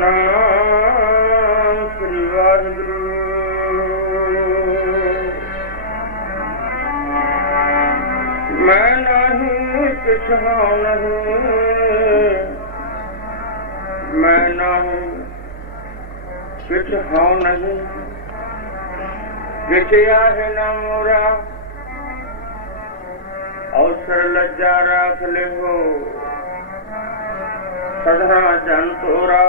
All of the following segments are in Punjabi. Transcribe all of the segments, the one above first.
ਸਤਨਾਮ ਸ੍ਰੀ ਵਾਹਿਗੁਰੂ। ਮੈਂ ਨਹੀਂ ਕਿਛ ਹਉ ਨਹੀਂ, ਮੈਂ ਨਹੀਂ ਕਿਛ ਹਉ ਨਹੀਂ, ਵਿਖਿਆ ਹੈ ਨਾ ਮੋਰਾ ਅਵਸਰ ਲੱਜਾ ਰਾਖ ਲਿਓ ਸਦਾ ਜਨ ਤੋਰਾ।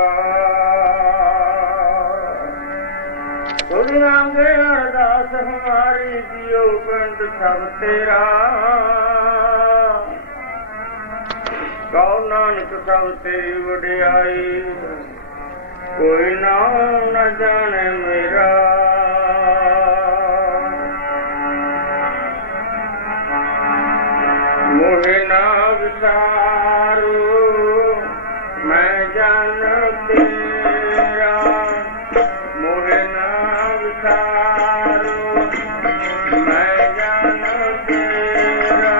ਦੁਨੀਆਂ ਦੇ ਅਰਦਾਸ ਹਮਾਰੀ ਜੀਓ ਪਿੰਡ ਸਭ ਤੇਰਾ, ਕਉ ਨਾਨਕ ਸਭ ਤੇਰੀ ਵਡਿਆਈ, ਕੋਈ ਨਾਮ ਨ ਜਾਣੇ ਮੇਰਾ। ਮੋਹਿ ਨਾ ਵਿਸਾਰੂ ਮੈਂ ਜਨ ਤੇਰਾ, ਮੋਹਿ ਨਾ ਵਿਸਾਰੂ ਮੈਂ ਜਨ ਤੇਰਾ।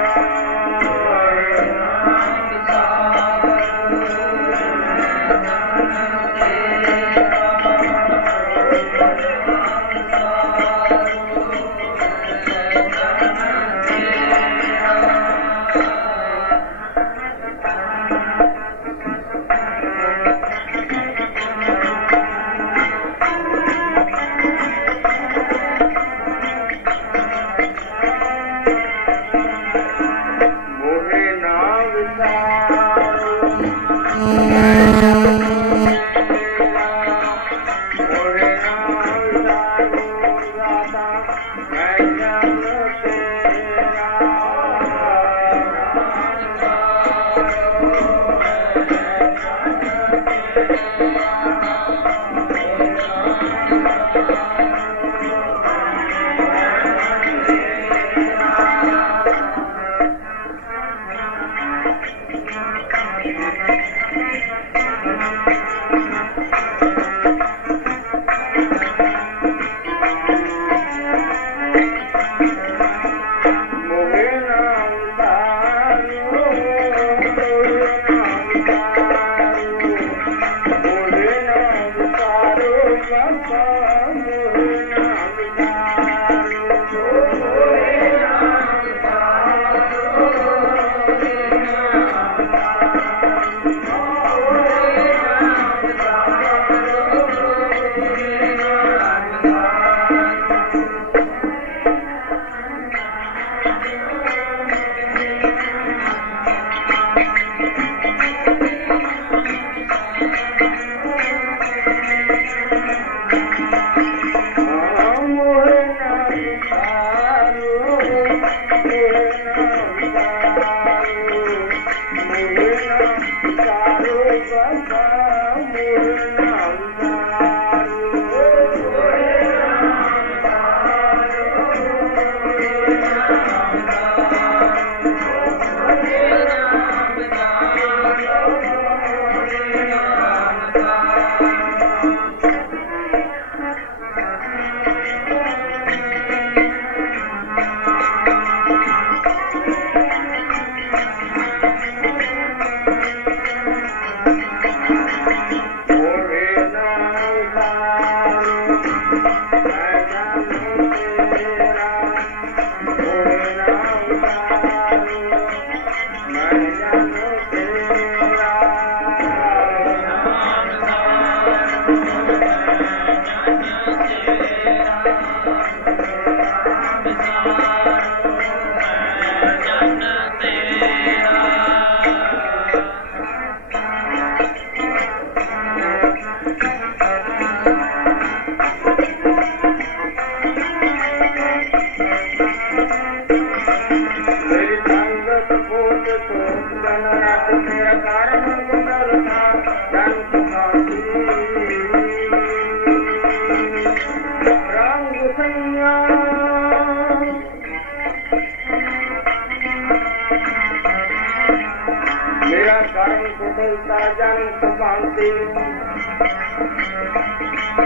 ਮੇਰਾ ਕਰਮ ਕੁਸ਼ਲਤਾ ਜਨਮ ਸੁਭਾਂਤੀ,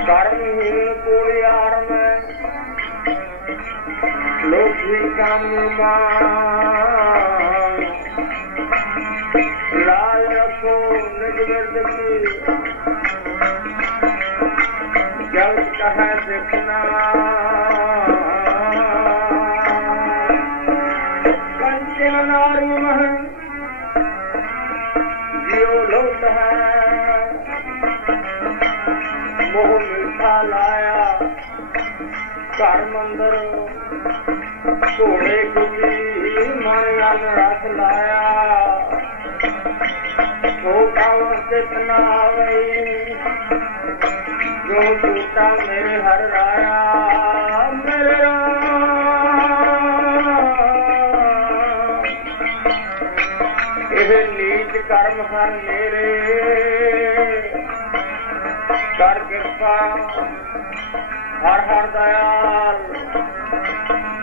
ਕਰਮਹੀਨ ਕੋਲਿਆਰ ਮੈਂ ਲੋਕੀ ਕੰਮ ਮਾਨ। ਲਾਜ ਰੱਖੋ ਨਿਜ ਬਿਰਦ ਕੀ ਕਹੈ ਸਿਖਨਾ ਕੰਚਨ ਨਾਰੀ ਮਹ ਜਿਉ ਲੋਟ ਹੈ ਮੋਹ ਮਿਠਾ ਲਾਇਆ ਘਰ ਮੰਦਰ ਘੋੜੇ ਕੁਲੀ ਮਨ ਅਨ ਰਸ ਲਾਇਆ ਛੋਟਾ ਕਿਤਨਾ ਆਵੇ ਜੋ ਟੂਟਾ ਮੇਰੇ ਹਰ ਰਾਇਆ ਮੇਰੇ ਇਹ ਨੀਚ ਕਰਮ ਹਨ ਮੇਰੇ ਕਰ ਕਿਰਪਾ ਹਰ ਹਰ ਦਇਆਲ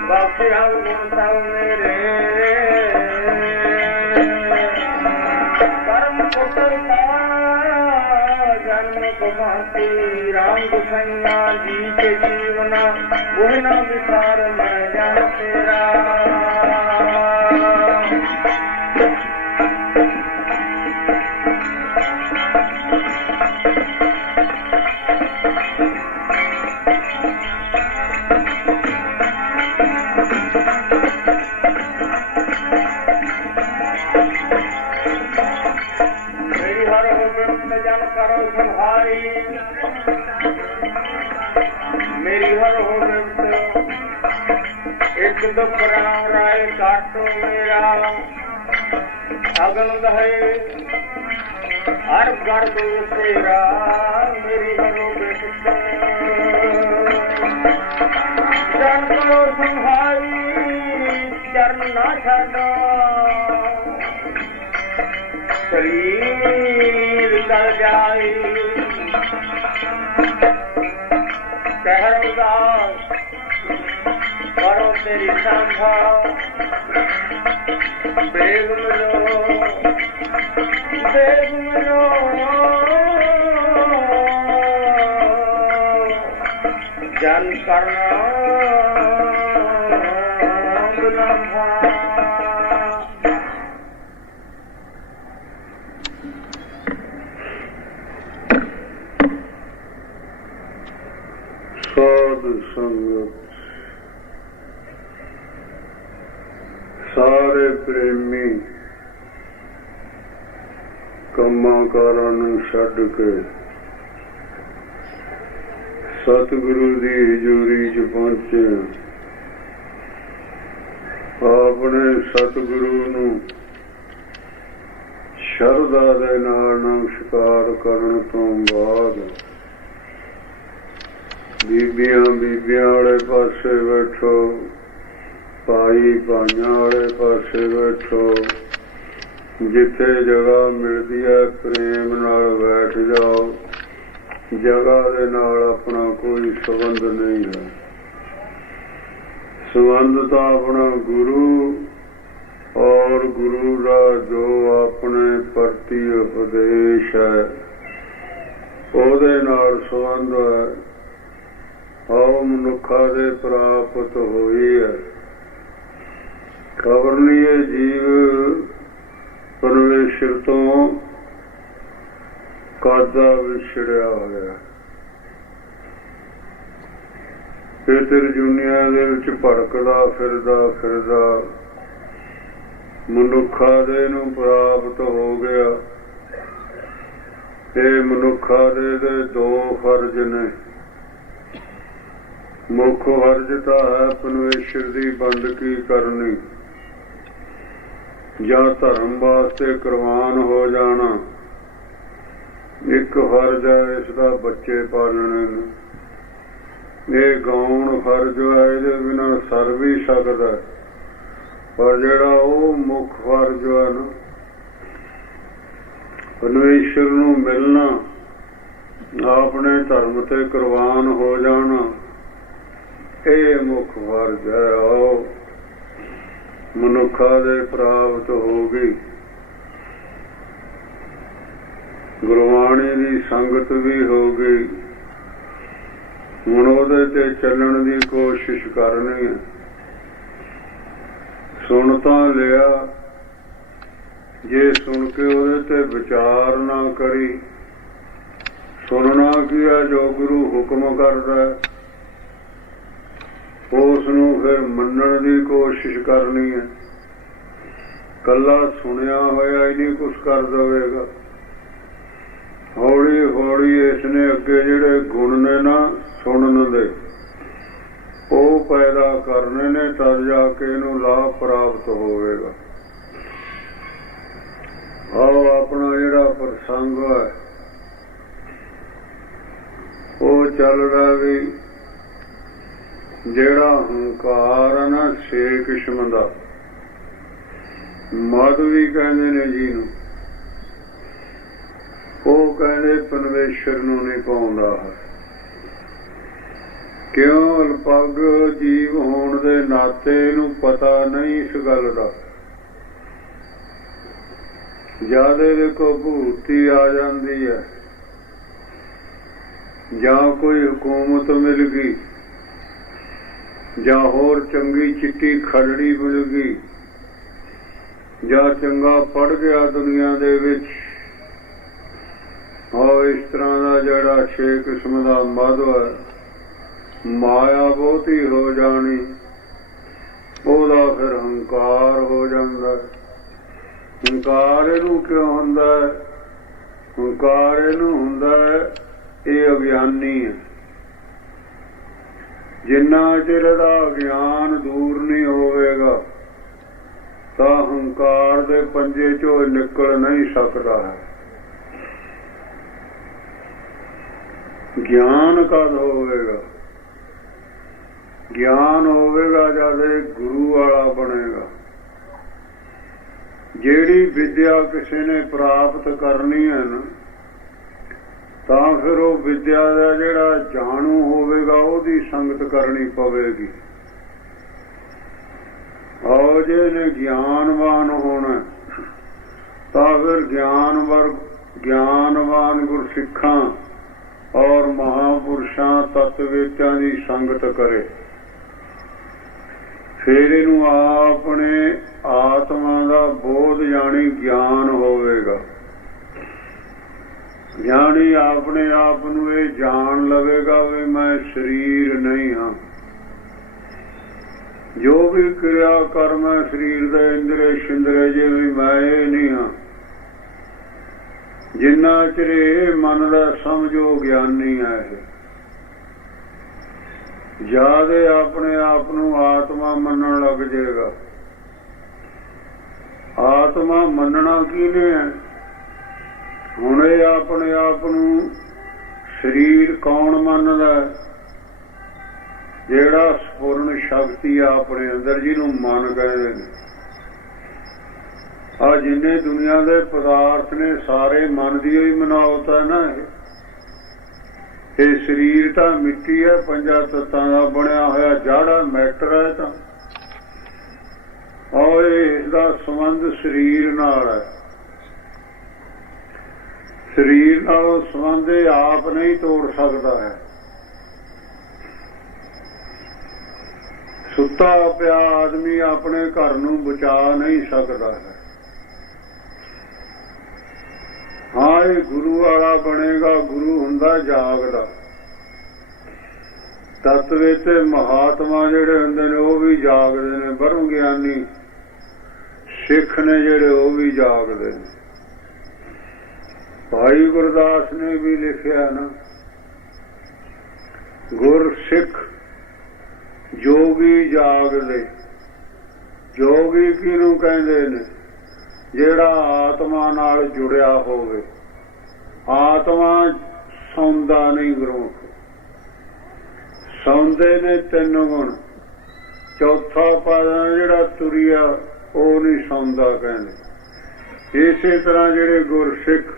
ਬਖਸ਼ਿਆ ਗੁਣ ਸਭ ਮੇਰੇ ਕਰਮ ਕੁਟਰਤਾ ਜਨਮ ਕੁਮਾਤੀ ਰਾਮ ਗੁਸਈਆ ਜੀ ਕੇ ਜੀਵਨ ਉਹ ਨਾ ਵਿਸਾਰ ਮੈਂ ਜਨ ਤੇਰਾ ਜਨ ਕਰੋ ਸੰਭਾਈ ਮੇਰੀ ਹਰ ਹੋ ਬਿਰਤ ਇੱਕ ਦੁਖ ਰਾਮ ਰਾਏ ਕਾਟੋ ਮੇਰਾ ਅਗਨ ਦਹੇ ਹਰ ਗੜ ਦੋ ਤੇਰਾ ਮੇਰੀ ਹਰ ਹੋ ਬਿਰਤ ਜਨ ਕਰੋ ਸੰਭਾਈ ਚਰਨ ਨਾ ਛੱਡੋ शरीर कर जाए शहर उदास करो तेरी संभा बेग मिलो जन करना बिलम्भा ਸਾਧ ਸੰਗਤ ਸਾਰੇ ਪ੍ਰੇਮੀ ਕੰਮਾਂ ਕਾਰਾਂ ਨੂੰ ਛੱਡ ਕੇ ਸਤਿਗੁਰੂ ਦੀ ਹਜ਼ੂਰੀ 'ਚ ਪਹੁੰਚੇ ਆਪਣੇ ਸਤਿਗੁਰੂ ਨੂੰ ਸ਼ਰਧਾ ਦੇ ਨਾਲ ਨਮਸਕਾਰ ਕਰਨ ਤੋਂ ਬਾਅਦ ਬੀਬੀਆਂ ਵਾਲੇ ਪਾਸੇ ਬੈਠੋ, ਭਾਈ ਭਾਈਆਂ ਵਾਲੇ ਪਾਸੇ ਬੈਠੋ, ਜਿੱਥੇ ਜਗ੍ਹਾ ਮਿਲਦੀ ਹੈ ਪ੍ਰੇਮ ਨਾਲ ਬੈਠ ਜਾਓ। ਜਗ੍ਹਾ ਦੇ ਨਾਲ ਆਪਣਾ ਕੋਈ ਸੰਬੰਧ ਨਹੀਂ ਹੈ, ਸੰਬੰਧ ਤਾਂ ਆਪਣਾ ਗੁਰੂ ਔਰ ਗੁਰੂ ਦਾ ਜੋ ਆਪਣੇ ਪ੍ਰਤੀ ਉਪਦੇਸ਼ ਹੈ ਉਹਦੇ ਨਾਲ ਸੰਬੰਧ ਹੈ। ਆਓ ਮਨੁੱਖਾਂ ਦੇ ਪ੍ਰਾਪਤ ਹੋਈ ਹੈ। ਖਬਰ ਨਹੀਂ ਇਹ ਜੀਵ ਪਰਮੇਸ਼ਰ ਤੋਂ ਕਾਦਾ ਵਿਛੜਿਆ ਹੋਇਆ, ਇਹ ਦੁਨੀਆ ਦੇ ਵਿੱਚ ਭੜਕਦਾ ਫਿਰਦਾ ਮਨੁੱਖਾਂ ਦੇ ਨੂੰ ਪ੍ਰਾਪਤ ਹੋ ਗਿਆ। ਇਹ ਮਨੁੱਖਾਂ ਦੇ ਦੋ ਫਰਜ਼ ਨੇ। ਮੁੱਖ ਫਰਜ਼ ਤਾਂ ਹੈ ਪਰਮੇਸ਼ਰ ਦੀ ਬੰਦਗੀ ਕਰਨੀ ਜਾਂ ਧਰਮ ਵਾਸਤੇ ਕੁਰਬਾਨ ਹੋ ਜਾਣਾ। ਇੱਕ ਫਰਜ਼ ਹੈ ਇਸ ਦਾ ਬੱਚੇ ਪਾਲਣੇ ਨੇ। ਇਹ ਗਾਉਣ ਫਰਜ਼ ਹੈ, ਇਹਦੇ ਬਿਨਾਂ ਸਰ ਵੀ ਸਕਦਾ, ਪਰ ਜਿਹੜਾ ਉਹ ਮੁੱਖ ਫਰਜ਼ ਹੈ ਨਾ ਪਰਮੇਸ਼ਰ ਨੂੰ ਮਿਲਣਾ, ਆਪਣੇ ਧਰਮ ਤੇ ਕੁਰਬਾਨ ਹੋ ਜਾਣਾ, ਇਹ ਮੁੱਖ ਫਰਜ਼ ਹੈ। ਆਓ ਮਨੁੱਖਾਂ ਦੇ ਪ੍ਰਾਪਤ ਹੋ ਗਈ। ਗੁਰਬਾਣੀ ਦੀ ਸੰਗਤ ਵੀ ਹੋ ਗਈ। ਹੁਣ ਉਹਦੇ ਤੇ ਚੱਲਣ ਦੀ ਕੋਸ਼ਿਸ਼ ਕਰਨੀ ਹੈ। ਸੁਣ ਤਾਂ ਲਿਆ, ਜੇ ਸੁਣ ਕੇ ਉਹਦੇ ਤੇ ਵਿਚਾਰ ਨਾ ਕਰੀ, ਸੁਣਨਾ ਕੀ ਹੈ? ਜੋ ਗੁਰੂ ਹੁਕਮ ਕਰਦਾ ਉਸ ਨੂੰ ਫਿਰ ਮੰਨਣ ਦੀ ਕੋਸ਼ਿਸ਼ ਕਰਨੀ ਹੈ। ਕੱਲਾ ਸੁਣਿਆ ਹੋਇਆ ਹੀ ਨਹੀਂ ਕੁਛ ਕਰ ਦੇਵੇਗਾ। ਹੌਲੀ ਹੌਲੀ ਇਸ ਨੇ ਅੱਗੇ ਜਿਹੜੇ ਗੁਣ ਨੇ ਨਾ ਸੁਣਨ ਦੇ ਉਹ ਪੈਦਾ ਕਰਨੇ ਨੇ, ਤਦ ਜਾ ਕੇ ਇਹਨੂੰ ਲਾਭ ਪ੍ਰਾਪਤ ਹੋਵੇਗਾ। ਆਓ ਆਪਣਾ ਜਿਹੜਾ ਪ੍ਰਸੰਗ ਹੈ ਉਹ ਚੱਲਦਾ ਵੀ ਜਿਹੜਾ ਹੰਕਾਰ ਹੈ ਨਾ 6 ਕਿਸਮ ਦਾ। ਮਦ ਵੀ ਕਹਿੰਦੇ ਨੇ ਜੀ ਨੂੰ। ਉਹ ਕਹਿੰਦੇ ਪਰਮੇਸ਼ਰ ਨੂੰ ਨਹੀਂ ਪਾਉਂਦਾ ਹੈ। ਕਿਉਂ? ਅਲਪਗ ਜੀਵ ਹੋਣ ਦੇ ਨਾਤੇ ਇਹਨੂੰ ਪਤਾ ਨਹੀਂ ਇਸ ਗੱਲ ਦਾ। ਜਦ ਇਹਦੇ ਕੋਲ ਭੂਤੀ ਆ ਜਾਂਦੀ ਹੈ ਜਾਂ ਕੋਈ ਹੁਕੂਮਤ ਮਿਲ ਗਈ ਜਾਂ ਹੋਰ ਚੰਗੀ ਚਿੱਟੀ ਖੜੜੀ ਮਿਲ ਗਈ ਜਾਂ ਚੰਗਾ ਪੜ ਗਿਆ ਦੁਨੀਆ ਦੇ ਵਿੱਚ, ਔਰ ਇਸ ਤਰ੍ਹਾਂ ਦਾ ਜਿਹੜਾ 6 ਕਿਸਮ ਦਾ ਮਦ ਹੈ, ਮਾਇਆ ਬਹੁਤੀ ਹੋ ਜਾਣੀ, ਉਹਦਾ ਫਿਰ ਹੰਕਾਰ ਹੋ ਜਾਂਦਾ। ਹੰਕਾਰ ਇਹਨੂੰ ਕਿਉਂ ਹੁੰਦਾ? ਹੰਕਾਰ ਇਹਨੂੰ ਹੁੰਦਾ ਇਹ ਅਗਿਆਨੀ ਹੈ। ਜਿੰਨਾ ਚਿਰ ਇਹਦਾ ਗਿਆਨ ਦੂਰ ਨਹੀਂ ਹੋਵੇਗਾ ਤਾਂ ਹੰਕਾਰ ਦੇ ਪੰਜੇ ਚੋਂ ਨਿਕਲ ਨਹੀਂ ਸਕਦਾ ਹੈ। ਗਿਆਨ ਕਦ ਹੋਵੇਗਾ? ਗਿਆਨ ਹੋਵੇਗਾ ਜਦ ਇਹ ਗੁਰੂ ਵਾਲਾ ਬਣੇਗਾ। ਜਿਹੜੀ ਵਿਦਿਆ ਕਿਸੇ ਨੇ ਪ੍ਰਾਪਤ ਕਰਨੀ ਹੈ ਨਾ, ਤਾਂ ਫਿਰ ਉਹ ਵਿਦਿਆ ਦਾ ਜਿਹੜਾ ਜਾਣੂ ਹੋਵੇਗਾ ਉਹਦੀ ਸੰਗਤ ਕਰਨੀ ਪਵੇਗੀ। ਔਰ ਜੇ ਇਹਨੇ ਗਿਆਨਵਾਨ ਹੋਣਾ ਤਾਂ ਫਿਰ ਗਿਆਨਵਾਨ ਗੁਰਸਿੱਖਾਂ ਔਰ ਮਹਾਂਪੁਰਸ਼ਾਂ ਤਤਵੇਦਾਂ ਦੀ ਸੰਗਤ ਕਰੇ। ਫਿਰ ਇਹਨੂੰ ਆਪਣੇ ਆਤਮਾ ਦਾ ਬੋਧ ਜਾਣੀ ਗਿਆਨ ਹੋਵੇਗਾ। ਗਿਆਨੀ ਆਪਣੇ ਆਪ ਨੂੰ ਇਹ ਜਾਣ ਲਵੇਗਾ ਵੀ ਮੈਂ ਸਰੀਰ ਨਹੀਂ ਹਾਂ। ਜੋ ਵੀ ਕਿਰਿਆ ਕਰਮ ਹੈ ਸਰੀਰ ਦੇ ਇੰਦਰੇ ਸ਼ਿੰਦਰੇ ਜੇ ਵੀ ਮੈਂ ਇਹ ਨਹੀਂ ਹਾਂ। ਜਿੰਨਾ ਚਿਰ ਇਹ ਮਨ ਦਾ ਸਮਝੋ ਗਿਆਨੀ ਹੈ ਇਹ। ਜਦ ਆਪਣੇ ਆਪ ਨੂੰ ਆਤਮਾ ਮੰਨਣ ਲੱਗ ਜਾਏਗਾ। ਆਤਮਾ ਮੰਨਣਾ ਕਿਹਨੇ ਹੈ? ਹੁਣ ਇਹ ਆਪਣੇ ਆਪ ਨੂੰ ਸਰੀਰ ਕੌਣ ਮੰਨਦਾ? ਜਿਹੜਾ ਸਪੂਰਨ ਸ਼ਕਤੀ ਆ ਆਪਣੇ ਅੰਦਰ, ਜਿਹਨੂੰ ਮਨ ਕਹਿੰਦੇ ਨੇ। ਆ ਜਿੰਨੇ ਦੁਨੀਆ ਦੇ ਪਦਾਰਥ ਨੇ ਸਾਰੇ ਮਨ ਦੀ ਹੀ ਮਨਾਉਤ ਹੈ ਨਾ। ਇਹ ਸਰੀਰ ਤਾਂ ਮਿੱਟੀ ਹੈ, 5 ਤੱਤਾਂ ਦਾ ਬਣਿਆ ਹੋਇਆ ਜੜਾ ਮੈਟਰ ਹੈ ਤਾਂ, ਔਰ ਇਸਦਾ ਸੰਬੰਧ ਸਰੀਰ ਨਾਲ ਹੈ। ਸਰੀਰ ਨਾਲ ਸੰਬੰਧ ਆਪ ਨਹੀਂ ਤੋੜ ਸਕਦਾ ਹੈ। ਸੁੱਤਾ ਪਿਆ ਆਦਮੀ ਆਪਣੇ ਘਰ ਨੂੰ ਬਚਾ ਨਹੀਂ ਸਕਦਾ ਹੈ। ਹਾਂ, ਇਹ ਗੁਰੂ ਵਾਲਾ ਬਣੇਗਾ। ਗੁਰੂ ਹੁੰਦਾ ਜਾਗਦਾ। ਤਤਵੇ ਤੇ ਮਹਾਤਮਾ ਜਿਹੜੇ ਹੁੰਦੇ ਨੇ ਉਹ ਵੀ ਜਾਗਦੇ ਨੇ। ਬ੍ਰਹਮ ਗਿਆਨੀ ਸਿੱਖ ਨੇ ਜਿਹੜੇ ਉਹ ਵੀ ਜਾਗਦੇ ਨੇ। ਭਾਈ ਗੁਰਦਾਸ ਨੇ ਵੀ ਲਿਖਿਆ ਨਾ, ਗੁਰ ਸਿੱਖ ਜੋਗੀ ਜਾਗਦੇ। ਜੋਗੀ ਕਿਹਨੂੰ ਕਹਿੰਦੇ ਨੇ? ਜਿਹੜਾ ਆਤਮਾ ਨਾਲ ਜੁੜਿਆ ਹੋਵੇ। ਆਤਮਾ ਸੌਂਦਾ ਨਹੀਂ। ਗੁਰਮੁਖ ਸੌਂਦੇ ਨੇ 3 ਗੁਣ। ਚੌਥਾ ਪਾਦਾ ਜਿਹੜਾ ਤੁਰਿਆ ਉਹ ਨਹੀਂ ਸੌਂਦਾ ਕਹਿੰਦੇ। ਇਸੇ ਤਰ੍ਹਾਂ ਜਿਹੜੇ ਗੁਰਸਿੱਖ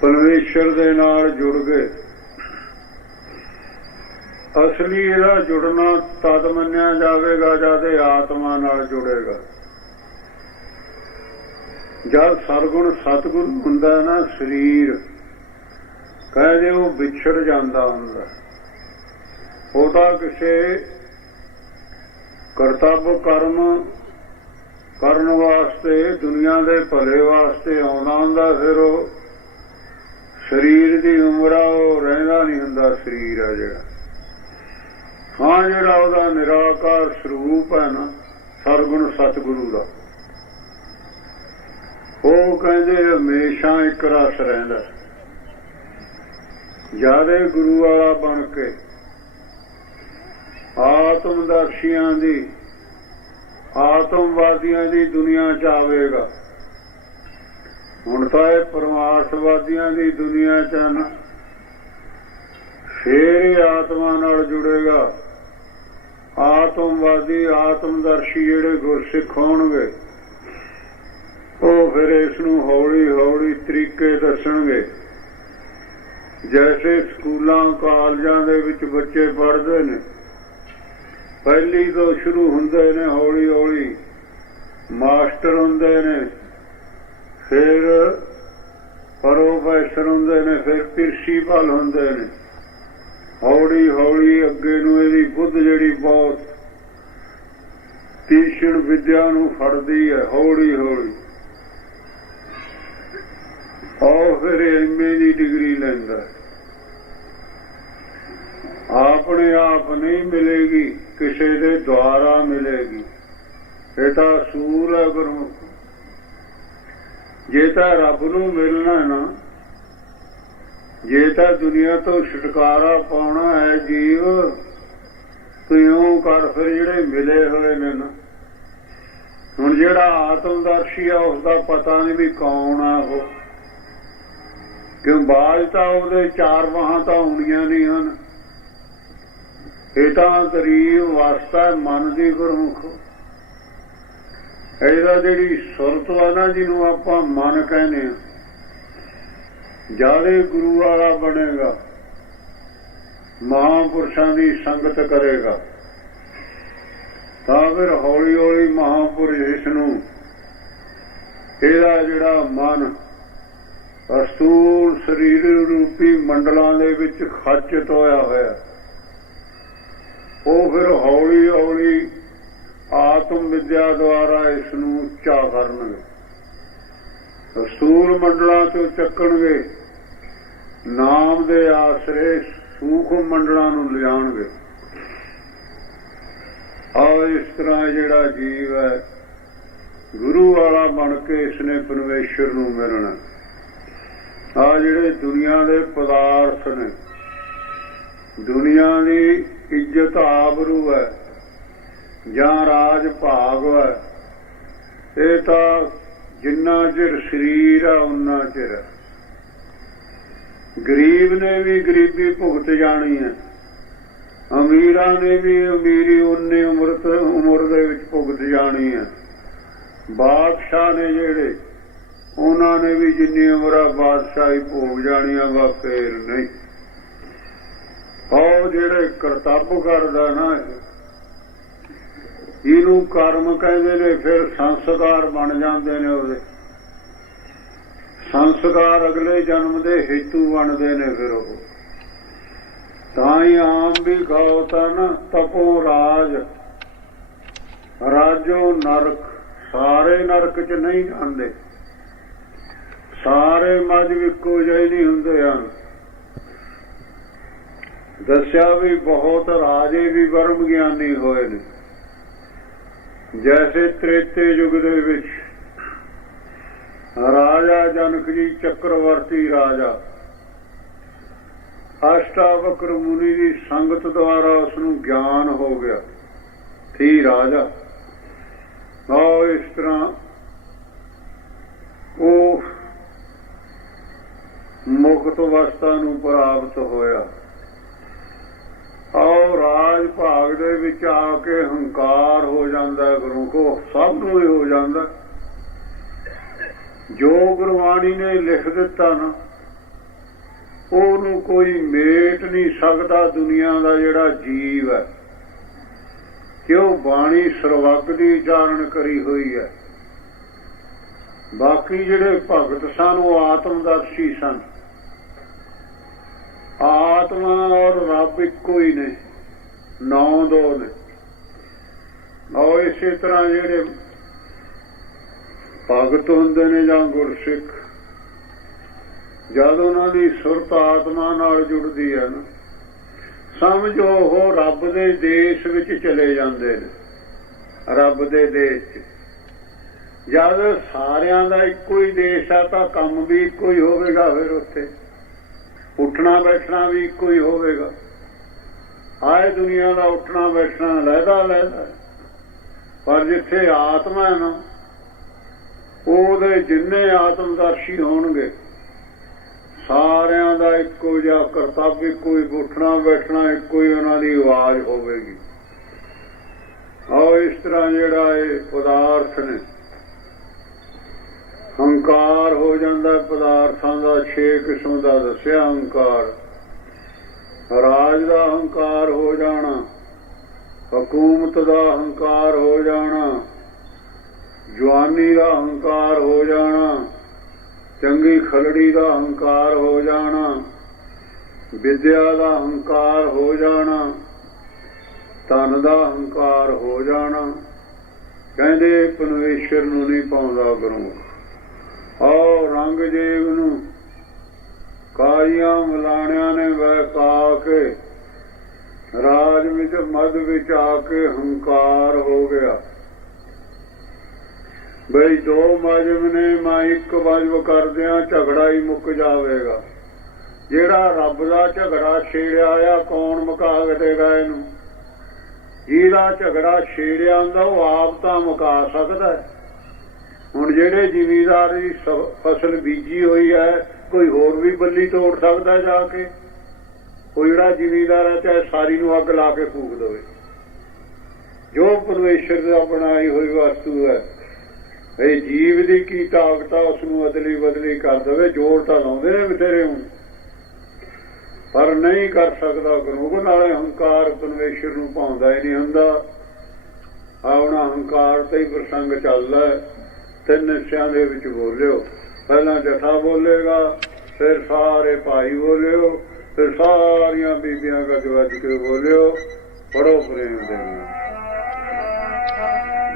ਪਰਮੇਸ਼ਰ ਦੇ ਨਾਲ ਜੁੜ ਗਏ। ਅਸਲੀ ਇਹਦਾ ਜੁੜਨਾ ਤਦ ਮੰਨਿਆ ਜਾਵੇਗਾ ਜਦ ਇਹ ਆਤਮਾ ਨਾਲ ਜੁੜੇਗਾ। ਜਦ ਸਰਗੁਣ ਸਤਿਗੁਣ ਹੁੰਦਾ ਨਾ, ਸਰੀਰ ਕਹਿੰਦੇ ਉਹ ਵਿਛੜ ਜਾਂਦਾ ਹੁੰਦਾ। ਉਹ ਤਾਂ ਕਿਸੇ ਕਰਤੱਵ ਕਰਮ ਕਰਨ ਵਾਸਤੇ, ਦੁਨੀਆ ਦੇ ਭਲੇ ਵਾਸਤੇ ਆਉਂਦਾ ਹੁੰਦਾ। ਫਿਰ ਉਹ ਸਰੀਰ ਦੀ ਉਮਰ ਆ ਉਹ ਰਹਿੰਦਾ ਨਹੀਂ ਹੁੰਦਾ। ਸਰੀਰ ਆ ਜਿਹੜਾ, ਹਾਂ ਜਿਹੜਾ ਉਹਦਾ ਨਿਰਾਕਾਰ ਸਰੂਪ ਹੈ ਨਾ, ਸਰਗੁਣ ਸਤਿਗੁਰੂ ਦਾ, ਉਹ ਕਹਿੰਦੇ ਹਮੇਸ਼ਾ ਇੱਕ ਰਸ ਰਹਿੰਦਾ। ਜਿਆਦੇ ਗੁਰੂ ਵਾਲਾ ਬਣ ਕੇ ਆਤਮਦਰਸ਼ੀਆਂ ਦੀ, ਆਤਮਵਾਦੀਆਂ ਦੀ ਦੁਨੀਆ ਚ ਆਵੇਗਾ। ਹੁਣ ਤਾਂ ਇਹ ਪਰਮਾਰਥਵਾਦੀਆਂ ਦੀ ਦੁਨੀਆ ਚ ਨਾ, ਫੇਰ ਇਹ ਆਤਮਾ ਨਾਲ ਜੁੜੇਗਾ। ਆਤਮਵਾਦੀ, ਆਤਮਦਰਸ਼ੀ ਜਿਹੜੇ ਗੁਰਸਿੱਖ ਹੋਣਗੇ, ਉਹ ਫਿਰ ਇਸ ਨੂੰ ਹੌਲੀ ਹੌਲੀ ਤਰੀਕੇ ਦੱਸਣਗੇ। ਜੈਸੇ ਸਕੂਲਾਂ ਕਾਲਜਾਂ ਦੇ ਵਿੱਚ ਬੱਚੇ ਪੜ੍ਹਦੇ ਨੇ, ਪਹਿਲੀ ਤੋਂ ਸ਼ੁਰੂ ਹੁੰਦੇ ਨੇ, ਹੌਲੀ ਹੌਲੀ ਮਾਸਟਰ ਹੁੰਦੇ ਨੇ, ਫਿਰ ਪ੍ਰੋਫੈਸਰ ਹੁੰਦੇ ਨੇ, ਫਿਰ ਪ੍ਰਿੰਸੀਪਲ ਹੁੰਦੇ ਨੇ। ਹੌਲੀ ਹੌਲੀ ਅੱਗੇ ਨੂੰ ਇਹਦੀ ਬੁੱਧ ਜਿਹੜੀ ਬਹੁਤ ਤੀਸ਼ਣ ਵਿਦਿਆ ਨੂੰ ਫੜਦੀ ਹੈ, ਹੌਲੀ ਹੌਲੀ ਉਹ ਫਿਰ ਐਮਏ ਦੀ ਡਿਗਰੀ ਲੈਂਦਾ। ਆਪਣੇ ਆਪ ਨਹੀਂ ਮਿਲੇਗੀ, ਕਿਸੇ ਦੇ ਦੁਆਰਾ ਮਿਲੇਗੀ। ਇਹ ਤਾਂ ਅਸੂਲ ਹੈ ਗੁਰਮੁਖ। ਜੇ ਤਾਂ ਰੱਬ ਨੂੰ ਮਿਲਣਾ ਨਾ, ਜੇ ਤਾਂ ਦੁਨੀਆ ਤੋਂ ਛੁਟਕਾਰਾ ਪਾਉਣਾ ਹੈ ਜੀਵ, ਤਿਉਂ ਕਰ ਫਿਰ ਜਿਹੜੇ ਮਿਲੇ ਹੋਏ ਨੇ ਨਾ। ਹੁਣ ਜਿਹੜਾ ਆਤਮਦਰਸ਼ੀ ਆ ਉਸਦਾ ਪਤਾ ਨਹੀਂ ਵੀ ਕੌਣ ਆ ਉਹ, ਕਿਉਂ ਬਾਜ ਤਾਂ ਉਹਦੇ ਚਾਰ ਬਾਹਾਂ ਤਾਂ ਆਉਣੀਆਂ ਨਹੀਂ ਹਨ। ਇਹ ਤਾਂ ਗਰੀਬ ਅਵਸਥਾ ਮਨ ਦੀ ਗੁਰਮੁਖ। ਇਹਦਾ ਜਿਹੜੀ ਸੁਰਤ ਆ ਨਾ, ਜਿਹਨੂੰ ਆਪਾਂ ਮਨ ਕਹਿੰਦੇ ਆ, ਜਿਆਦੇ ਗੁਰੂ ਵਾਲਾ ਬਣੇਗਾ, ਮਹਾਂਪੁਰਸ਼ਾਂ ਦੀ ਸੰਗਤ ਕਰੇਗਾ, ਤਾਂ ਫਿਰ ਹੌਲੀ ਹੌਲੀ ਮਹਾਂਪੁਰਸ਼ ਇਸ ਨੂੰ, ਇਹਦਾ ਜਿਹੜਾ ਮਨ ਅਸਤੂਲ ਸਰੀਰ ਰੂਪੀ ਮੰਡਲਾਂ ਦੇ ਵਿੱਚ ਖਚਿਤ ਹੋਇਆ ਹੋਇਆ, ਉਹ ਫਿਰ ਹੌਲੀ ਹੌਲੀ ਆਤਮ ਵਿਦਿਆ ਦੁਆਰਾ ਇਸ ਨੂੰ ਉੱਚਾ ਕਰਨਗੇ। ਅਸਤੂਲ ਮੰਡਲਾਂ ਤੋਂ ਚੱਕਣਗੇ, ਨਾਮ ਦੇ ਆਸਰੇ ਸੂਖਮ ਮੰਡਲਾਂ ਨੂੰ ਲਿਜਾਣਗੇ। ਆਹ ਇਸ ਤਰ੍ਹਾਂ ਜਿਹੜਾ ਜੀਵ ਹੈ ਗੁਰੂ ਵਾਲਾ ਬਣ ਕੇ ਇਸਨੇ ਪਰਮੇਸ਼ਰ ਨੂੰ ਮਿਲਣਾ। ਆਹ ਜਿਹੜੇ ਦੁਨੀਆ ਦੇ ਪਦਾਰਥ ਨੇ, ਦੁਨੀਆ ਦੀ ਇੱਜ਼ਤ ਆਬਰੂ ਹੈ ਜਾਂ ਰਾਜ ਭਾਗ ਹੈ, ਇਹ ਤਾਂ ਜਿੰਨਾ ਚਿਰ ਸਰੀਰ ਆ ਉਨਾ ਚਿਰ। ਗਰੀਬ ਨੇ ਵੀ ਗਰੀਬੀ ਭੁਗਤ ਜਾਣੀ ਹੈ, ਅਮੀਰਾਂ ਨੇ ਵੀ ਅਮੀਰੀ ਉਨੀ ਉਮਰ ਦੇ ਵਿੱਚ ਭੁਗਤ ਜਾਣੀ ਹੈ। ਬਾਦਸ਼ਾਹ ਨੇ ਜਿਹੜੇ, ਉਹਨਾਂ ਨੇ ਵੀ ਜਿੰਨੀ ਉਮਰ ਆ ਬਾਦਸ਼ਾਹੀ ਭੋਗ ਜਾਣੀਆਂ ਵਾ, ਫੇਰ ਨਹੀਂ। ਉਹ ਜਿਹੜੇ ਕਰਤੱਵ ਕਰਦਾ ਨਾ, ਇਹਨੂੰ ਕਰਮ ਕਹਿੰਦੇ ਨੇ। ਫਿਰ ਸੰਸਕਾਰ ਬਣ ਜਾਂਦੇ ਨੇ ਉਹਦੇ, ਸੰਸਕਾਰ ਅਗਲੇ ਜਨਮ ਦੇ ਹੇਤੂ ਬਣਦੇ ਨੇ। ਫਿਰ ਉਹ ਤਾਂ ਹੀ ਆਮ ਵੀ ਖਾਓ ਤਾਂ ਨਾ, ਤਪੋ ਰਾਜ ਰਾਜੋ ਨਰਕ, ਸਾਰੇ ਨਰਕ ਚ ਨਹੀਂ ਜਾਂਦੇ, ਸਾਰੇ ਮੱਝ ਇੱਕੋ ਜਿਹੇ ਨਹੀਂ ਹੁੰਦੇ ਹਨ। ਦੱਸਿਆ ਵੀ ਬਹੁਤ ਰਾਜੇ ਵੀ ਬ੍ਰਹਮ ਗਿਆਨੀ ਹੋਏ ਨੇ। ਜੈਸੇ ਤ੍ਰੇਤੇ ਯੁੱਗ ਦੇ ਵਿੱਚ ਰਾਜਾ ਜਨਕ ਜੀ ਚੱਕਰਵਰਤੀ ਰਾਜਾ, ਅਸ਼ਟਾਵਕਰ ਮੁਨੀ ਦੀ ਸੰਗਤ ਦੁਆਰਾ ਉਸਨੂੰ ਗਿਆਨ ਹੋ ਗਿਆ, ਸੀ ਰਾਜਾ। ਆਓ ਇਸ ਤਰ੍ਹਾਂ ਉਹ ਮੁਕਤ ਅਵਸਥਾ ਨੂੰ ਪ੍ਰਾਪਤ ਹੋਇਆ। ਆਓ ਰਾਜ ਭਾਗ ਦੇ ਵਿੱਚ ਆ ਕੇ ਹੰਕਾਰ ਹੋ ਜਾਂਦਾ, ਗੁਰੂ ਕੋ ਸਭ ਨੂੰ ਹੀ ਹੋ ਜਾਂਦਾ। ਜੋ ਗੁਰਬਾਣੀ ਨੇ ਲਿਖ ਦਿੱਤਾ ਨਾ, ਉਹਨੂੰ ਕੋਈ ਮੇਟ ਨਹੀਂ ਸਕਦਾ ਦੁਨੀਆ ਦਾ ਜਿਹੜਾ ਜੀਵ ਹੈ, ਕਿਉਂ ਬਾਣੀ ਸਰਵੱਗ ਦੀ ਉਚਾਰਨ ਕਰੀ ਹੋਈ ਹੈ। ਬਾਕੀ ਜਿਹੜੇ ਭਗਤ ਸਨ ਉਹ ਆਤਮਦਰਸ਼ੀ ਸਨ। ਆਤਮਾ ਔਰ ਰੱਬ ਇੱਕੋ ਹੀ ਨੇ, ਨੌ ਦੋ ਨੇ। ਔਰ ਇਸੇ ਤਰ੍ਹਾਂ ਜਿਹੜੇ ਭਗਤ ਹੁੰਦੇ ਨੇ ਜਾਂ ਗੁਰਸਿੱਖ, ਜਦ ਉਹਨਾਂ ਦੀ ਸੁਰਤ ਆਤਮਾ ਨਾਲ ਜੁੜਦੀ ਹੈ ਨਾ, ਸਮਝੋ ਉਹ ਰੱਬ ਦੇ ਦੇਸ਼ ਵਿੱਚ ਚਲੇ ਜਾਂਦੇ ਨੇ। ਰੱਬ ਦੇ ਦੇਸ਼ 'ਚ ਜਦ ਸਾਰਿਆਂ ਦਾ ਇੱਕੋ ਹੀ ਦੇਸ਼ ਆ ਤਾਂ ਕੰਮ ਵੀ ਇੱਕੋ ਹੀ ਹੋਵੇਗਾ। ਫਿਰ ਉੱਥੇ ਉੱਠਣਾ ਬੈਠਣਾ ਵੀ ਇੱਕੋ ਹੀ ਹੋਵੇਗਾ। ਆਏ ਦੁਨੀਆ ਦਾ ਉੱਠਣਾ ਬੈਠਣਾ ਲਹਿਦਾ ਲਹਿਦਾ, ਪਰ ਜਿੱਥੇ ਆਤਮਾ ਹੈ ਨਾ, ਉਹਦੇ ਜਿੰਨੇ ਆਤਮਦਰਸ਼ੀ ਹੋਣਗੇ ਸਾਰਿਆਂ ਦਾ ਇੱਕੋ ਜਿਹਾ ਕਰਤੱਵ, ਇੱਕੋ ਹੀ ਉੱਠਣਾ ਬੈਠਣਾ, ਇੱਕੋ ਹੀ ਉਹਨਾਂ ਦੀ ਆਵਾਜ਼ ਹੋਵੇਗੀ। ਔਰ ਇਸ ਤਰ੍ਹਾਂ ਜਿਹੜਾ ਇਹ ਪਦਾਰਥ ਨੇ, ਹੰਕਾਰ ਹੋ ਜਾਂਦਾ ਪਦਾਰਥਾਂ ਦਾ। 6 ਕਿਸਮ ਦਾ ਦੱਸਿਆ ਹੰਕਾਰ। ਰਾਜ ਦਾ ਹੰਕਾਰ ਹੋ ਜਾਣਾ, ਹਕੂਮਤ ਦਾ ਹੰਕਾਰ ਹੋ ਜਾਣਾ, ਜਵਾਨੀ ਦਾ ਹੰਕਾਰ ਹੋ ਜਾਣਾ, ਚੰਗੀ ਖਲੜੀ ਦਾ ਹੰਕਾਰ ਹੋ ਜਾਣਾ, ਵਿਦਿਆ ਦਾ ਹੰਕਾਰ ਹੋ ਜਾਣਾ, ਧਨ ਦਾ ਹੰਕਾਰ ਹੋ ਜਾਣਾ। ਕਹਿੰਦੇ ਪਰਮੇਸ਼ਰ ਨੂੰ ਨਹੀਂ ਪਾਉਂਦਾ ਗੁਰਮੁਖ। ਔਰੰਗਜ਼ੇਬ ਨੂੰ ਕਾਈਆਂ ਮਲਾਣਿਆਂ ਨੇ ਬਹਿਕਾ ਕੇ ਰਾਜ ਵਿੱਚ ਮੱਧ ਵਿੱਚ ਆ ਕੇ ਹੰਕਾਰ ਹੋ ਗਿਆ। ਬਈ 2 ਮਜ਼ਹਬ ਨੇ, ਮੈਂ ਇੱਕ ਮਜ਼ਹਬ ਕਰਦਿਆਂ ਝਗੜਾ ਹੀ ਮੁੱਕ ਜਾਵੇਗਾ। ਜਿਹੜਾ ਰੱਬ ਦਾ ਝਗੜਾ ਛੇੜਿਆ ਆ, ਕੌਣ ਮੁਕਾ ਦੇਗਾ ਇਹਨੂੰ? ਜਿਹਦਾ ਝਗੜਾ ਛੇੜਿਆ ਹੁੰਦਾ ਉਹ ਆਪ ਤਾਂ ਮੁਕਾ ਸਕਦਾ। ਹੁਣ ਜਿਹੜੇ ਜ਼ਿਮੀਂਦਾਰ ਦੀ ਫਸਲ ਬੀਜੀ ਹੋਈ ਹੈ, ਕੋਈ ਹੋਰ ਵੀ ਬੱਲੀ ਤੋੜ ਸਕਦਾ ਜਾ ਕੇ। ਕੋਈ ਜਿਹੜਾ ਜ਼ਿਮੀਂਦਾਰ ਹੈ ਚਾਹੇ ਸਾਰੀ ਨੂੰ ਅੱਗ ਲਾ ਕੇ ਫੂਕ ਦੇਵੇ। ਜੋ ਪਰਮੇਸ਼ਰ ਦਾ ਬਣਾਈ ਹੋਈ ਵਸਤੂ ਹੈ, ਇਹ ਜੀਵ ਦੀ ਕੀ ਤਾਕਤ ਆ, ਉਸਨੂੰ ਅਦਲੀ ਬਦਲੀ ਕਰ ਦੇਵੇ। ਜੋੜ ਤਾਂ ਲਾਉਂਦੇ ਨੇ ਬਥੇਰੇ ਹੁਣ, ਪਰ ਨਹੀਂ ਕਰ ਸਕਦਾ ਗੁਰੂ। ਨਾਲੇ ਹੰਕਾਰ ਪਰਮੇਸ਼ਰ ਨੂੰ ਭਾਉਂਦਾ ਹੀ ਨਹੀਂ ਹੁੰਦਾ। ਆਪਣਾ ਹੰਕਾਰ ਤੇ ਹੀ ਪ੍ਰਸੰਗ ਚੱਲਦਾ। 3 ਹਿੱਸਿਆਂ ਦੇ ਵਿੱਚ ਬੋਲਿਓ। ਪਹਿਲਾਂ ਜਥਾ ਬੋਲੇਗਾ, ਫਿਰ ਸਾਰੇ ਭਾਈ ਬੋਲਿਓ, ਫਿਰ ਸਾਰੀਆਂ ਬੀਬੀਆਂ ਗੱਜ ਵੱਜ ਕੇ ਬੋਲਿਓ। ਪੜੋ ਪ੍ਰੇਮ ਦੇ ਨਾਲ।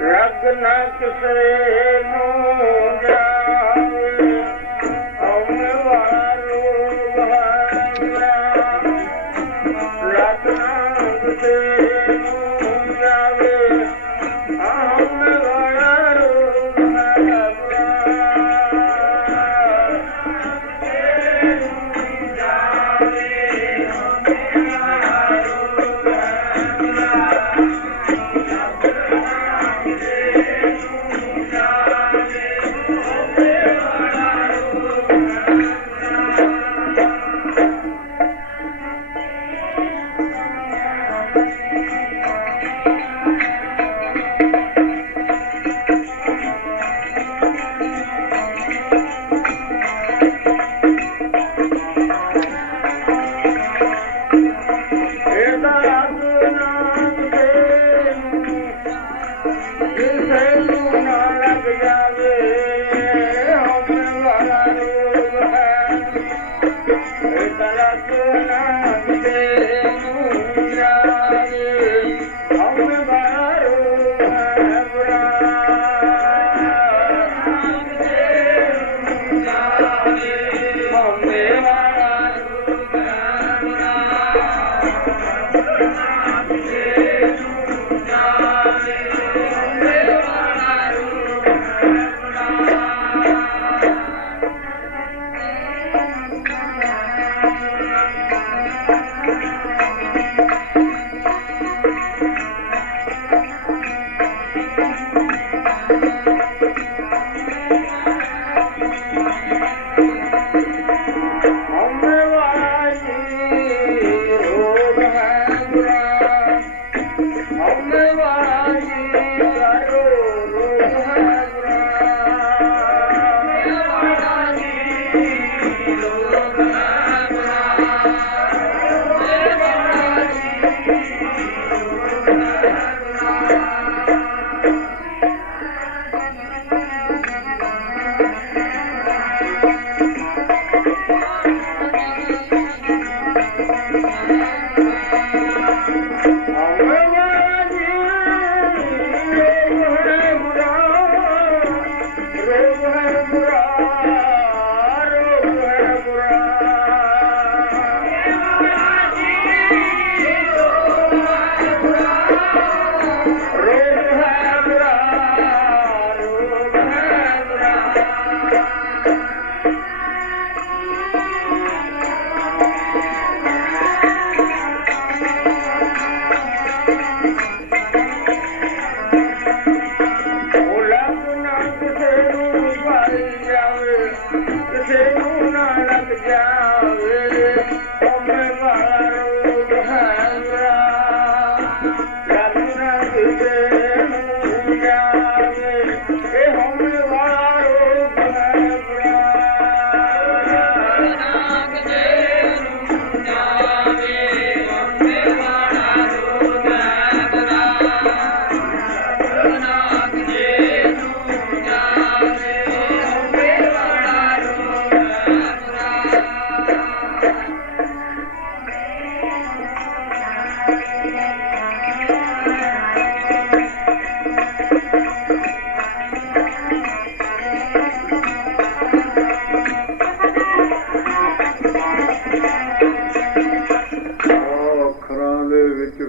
ਰੱਗ ਨਾ ਕਿਸੇ ਨੂੰ ਜਾਵੇ, ਆਉਣ ਵਾਲੋ ਰੱਗ ਨਾ ਕਿਸੇ ਨੂੰ ਜਾਵੇ, ਆਉਣ ਵਾਲੋ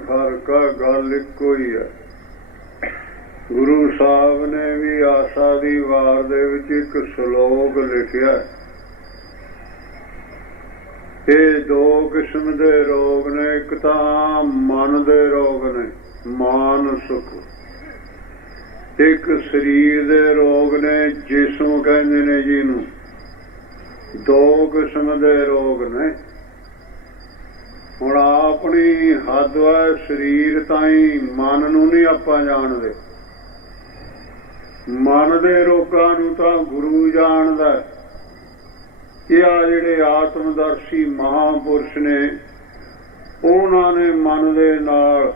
फर्क है, गल इको ही है। गुरु साहब ने भी आशा दी वार दे विच एक श्लोक लिखिया, ये दो किस्म दे रोग ने, एक तां मन दे रोग ने, मानसिक, एक शरीर दे रोग ने, जिस्म कहंदे ने जिन्नू। दो किस्म दे रोग ने। ਹੁਣ ਆਪਣੀ ਹੱਦ ਹੈ ਸਰੀਰ ਤਾਈਂ, ਮਨ ਨੂੰ ਨਹੀਂ ਆਪਾਂ ਜਾਣਦੇ। ਮਨ ਦੇ ਰੋਗਾਂ ਨੂੰ ਤਾਂ ਗੁਰੂ ਜਾਣਦਾ। ਇਹ ਆ ਜਿਹੜੇ ਆਤਮਦਰਸ਼ੀ ਮਹਾਂਪੁਰਸ਼ ਨੇ, ਉਹਨਾਂ ਨੇ ਮਨ ਦੇ ਨਾਲ,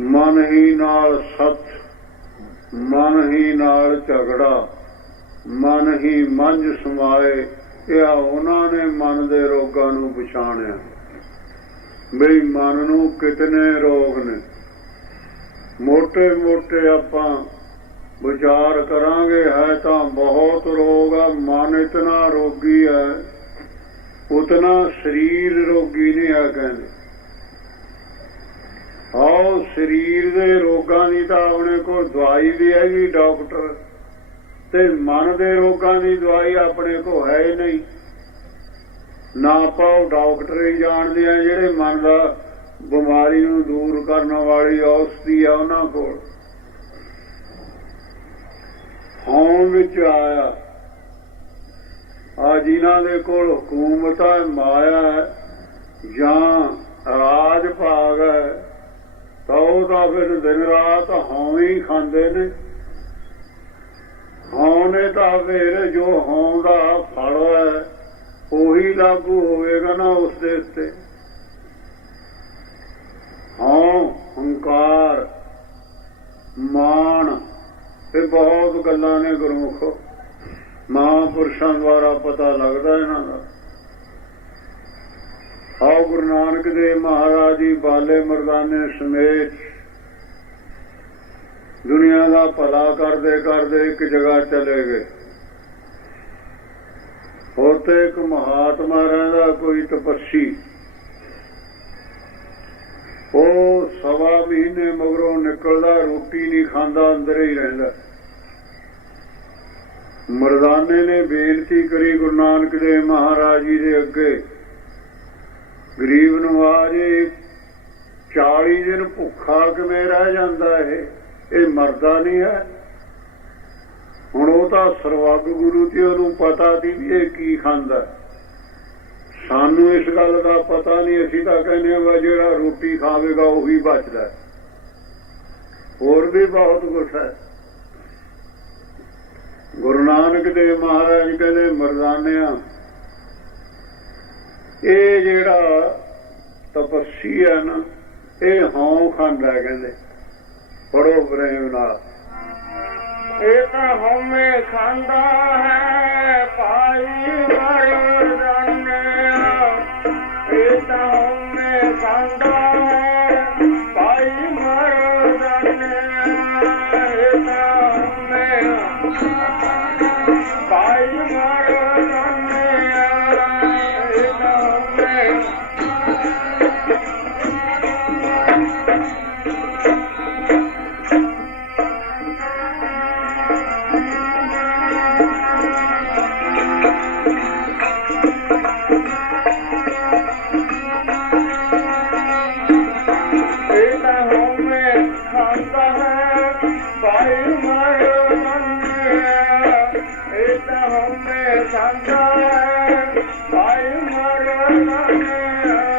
ਮਨ ਹੀ ਨਾਲ ਸੱਚ, ਮਨ ਹੀ ਨਾਲ ਝਗੜਾ, ਮਨ ਹੀ ਮੰਝ ਸਮਾਏ। ਇਹ ਉਹਨਾਂ ਨੇ ਮਨ ਦੇ ਰੋਗਾਂ ਨੂੰ ਪਛਾਣਿਆ ਬਈ ਮਨ ਨੂੰ ਕਿਤਨੇ ਰੋਗ ਨੇ। ਮੋਟੇ ਮੋਟੇ ਆਪਾਂ ਵਿਚਾਰ ਕਰਾਂਗੇ, ਹੈ ਤਾਂ ਬਹੁਤ ਰੋਗ ਆ। ਮਨ ਇਤਨਾ ਰੋਗੀ ਹੈ, ਉਤਨਾ ਸਰੀਰ ਰੋਗੀ ਨਹੀਂ ਹੈ ਕਹਿੰਦੇ। ਆਓ ਸਰੀਰ ਦੇ ਰੋਗਾਂ ਦੀ ਤਾਂ ਆਪਣੇ ਕੋਲ ਦਵਾਈ ਵੀ ਹੈਗੀ ਡਾਕਟਰ, ਤੇ ਮਨ ਦੇ ਰੋਗਾਂ ਦੀ ਦਵਾਈ ਆਪਣੇ ਕੋਲ ਹੈ ਹੀ ਨਹੀਂ। ਨਾ ਆਪਾਂ ਉਹ ਡਾਕਟਰ ਹੀ ਜਾਣਦੇ ਆ ਜਿਹੜੇ ਮਨ ਦਾ ਬਿਮਾਰੀ ਨੂੰ ਦੂਰ ਕਰਨ ਵਾਲੀ ਔਸ਼ਧੀ ਆ ਉਹਨਾਂ ਕੋਲ। ਹਉਂ ਵਿੱਚ ਆਇਆ ਆ ਜਿਨ੍ਹਾਂ ਦੇ ਕੋਲ ਹਕੂਮਤ ਹੈ, ਮਾਇਆ ਹੈ ਜਾਂ ਰਾਜ ਭਾਗ ਹੈ, ਤਾਂ ਉਹ ਤਾਂ ਫਿਰ ਦਿਨ ਰਾਤ ਹਉਂ ਹੀ ਖਾਂਦੇ ਨੇ। ਹਉਂ ਨੇ ਤਾਂ ਫਿਰ ਜੋ ਹਉਂ ਦਾ ਫਲ ਹੈ ਉਹੀ ਲਾਗੂ ਹੋਵੇਗਾ ਨਾ ਉਸ ਦੇ ਉੱਤੇ। ਹਉਂ, ਹੰਕਾਰ, ਮਾਣ, ਇਹ ਬਹੁਤ ਗੱਲਾਂ ਨੇ ਗੁਰਮੁਖੋ, ਮਹਾਂਪੁਰਸ਼ਾਂ ਦੁਆਰਾ ਪਤਾ ਲੱਗਦਾ ਇਹਨਾਂ ਦਾ। ਆਓ ਗੁਰੂ ਨਾਨਕ ਦੇਵ ਮਹਾਰਾਜ ਜੀ ਬਾਲੇ ਮਰਦਾਨੇ ਸਮੇਤ ਦੁਨੀਆ ਦਾ ਭਲਾ ਕਰਦੇ ਕਰਦੇ ਇੱਕ ਜਗ੍ਹਾ ਚਲੇ ਗਏ। ਹੋਰ ਤੇ ਇੱਕ ਮਹਾਤਮਾ ਰਹਿੰਦਾ, ਕੋਈ ਤਪੱਸੀ। ਉਹ 1.25 ਮਹੀਨੇ ਮਗਰੋਂ ਨਿਕਲਦਾ, ਰੋਟੀ ਨਹੀਂ ਖਾਂਦਾ, ਅੰਦਰ ਹੀ ਰਹਿੰਦਾ। ਮਰਦਾਨੇ ਨੇ ਬੇਨਤੀ ਕਰੀ ਗੁਰੂ ਨਾਨਕ ਦੇਵ ਮਹਾਰਾਜ ਜੀ ਦੇ ਅੱਗੇ, ਗਰੀਬ ਨਵਾਜ 40 ਦਿਨ ਭੁੱਖਾ ਕਿਵੇਂ ਰਹਿ ਜਾਂਦਾ? ਇਹ ਮਰਦਾ ਨਹੀਂ ਹੈ। ਹੁਣ ਉਹ ਤਾਂ ਸਰਵੱਗ ਗੁਰੂ ਤੇ ਉਹਨੂੰ ਪਤਾ ਸੀ ਵੀ ਇਹ ਕੀ ਖਾਂਦਾ। ਸਾਨੂੰ ਇਸ ਗੱਲ ਦਾ ਪਤਾ ਨਹੀਂ। ਅਸੀਂ ਤਾਂ ਕਹਿੰਦੇ ਹਾਂ ਜਿਹੜਾ ਰੋਟੀ ਖਾਵੇਗਾ ਉਹੀ ਬਚਦਾ। ਹੋਰ ਵੀ ਬਹੁਤ ਕੁਛ ਹੈ। ਗੁਰੂ ਨਾਨਕ ਦੇਵ ਮਹਾਰਾਜ ਕਹਿੰਦੇ ਮਰਦਾਨਿਆਂ, ਇਹ ਜਿਹੜਾ ਤਪੱਸੀ ਹੈ ਨਾ, ਇਹ ਹਉਂ ਖਾਂਦਾ। ਕਹਿੰਦੇ ਪੜੋ ਪ੍ਰੇਮ ਨਾਲ। ਇਹ ਤਾਂ ਹਉਮੈ ਖਾਂਦਾ ਹੈ ਭਾਈ ਮਰਦਾਨਿਆ, ਇਹ ਤਾਂ ਹਉਮੈ ਖਾਂਦਾ ਹੈ ਭਾਈ ਮਰਦਾਨਿਆ, ਇਹ ਤਾਂ ਹਉਮੈ ਭਾਈ ਮਰਦਾਨਿਆ, ਇਹ ਤਾਂ ਹਉਮੈ ਖਾਂਦਾ ਹੈ ਭਾਈ ਮਰਦਾਨਿਆ।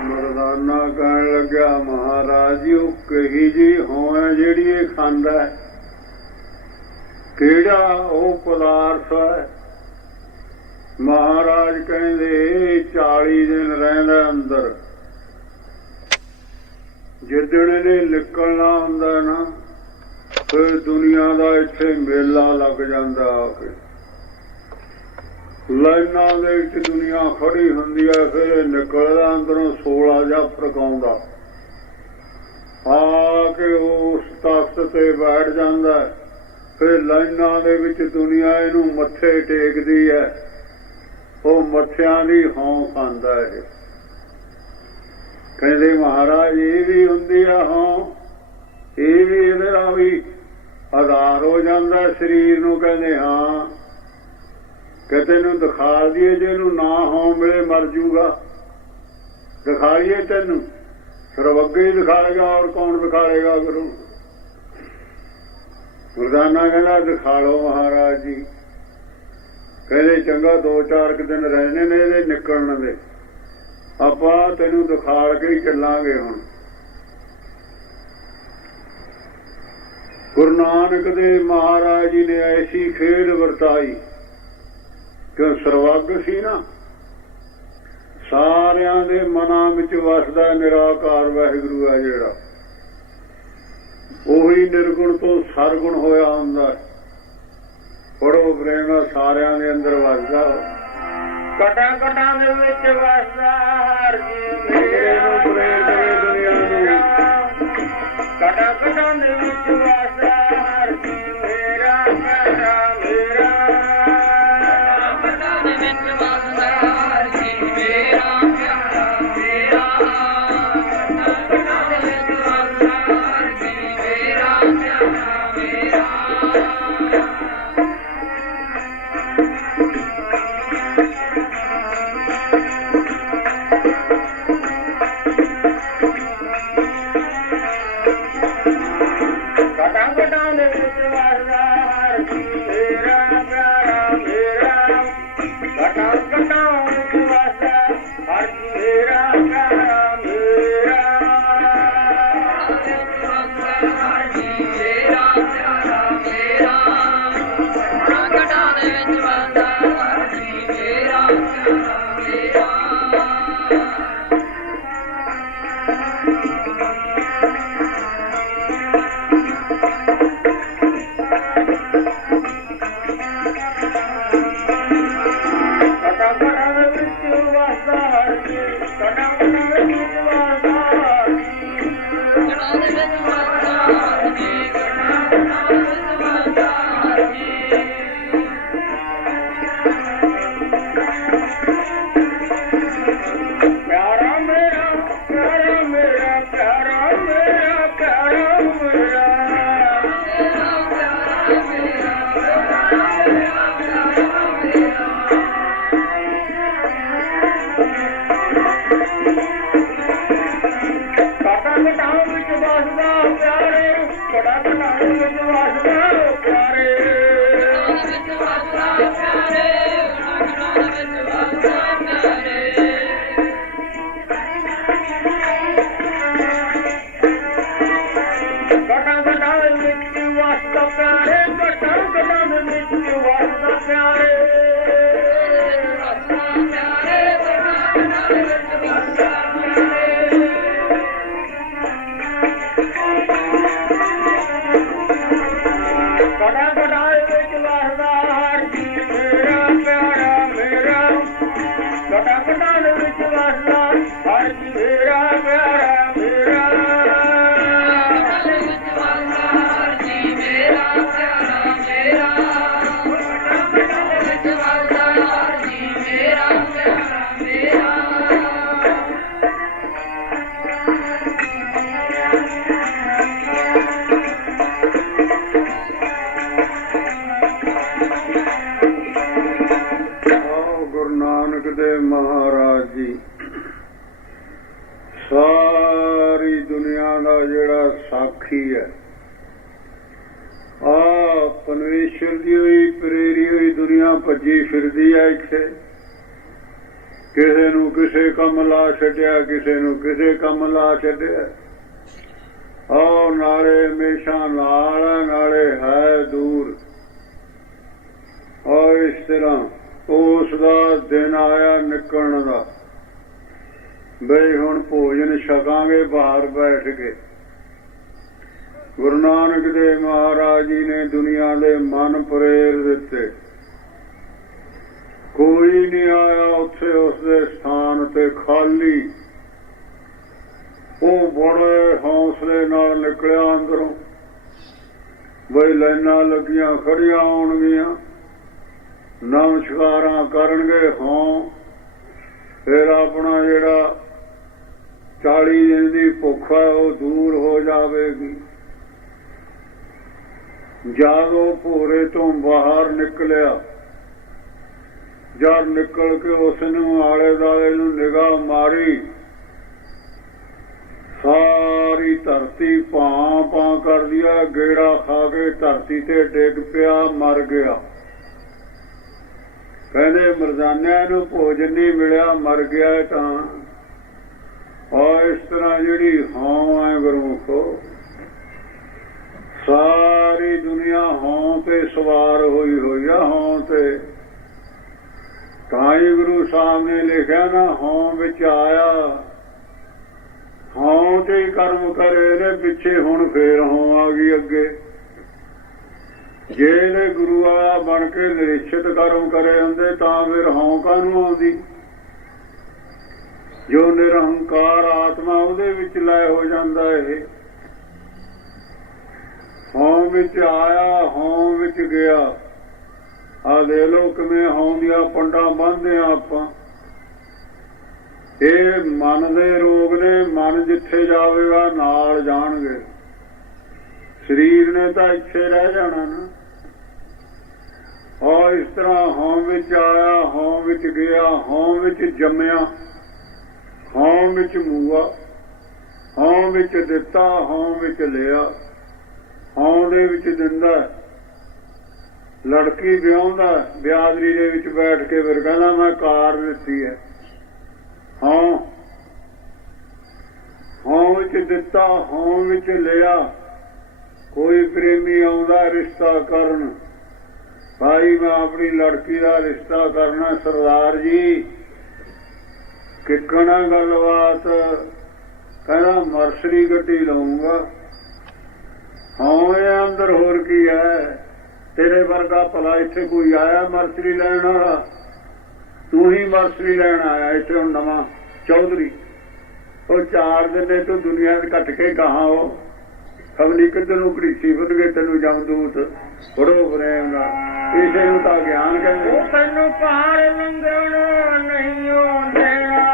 ਮਰਦਾਨਾ ਕਹਿਣ ਲੱਗਿਆ ਮਹਾਰਾਜ ਜੀ ਉਹ ਕਹੀ ਜੀ ਹੋਵੇ ਜਿਹੜੀ ਇਹ ਖਾਂਦਾ ਕਿਹੜਾ ਉਹ ਪਦਾਰਥ ਹੈ। ਮਹਾਰਾਜ ਕਹਿੰਦੇ 40 ਦਿਨ ਰਹਿੰਦਾ ਅੰਦਰ, ਜਿੱਦਣ ਇਹਨੇ ਨਿਕਲਣਾ ਹੁੰਦਾ ਨਾ ਫਿਰ ਦੁਨੀਆ ਦਾ ਇੱਥੇ ਮੇਲਾ ਲੱਗ ਜਾਂਦਾ ਆ ਕੇ ਲਾਈਨਾਂ ਦੇ ਵਿੱਚ ਦੁਨੀਆ ਖੜੀ ਹੁੰਦੀ ਹੈ। ਫਿਰ ਨਿਕਲਦਾ ਅੰਦਰੋਂ 16 ਜਾਂ ਫਰਕਾਉਂਦਾ ਆ ਕੇ ਉਸ ਤਖਤ ਤੇ ਬੈਠ ਜਾਂਦਾ। ਫਿਰ ਲਾਈਨਾਂ ਦੇ ਵਿੱਚ ਦੁਨੀਆ ਇਹਨੂੰ ਮੱਥੇ ਟੇਕਦੀ ਹੈ, ਉਹ ਮੱਥਿਆਂ ਦੀ ਹੌਂ ਖਾਂਦਾ ਇਹ। ਕਹਿੰਦੇ ਮਹਾਰਾਜ ਇਹ ਵੀ ਹੁੰਦੀ ਆ ਹੌਂ, ਇਹ ਵੀ ਇਹਦਾ ਵੀ ਆਧਾਰ ਹੋ ਜਾਂਦਾ ਸਰੀਰ ਨੂੰ। ਕਹਿੰਦੇ ਹਾਂ ਕਿ ਤੈਨੂੰ ਦਿਖਾ ਦਈਏ, ਜੇ ਇਹਨੂੰ ਨਾ ਹੌਂ ਮਿਲੇ ਮਰ ਜੂਗਾ, ਦਿਖਾਈਏ ਤੈਨੂੰ। ਸਿਰਫ ਅੱਗੇ ਹੀ ਦਿਖਾਏਗਾ, ਔਰ ਕੌਣ ਦਿਖਾਏਗਾ ਗੁਰੂ। ਗੁਰਦਾਨਾ ਕਹਿੰਦਾ ਦਿਖਾ ਲਓ ਮਹਾਰਾਜ ਜੀ। ਕਹਿੰਦੇ ਚੰਗਾ 2-4 ਦਿਨ ਰਹਿਣੇ ਨੇ ਇਹਦੇ ਨਿਕਲਣ ਦੇ, ਆਪਾਂ ਤੈਨੂੰ ਦਿਖਾਲ ਕੇ ਹੀ ਚੱਲਾਂਗੇ। ਹੁਣ ਗੁਰੂ ਨਾਨਕ ਦੇ ਮਹਾਰਾਜ ਜੀ ਨੇ ਐਸੀ ਖੇਡ ਵਰਤਾਈ ਕਿ ਸਰਵੱਗ ਸੀ ਨਾ, ਸਾਰਿਆਂ ਦੇ ਮਨਾਂ ਵਿੱਚ ਵਸਦਾ ਨਿਰਾਕਾਰ ਵਾਹਿਗੁਰੂ ਹੈ ਜਿਹੜਾ, ਉਹੀ ਨਿਰਗੁਣ ਤੋਂ ਸਰਗੁਣ ਹੋਇਆ ਹੁੰਦਾ। ਬੜੋ ਪ੍ਰੇਮ ਸਾਰਿਆਂ ਦੇ ਅੰਦਰ ਵਸਦਾ, ਕਟਾਂ ਕਟਾਂ ਦੇ ਵਿੱਚ ਵਸਦਾ ਹਰ ਜੀ ਮੇਰੇ ਨੂੰ ਪ੍ਰੇਮ ਕਰੇ ਦੁਨੀਆ ਨੂੰ। ਕਟਾਂ ਕਟਾਂ ਦੇ ਵਿੱਚ ਵਸਦਾ ਹਰ ਜੀ ਮੇਰਾ ਪਿਆਰਾ ਮੇਰਾ। ਕਟਾਂ ਦੇ ਵਿੱਚ ਵਸਦਾ ਹਰ ਜੀ ਮੇਰਾ ਪਿਆਰਾ ਮੇਰਾ। ਕਟਾਂ ਦੇ ਵਿੱਚ ਵਸਦਾ ਹਰ ਜੀ ਮੇਰਾ ਪਿਆਰਾ ਮੇਰਾ। ਹਰ सारी दुनिया का जिहड़ा साखी है परमेश्वर की हुई प्रेरी हुई दुनिया भजी फिरदी है। इत्थे किसे नूं किसे कम ला छड्या, किसे नूं किसे कम ला छड्या। नाले हमेशा नाल नाले है दूर। और इस तरह उसका दिन आया निकलण का, बई हुण भोजन छकांगे बाहर बैठ के। गुरु नानक देव महाराज जी ने दुनिया के मन प्रेर दिते। कोई नहीं आया उत्थे उसके स्थान ते खाली। वो बड़े हौसले नाल निकलिया अंदरों, बई लाइनां लगियां खड़ियां होणगियां, नमस्कारां करनगे। हों फिर अपना जिहड़ा 40 दिन की भुख है वो दूर हो जाएगी। जद वो भोरे तो बाहर निकलिया, जब निकल के उसने आले दुआले नूं निगाह मारी, सारी धरती भां भां कर दिया। गेड़ा खा के धरती ते डिग पिया, मर गया। कहते मरजानिया नूं भोजन नहीं मिलिया, मर गया। और इस तरह जिहड़ी हों है गुरमुखो, सारी दुनिया हों ते सवार हुई हुई है। हों ते ताई गुरु साहब ने लिखा ना, हों विच आया, हों ते ही कर्म करे ने पिछे, हुण फेर हों आ गई अगे। जे ने गुरु आला बन के निरीक्षित कर्म करे हुंदे तां फिर हों काहनूं आउंदी। जो निरहंकार आत्मा उहदे विच लय हो जांदा है। हों विच आया, हों विच गया। आ दे लो किवें हों दियां पंडां बन्नदे आपां। ये मन दे रोग ने, मन जिथे जावेगा नाल जाणगे। शरीर ने तां इत्थे रह जाना ना। और इस तरह हों विच आया, हों विच गया, हों विच जम्मिया, हों विच मूआ, हों विच दिता, हों विच लिया। हों दे विच दिंदा, लड़की विआहुंदा, बियादरी दे विच बैठ के फिर कहंदा मैं कार दित्ती है। हों हों विच दिता, हों विच लिया। कोई प्रेमी आउंदा रिश्ता करन, भाई मैं अपनी लड़की का रिश्ता करना, सरदार जी किकना गलबात। कहना मर्सरी गड्डी लाऊंगा। हाँ ये अंदर होर की है, तेरे वर्गा भला इत्थे कोई आया मर्सरी लैण वाला? तू ही मर्सरी लैण आया इत्थे हुण नवां चौधरी। वो 4 दिन ने तो दुनिया घट के कहा हो खबली किधर नूं घड़ीसी फिर गए तेनू जमदूत बड़ो प्रेम नाल। इसे नूं तां ज्ञान कहंदे। तैनू पार लंघण नहीं देना,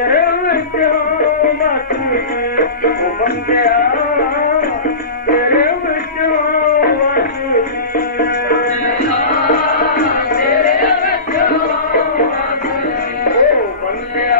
ਤੇਰੇ ਵਿੱਚ ਵਸਦੀ ਉਹ ਬੰਦਿਆ ਤੇਰੇ ਵਿੱਚ ਵਸਦੀ ਤੇਰੇ ਵਿੱਚ ਵਸਦੀ ਉਹ ਬੰਦਿਆ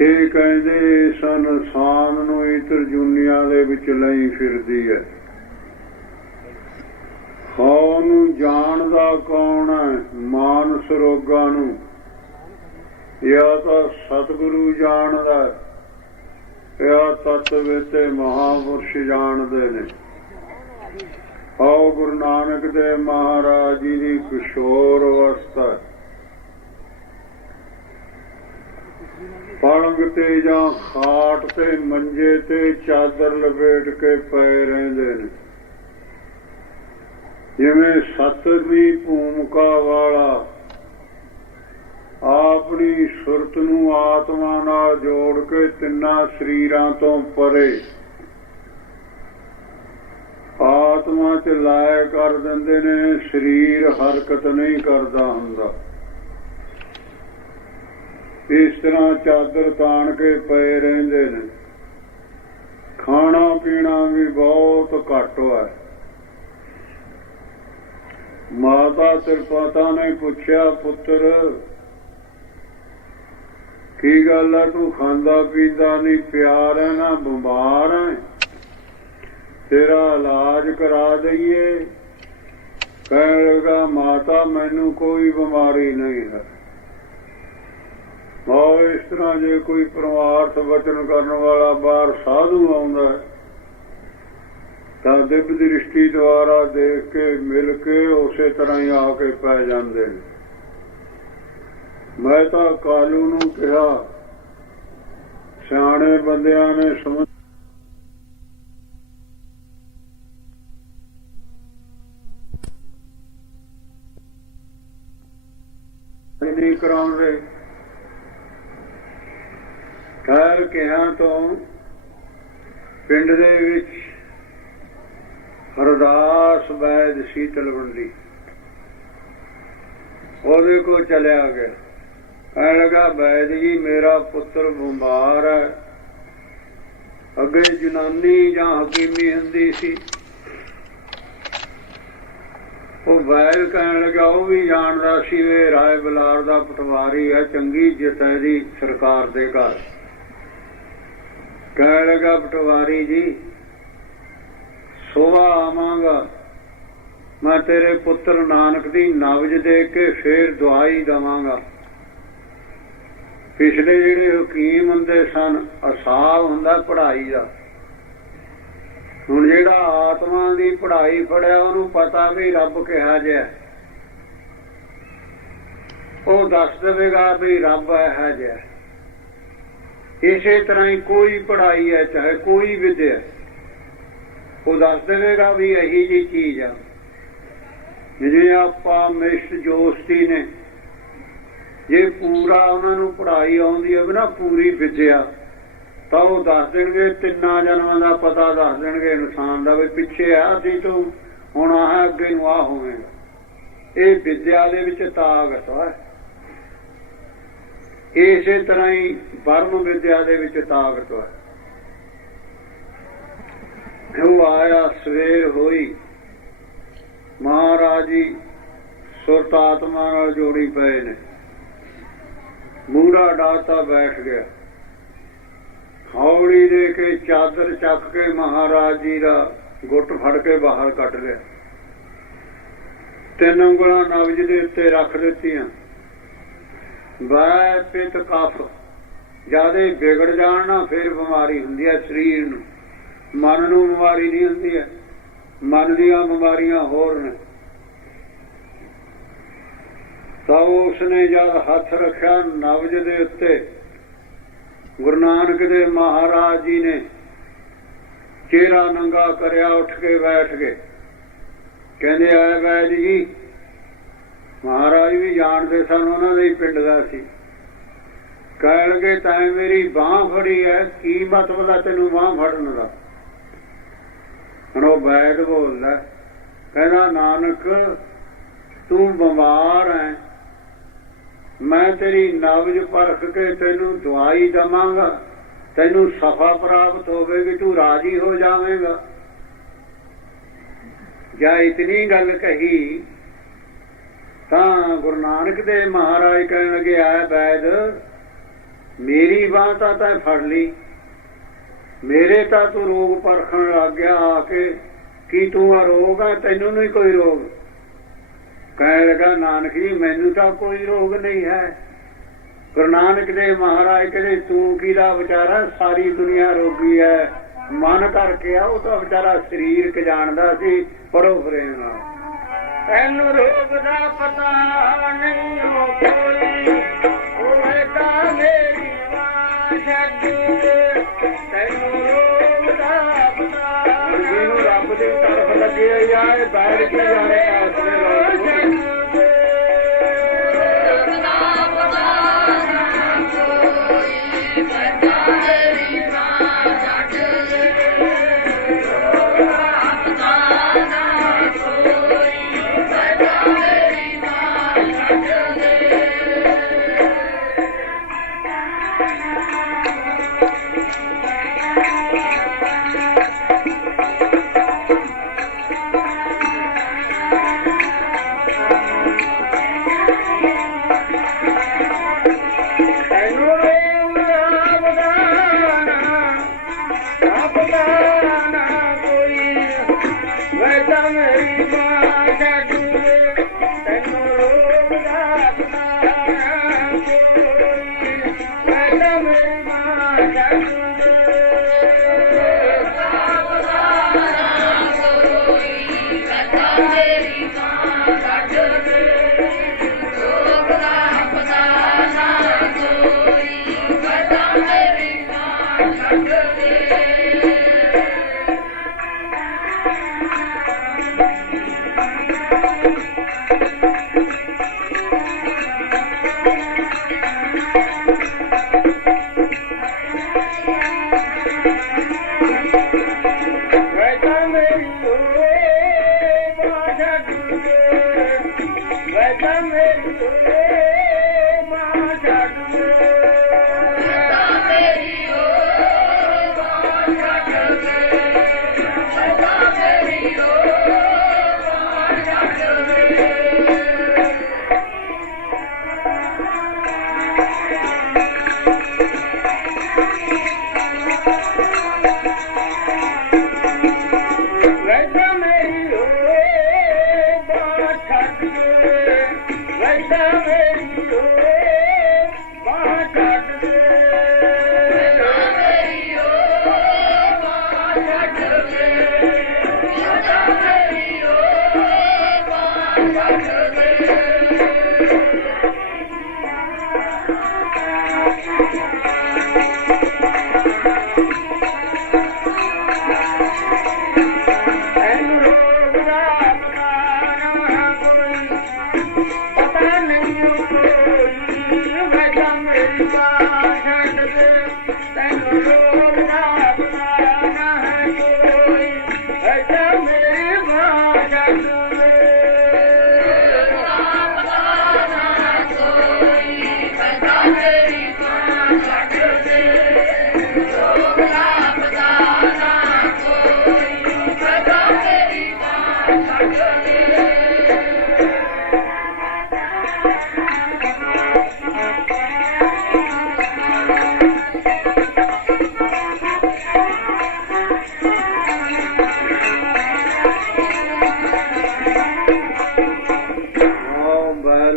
ਇਹ ਕਹਿੰਦੇ ਸੰਸਾਨ ਨੂੰ ਇਤਰ ਦੁਨੀਆ ਦੇ ਵਿੱਚ ਲਈ ਫਿਰਦੀ ਹੈ। ਹਾਂ ਨੂੰ ਜਾਣਦਾ ਕੌਣ ਹੈ? ਮਾਨਸ ਰੋਗਾਂ ਨੂੰ ਜਾਂ ਤਾਂ ਸਤਿਗੁਰੂ ਜਾਣਦਾ, ਜਾਂ ਤਤਵ ਤੇ ਮਹਾਂਪੁਰਸ਼ ਜਾਣਦੇ ਨੇ। ਆਓ ਗੁਰੂ ਨਾਨਕ ਦੇਵ ਮਹਾਰਾਜ ਜੀ ਦੀ ਕਿਸ਼ੋਰ ਅਵਸਥਾ ਪਲੰਗ ਤੇ ਜਾਂ ਖਾਟ ਤੇ ਮੰਜੇ ਤੇ ਚਾਦਰ ਲਪੇਟ ਕੇ ਪਏ ਰਹਿੰਦੇ ਨੇ। ਜਿਵੇਂ ਸੱਤਵੀਂ ਭੂਮਿਕਾ ਵਾਲਾ ਆਪਣੀ ਸੁਰਤ ਨੂੰ ਆਤਮਾ ਨਾਲ ਜੋੜ ਕੇ ਤਿੰਨਾਂ ਸਰੀਰਾਂ ਤੋਂ ਪਰੇ ਆਤਮਾ ਚ ਲਾਇ ਕਰ ਦਿੰਦੇ ਨੇ। ਸਰੀਰ ਹਰਕਤ ਨਹੀਂ ਕਰਦਾ ਹੁੰਦਾ। ਇਸ ਤਰ੍ਹਾਂ ਚਾਦਰ ਤਾਣ ਕੇ ਪਏ ਰਹਿੰਦੇ ਨੇ। ਖਾਣਾ ਪੀਣਾ ਵੀ ਬਹੁਤ ਘੱਟ ਹੈ। ਮਾਤਾ ਤ੍ਰਿਪਤਾ ਨੇ ਪੁੱਛਿਆ, ਪੁੱਤਰ ਕੀ ਗੱਲ ਹੈ, ਤੂੰ ਖਾਂਦਾ ਪੀਂਦਾ ਨਹੀਂ, ਪਿਆਰ ਹੈ ਨਾ ਬਿਮਾਰ ਹੈ, ਤੇਰਾ ਇਲਾਜ ਕਰਾ ਦਈਏ? ਕਹਿਣ ਲੱਗਾ, ਮਾਤਾ ਮੈਨੂੰ ਕੋਈ ਬਿਮਾਰੀ ਨਹੀਂ ਹੈ। ਇਸ ਤਰ੍ਹਾਂ ਜੇ ਕੋਈ ਪਰਮਾਰਥ ਵਚਨ ਕਰਨ ਵਾਲਾ ਬਾਹਰ ਸਾਧੂ ਆਉਂਦਾ ਤਾਂ ਦਿਵ ਦ੍ਰਿਸ਼ਟੀ ਦੁਆਰਾ ਦੇਖ ਕੇ ਮਿਲ ਕੇ ਉਸੇ ਤਰ੍ਹਾਂ ਹੀ ਆ ਕੇ ਪੈ ਜਾਂਦੇ ਨੇ। ਮੈਂ ਤਾਂ ਕਾਲੂ ਨੂੰ ਕਿਹਾ, ਸਿਆਣੇ ਬੰਦਿਆਂ ਨੇ ਸਮਝ ਨਹੀਂ ਕਰਾਉਂਦੇ। ਠਹਿਰ ਕਿਹਾ ਤੋਂ ਪਿੰਡ ਦੇ ਵਿੱਚ ਹਰਦਾਸ ਵੈਦ ਸੀ ਤਲਵੰਡੀ, ਉਹਦੇ ਕੋਲ ਚਲਿਆ ਗਿਆ। ਕਹਿਣ ਲੱਗਾ, ਵੈਦ ਜੀ ਮੇਰਾ ਪੁੱਤਰ ਬਿਮਾਰ ਹੈ। ਅੱਗੇ ਜਨਾਨੀ ਜਾਂ ਹਕੀਮੀ ਹੁੰਦੀ ਸੀ। ਉਹ ਵੈਦ ਕਹਿਣ ਲੱਗਾ, ਉਹ ਵੀ ਜਾਣਦਾ ਸੀ ਇਹ ਰਾਏ ਬਲਾਰ ਦਾ ਪਟਵਾਰੀ ਹੈ, ਚੰਗੀ ਇੱਜ਼ਤ ਹੈ ਦੀ ਸਰਕਾਰ ਦੇ ਘਰ। ਕਹਿਣ ਲੱਗਾ, ਪਟਵਾਰੀ ਜੀ ਸੁਬਾਹ ਆਵਾਂਗਾ, ਮੈਂ ਤੇਰੇ ਪੁੱਤਰ ਨਾਨਕ ਦੀ ਨਬਜ਼ ਦੇ ਕੇ ਫੇਰ ਦਵਾਈ ਦੇਵਾਂਗਾ। ਪਿਛਲੇ ਜਿਹੜੇ ਹਕੀਮ ਹੁੰਦੇ ਸਨ, ਅਸਾਬ ਹੁੰਦਾ ਪੜ੍ਹਾਈ ਦਾ। ਹੁਣ ਜਿਹੜਾ ਆਤਮਾ ਦੀ ਪੜ੍ਹਾਈ ਪੜਿਆ ਉਹਨੂੰ ਪਤਾ ਵੀ ਰੱਬ ਕਿਹਾ ਜਿਹਾ, ਉਹ ਦੱਸ ਦੇਵੇਗਾ ਵੀ ਰੱਬ ਹੈ ਜਿਹਾ। ਇਸੇ ਤਰ੍ਹਾਂ ਹੀ ਕੋਈ ਪੜ੍ਹਾਈ ਹੈ, ਚਾਹੇ ਕੋਈ ਵਿਦਿਆ, ਉਹ ਦੱਸ ਦੇਵੇਗਾ ਵੀ ਇਹੀ ਜਿਹੀ ਚੀਜ਼ ਆ। ਜਿਵੇਂ ਆਪਾਂ ਮਿਸਟਰ ਜੋਸ਼ੀ ਨੇ, ਜੇ ਪੂਰਾ ਉਹਨਾਂ ਨੂੰ ਪੜ੍ਹਾਈ ਆਉਂਦੀ ਹੋਵੇ ਨਾ, ਪੂਰੀ ਵਿਦਿਆ, ਤਾਂ ਉਹ ਦੱਸ ਦੇਣਗੇ, ਤਿੰਨਾਂ ਜਨਮਾਂ ਦਾ ਪਤਾ ਦੱਸ ਦੇਣਗੇ ਇਨਸਾਨ ਦਾ, ਵੀ ਪਿੱਛੇ ਆ ਅਸੀਂ ਤੋਂ ਹੁਣ ਆਹ ਅੱਗੇ ਨੂੰ ਆਹ ਹੋਵੇਗਾ। ਇਹ ਵਿਦਿਆ ਦੇ ਵਿੱਚ ਤਾਕਤ ਹੈ। ਇਸੇ ਤਰ੍ਹਾਂ ਹੀ ਬ੍ਰਹਮ ਵਿਦਿਆ ਦੇ ਵਿੱਚ ਤਾਕਤ ਹੈ। ਉਹ ਆਇਆ ਸਵੇਰ ਹੋਈ, ਮਹਾਰਾਜ ਜੀ ਸੁਰਤ ਆਤਮਾ ਨਾਲ ਜੋੜੀ ਪਏ ਨੇ। ਮੂਹਰਾ ਡਾਤਾ ਬੈਠ ਗਿਆ, ਹੌਲੀ ਦੇ ਕੇ ਚਾਦਰ ਚੱਕ ਕੇ ਮਹਾਰਾਜ ਜੀ ਦਾ ਗੁੱਟ ਫੜ ਕੇ ਬਾਹਰ ਕੱਢ ਲਿਆ। 3 ਉਂਗਲਾਂ ਨਬਜ ਦੇ ਉੱਤੇ ਰੱਖ ਦਿੱਤੀਆਂ। ਵੈ ਪਿੱਤ ਕਫ ਜਿਆਦੇ ਵਿਗੜ ਜਾਣ ਨਾ ਫਿਰ ਬਿਮਾਰੀ ਹੁੰਦੀ ਹੈ ਸਰੀਰ ਨੂੰ, ਮਨ ਨੂੰ ਬਿਮਾਰੀ ਨਹੀਂ ਹੁੰਦੀ ਹੈ। ਮਨ ਦੀਆਂ ਬਿਮਾਰੀਆਂ ਹੋਰ ਨੇ। ਤਾਂ ਉਸਨੇ ਜਦ ਹੱਥ ਰੱਖਿਆ ਨਬਜ ਦੇ ਉੱਤੇ, ਗੁਰੂ ਨਾਨਕ ਦੇਵ ਮਹਾਰਾਜ ਜੀ ਨੇ ਚਿਹਰਾ ਨੰਗਾ ਕਰਿਆ, ਉੱਠ ਕੇ ਬੈਠ ਗਏ। ਕਹਿੰਦੇ ਆਏ ਵੈਦ ਜੀ, ਮਹਾਰਾਜ ਵੀ ਜਾਣਦੇ ਸਨ, ਉਹਨਾਂ ਦੇ ਹੀ ਪਿੰਡ ਦਾ ਸੀ। ਕਹਿਣ ਲੱਗੇ ਤੈਂ ਮੇਰੀ ਬਾਂਹ ਫੜੀ ਹੈ, ਕੀ ਮਤਲਬ ਹੈ ਤੈਨੂੰ ਬਾਂਹ ਫੜਨ ਦਾ? ਹੁਣ ਉਹ ਵੈਦ ਬੋਲਦਾ, ਕਹਿੰਦਾ ਨਾਨਕ ਤੂੰ ਬਿਮਾਰ ਹੈ, ਮੈਂ ਤੇਰੀ ਨਬਜ ਪਰਖ ਕੇ ਤੈਨੂੰ ਦਵਾਈ ਦੇਵਾਂਗਾ, ਤੈਨੂੰ ਸਫਾ ਪ੍ਰਾਪਤ ਹੋਵੇਗੀ, ਤੂੰ ਰਾਜੀ ਹੋ ਜਾਵੇਗਾ। ਜਾਂ ਇਤਨੀ ਗੱਲ ਕਹੀ ਤਾਂ ਗੁਰੂ ਨਾਨਕ ਦੇਵ ਮਹਾਰਾਜ ਕਹਿਣ ਲੱਗੇ ਆਏ ਵੈਦ, ਮੇਰੀ ਬਾਂਹ ਤਾਂ ਤੈਂ ਫੜ ਲਈ, ਮੇਰੇ ਤਾਂ ਤੂੰ ਰੋਗ ਪਰਖਣ ਲੱਗ ਗਿਆ ਆ ਕੇ, ਕੀ ਤੂੰ ਅਰੋਗ ਹੈ, ਤੈਨੂੰ ਨਹੀਂ ਕੋਈ ਰੋਗ? ਕਹਿਣ ਲੱਗਾ ਨਾਨਕ ਜੀ ਮੈਨੂੰ ਤਾਂ ਕੋਈ ਰੋਗ ਨਹੀਂ ਹੈ। ਗੁਰੂ ਨਾਨਕ ਦੇਵ ਮਹਾਰਾਜ ਕਹਿੰਦੇ ਤੂੰ ਕਿਹਦਾ ਵਿਚਾਰਾ, ਸਾਰੀ ਦੁਨੀਆ ਰੋਗੀ ਹੈ, ਮਨ ਕਰਕੇ ਆ, ਉਹ ਤਾਂ ਵਿਚਾਰਾ ਸਰੀਰਕ ਜਾਣਦਾ ਸੀ। ਪੜੋ ਪ੍ਰੇਮ ਨਾਲ, ਤੈਨੂੰ ਰੋਗ ਦਾ ਪਤਾ ਨਹੀਂ ਕੋਈ, ਉਹ ਤਾਂ ਮੇਰੀ ਮਾਂ ਛੱਡ, ਤੈਨੂੰ ਰੋਗ ਦਾ ਪਤਾ ਜਿਹਨੂੰ ਰੱਬ ਦੀ ਤਰਫ ਲੱਗੇ ਆਏ ਬੈਠ ਕੇ ਜਾਣੇ ਆਸਰੇ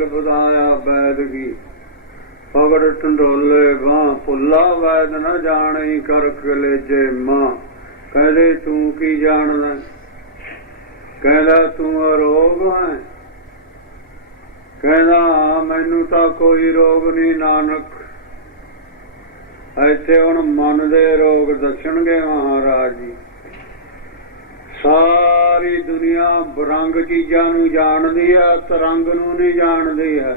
बैल बधाया बैद की पगड़ टंडोले बां पुला वैद न जाने कर कलेजे मां कहले तू की जानना कहला तू अरोग है कहला मैनू तां कोई रोग नहीं नानक ਇੱਥੇ ਹੁਣ ਮਨ ਦੇ ਰੋਗ ਦੱਸਣਗੇ ਮਹਾਰਾਜ ਜੀ ਸਾਰੀ ਦੁਨੀਆ ਬਰੰਗ ਚੀਜ਼ਾਂ ਨੂੰ ਜਾਣਦੀ ਹੈ ਤਰੰਗ ਨੂੰ ਨਹੀਂ ਜਾਣਦੀ ਹੈ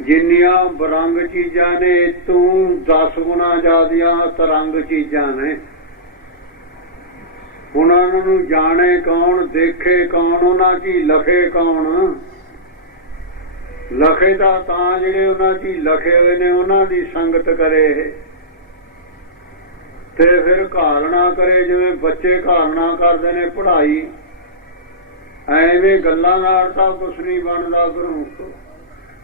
ਜਿੰਨੀਆਂ ਬਰੰਗ ਚੀਜ਼ਾਂ ਨੇ ਤੂੰ 10 ਗੁਣਾ ਜ਼ਿਆਦੀਆਂ ਤਰੰਗ ਚੀਜ਼ਾਂ ਨੇ ਉਹਨਾਂ ਨੂੰ ਜਾਣੇ ਕੌਣ ਦੇਖੇ ਕੌਣ ਉਹਨਾਂ ਕੀ ਲਖੇ ਕੌਣ ਲਖੇ ਤਾਂ ਜਿਹੜੇ ਉਹਨਾਂ ਚ ਲਖੇ ਹੋਏ ਨੇ ਉਹਨਾਂ ਦੀ ਸੰਗਤ ਕਰੇ ਤੇ ਫਿਰ ਘਾਲਣਾ ਕਰੇ ਜਿਵੇਂ ਬੱਚੇ ਘਾਲਣਾ ਕਰਦੇ ਨੇ ਪੜ੍ਹਾਈ ਐਵੇਂ ਗੱਲਾਂ ਨਾਲ ਤਾਂ ਕੁਛ ਨਹੀਂ ਬਣਦਾ ਗੁਰੂ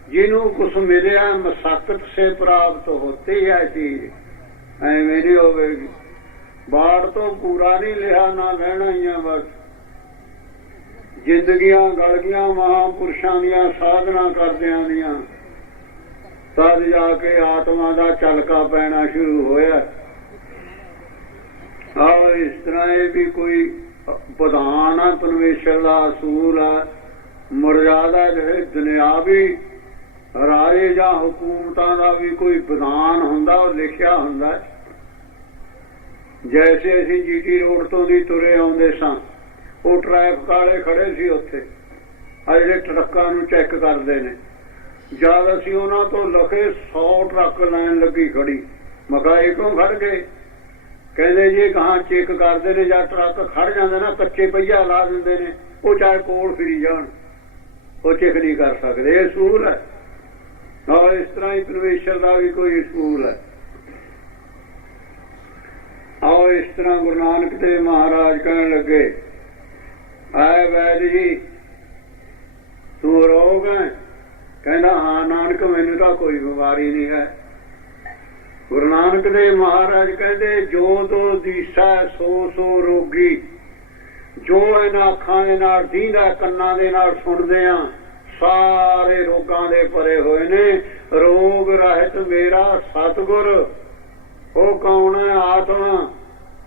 ਜਿਹਨੂੰ ਕੁਛ ਮਿਲਿਆ ਮਸਕਤ ਸੇ ਪ੍ਰਾਪਤ ਹੋਤੀ ਹੈ ਚੀਜ਼ ਐਵੇਂ ਨਹੀਂ ਹੋਵੇਗੀ ਬਾੜ ਤੋਂ ਪੂਰਾ ਨਹੀਂ ਲਿਆ ਨਾ ਲੈਣਾ ਹੀ ਆ ਬਸ ਜ਼ਿੰਦਗੀਆਂ ਗਲ ਗਈਆਂ ਮਹਾਂਪੁਰਸ਼ਾਂ ਦੀਆਂ ਸਾਧਨਾ ਕਰਦਿਆਂ ਦੀਆਂ ਤਦ ਜਾ ਕੇ ਆਤਮਾ ਦਾ ਝਲਕਾ ਪੈਣਾ ਸ਼ੁਰੂ ਹੋਇਆ ਆਹ ਇਸ ਤਰ੍ਹਾਂ ਇਹ ਵੀ ਕੋਈ ਵਿਧਾਨ ਆ ਪਰਮੇਸ਼ਰ ਦਾ ਅਸੂਲ ਆ ਮਰਜ਼ਾਦਾ ਜਿਹੜੇ ਦੁਨਿਆਵੀ ਰਾਏ ਜਾਂ ਹਕੂਮਤਾਂ ਦਾ ਵੀ ਕੋਈ ਵਿਧਾਨ ਹੁੰਦਾ ਉਹ ਲਿਖਿਆ ਹੁੰਦਾ ਜੈਸੇ ਅਸੀਂ ਜੀਟੀ ਰੋਡ ਤੋਂ ਦੀ ਤੁਰੇ ਆਉਂਦੇ ਸਾਂ ਉਹ ਟ੍ਰੈਫਿਕ ਵਾਲੇ ਖੜੇ ਸੀ ਉੱਥੇ ਆ ਜਿਹੜੇ ਟਰੱਕਾਂ ਨੂੰ ਚੈੱਕ ਕਰਦੇ ਨੇ ਜਦ ਅਸੀਂ ਉਹਨਾਂ ਤੋਂ ਲਖੇ 100 ਟਰੱਕ ਲਾਈਨ ਲੱਗੀ ਖੜੀ ਮਕਾਈ ਕਿਉਂ ਖੜ ਗਏ ਕਹਿੰਦੇ ਜੀ ਕਹਾਂ ਚੈੱਕ ਕਰਦੇ ਨੇ ਜਾਂ ਟਰੱਕ ਖੜ ਜਾਂਦੇ ਨਾ ਕੱਚੇ ਪਹੀਆ ਲਾ ਦਿੰਦੇ ਨੇ ਉਹ ਚਾਹੇ ਕੋਲ ਫਿਰੀ ਜਾਣ ਉਹ ਚੈੱਕ ਨਹੀਂ ਕਰ ਸਕਦੇ ਇਹ ਅਸੂਲ ਹੈ ਔਰ ਇਸ ਤਰ੍ਹਾਂ ਹੀ ਪਰਮੇਸ਼ਰ ਦਾ ਵੀ ਕੋਈ ਅਸੂਲ ਹੈ ਆਓ ਇਸ ਤਰ੍ਹਾਂ ਗੁਰੂ ਨਾਨਕ ਤੇ ਮਹਾਰਾਜ ਕਹਿਣ ਲੱਗੇ ਆਏ ਵੈਦ ਜੀ ਤੂੰ ਰੋਗ ਹੈ ਕਹਿੰਦਾ ਹਾਂ ਨਾਨਕ ਮੈਨੂੰ ਤਾਂ ਕੋਈ ਬਿਮਾਰੀ ਨਹੀਂ ਹੈ ਗੁਰੂ ਨਾਨਕ ਦੇ ਮਹਾਰਾਜ ਕਹਿੰਦੇ ਜੋ ਤੋ ਦੀਸਾ ਸੋ ਸੋ ਰੋਗੀ ਜੋ ਇਹਨਾਂ ਅੱਖਾਂ ਦੇ ਨਾਲ ਦੀਂਦਾ ਕੰਨਾਂ ਦੇ ਨਾਲ ਸੁਣਦੇ ਆ ਸਾਰੇ ਰੋਗਾਂ ਦੇ ਭਰੇ ਹੋਏ ਨੇ ਰੋਗ ਰਹਿਤ ਮੇਰਾ ਸਤਿਗੁਰ ਉਹ ਕੌਣ ਹੈ ਆਤਮਾ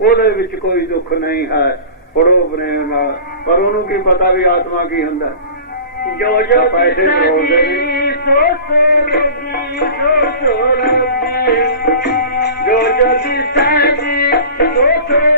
ਉਹਦੇ ਵਿੱਚ ਕੋਈ ਦੁੱਖ ਨਹੀਂ ਹੈ ਪੜੋ ਪ੍ਰੇਮ ਨਾਲ ਪਰ ਉਹਨੂੰ ਕੀ ਪਤਾ ਵੀ ਆਤਮਾ ਕੀ ਹੁੰਦਾ ਜੋ ਜੋ ਪੈਸੇ ਜੋੜਦੇ ਨੇ ਜੋ ਜੋ ਦਿਸਾਜੀ ਸੋ ਸੋ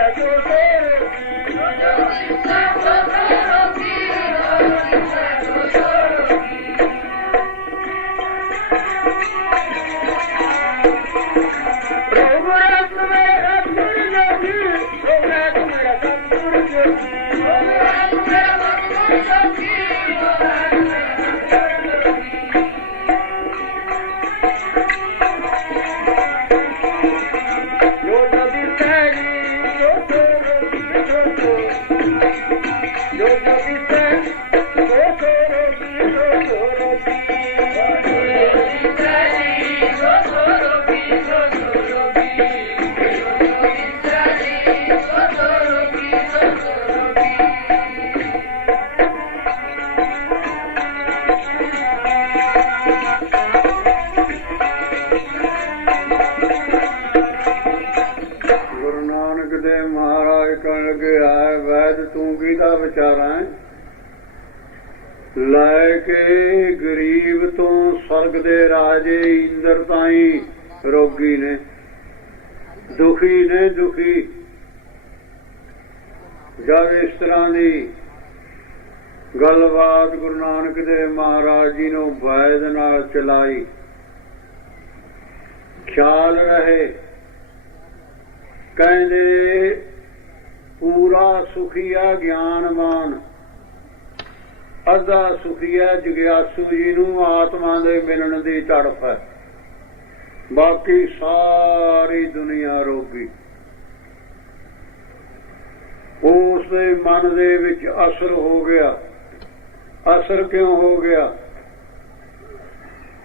Thank you. ਦੇ ਮਹਾਰਾਜ ਕਹਿਣ ਲੱਗੇ, ਆਏ ਵੈਦ ਤੂੰ ਕਿਹਦਾ ਵਿਚਾਰਾਂ ਹੈ? ਲੈ ਕੇ ਗਰੀਬ ਤੋਂ ਸਵਰਗ ਦੇ ਰਾਜੇ ਇੰਦਰ ਤਾਈਂ ਰੋਗੀ ਨੇ, ਦੁਖੀ ਨੇ, ਦੁਖੀ। ਜਦ ਇਸ ਤਰ੍ਹਾਂ ਦੀ ਗੱਲਬਾਤ ਗੁਰੂ ਨਾਨਕ ਦੇਵ ਮਹਾਰਾਜ ਜੀ ਨੂੰ ਵੈਦ ਨਾਲ ਚਲਾਈ, ਖਿਆਲ ਰਹੇ, ਕਹਿੰਦੇ ਪੂਰਾ ਸੁਖੀ ਹੈ ਗਿਆਨਵਾਨ, ਅੱਧਾ ਸੁਖੀ ਹੈ ਜਗਿਆਸੂ ਜੀ ਨੂੰ ਆਤਮਾ ਦੇ ਮਿਲਣ ਦੀ ਤੜਫ ਹੈ, ਬਾਕੀ ਸਾਰੀ ਦੁਨੀਆ ਰੋਗੀ। ਉਸ ਦੇ ਮਨ ਦੇ ਵਿੱਚ ਅਸਰ ਹੋ ਗਿਆ। ਅਸਰ ਕਿਉਂ ਹੋ ਗਿਆ?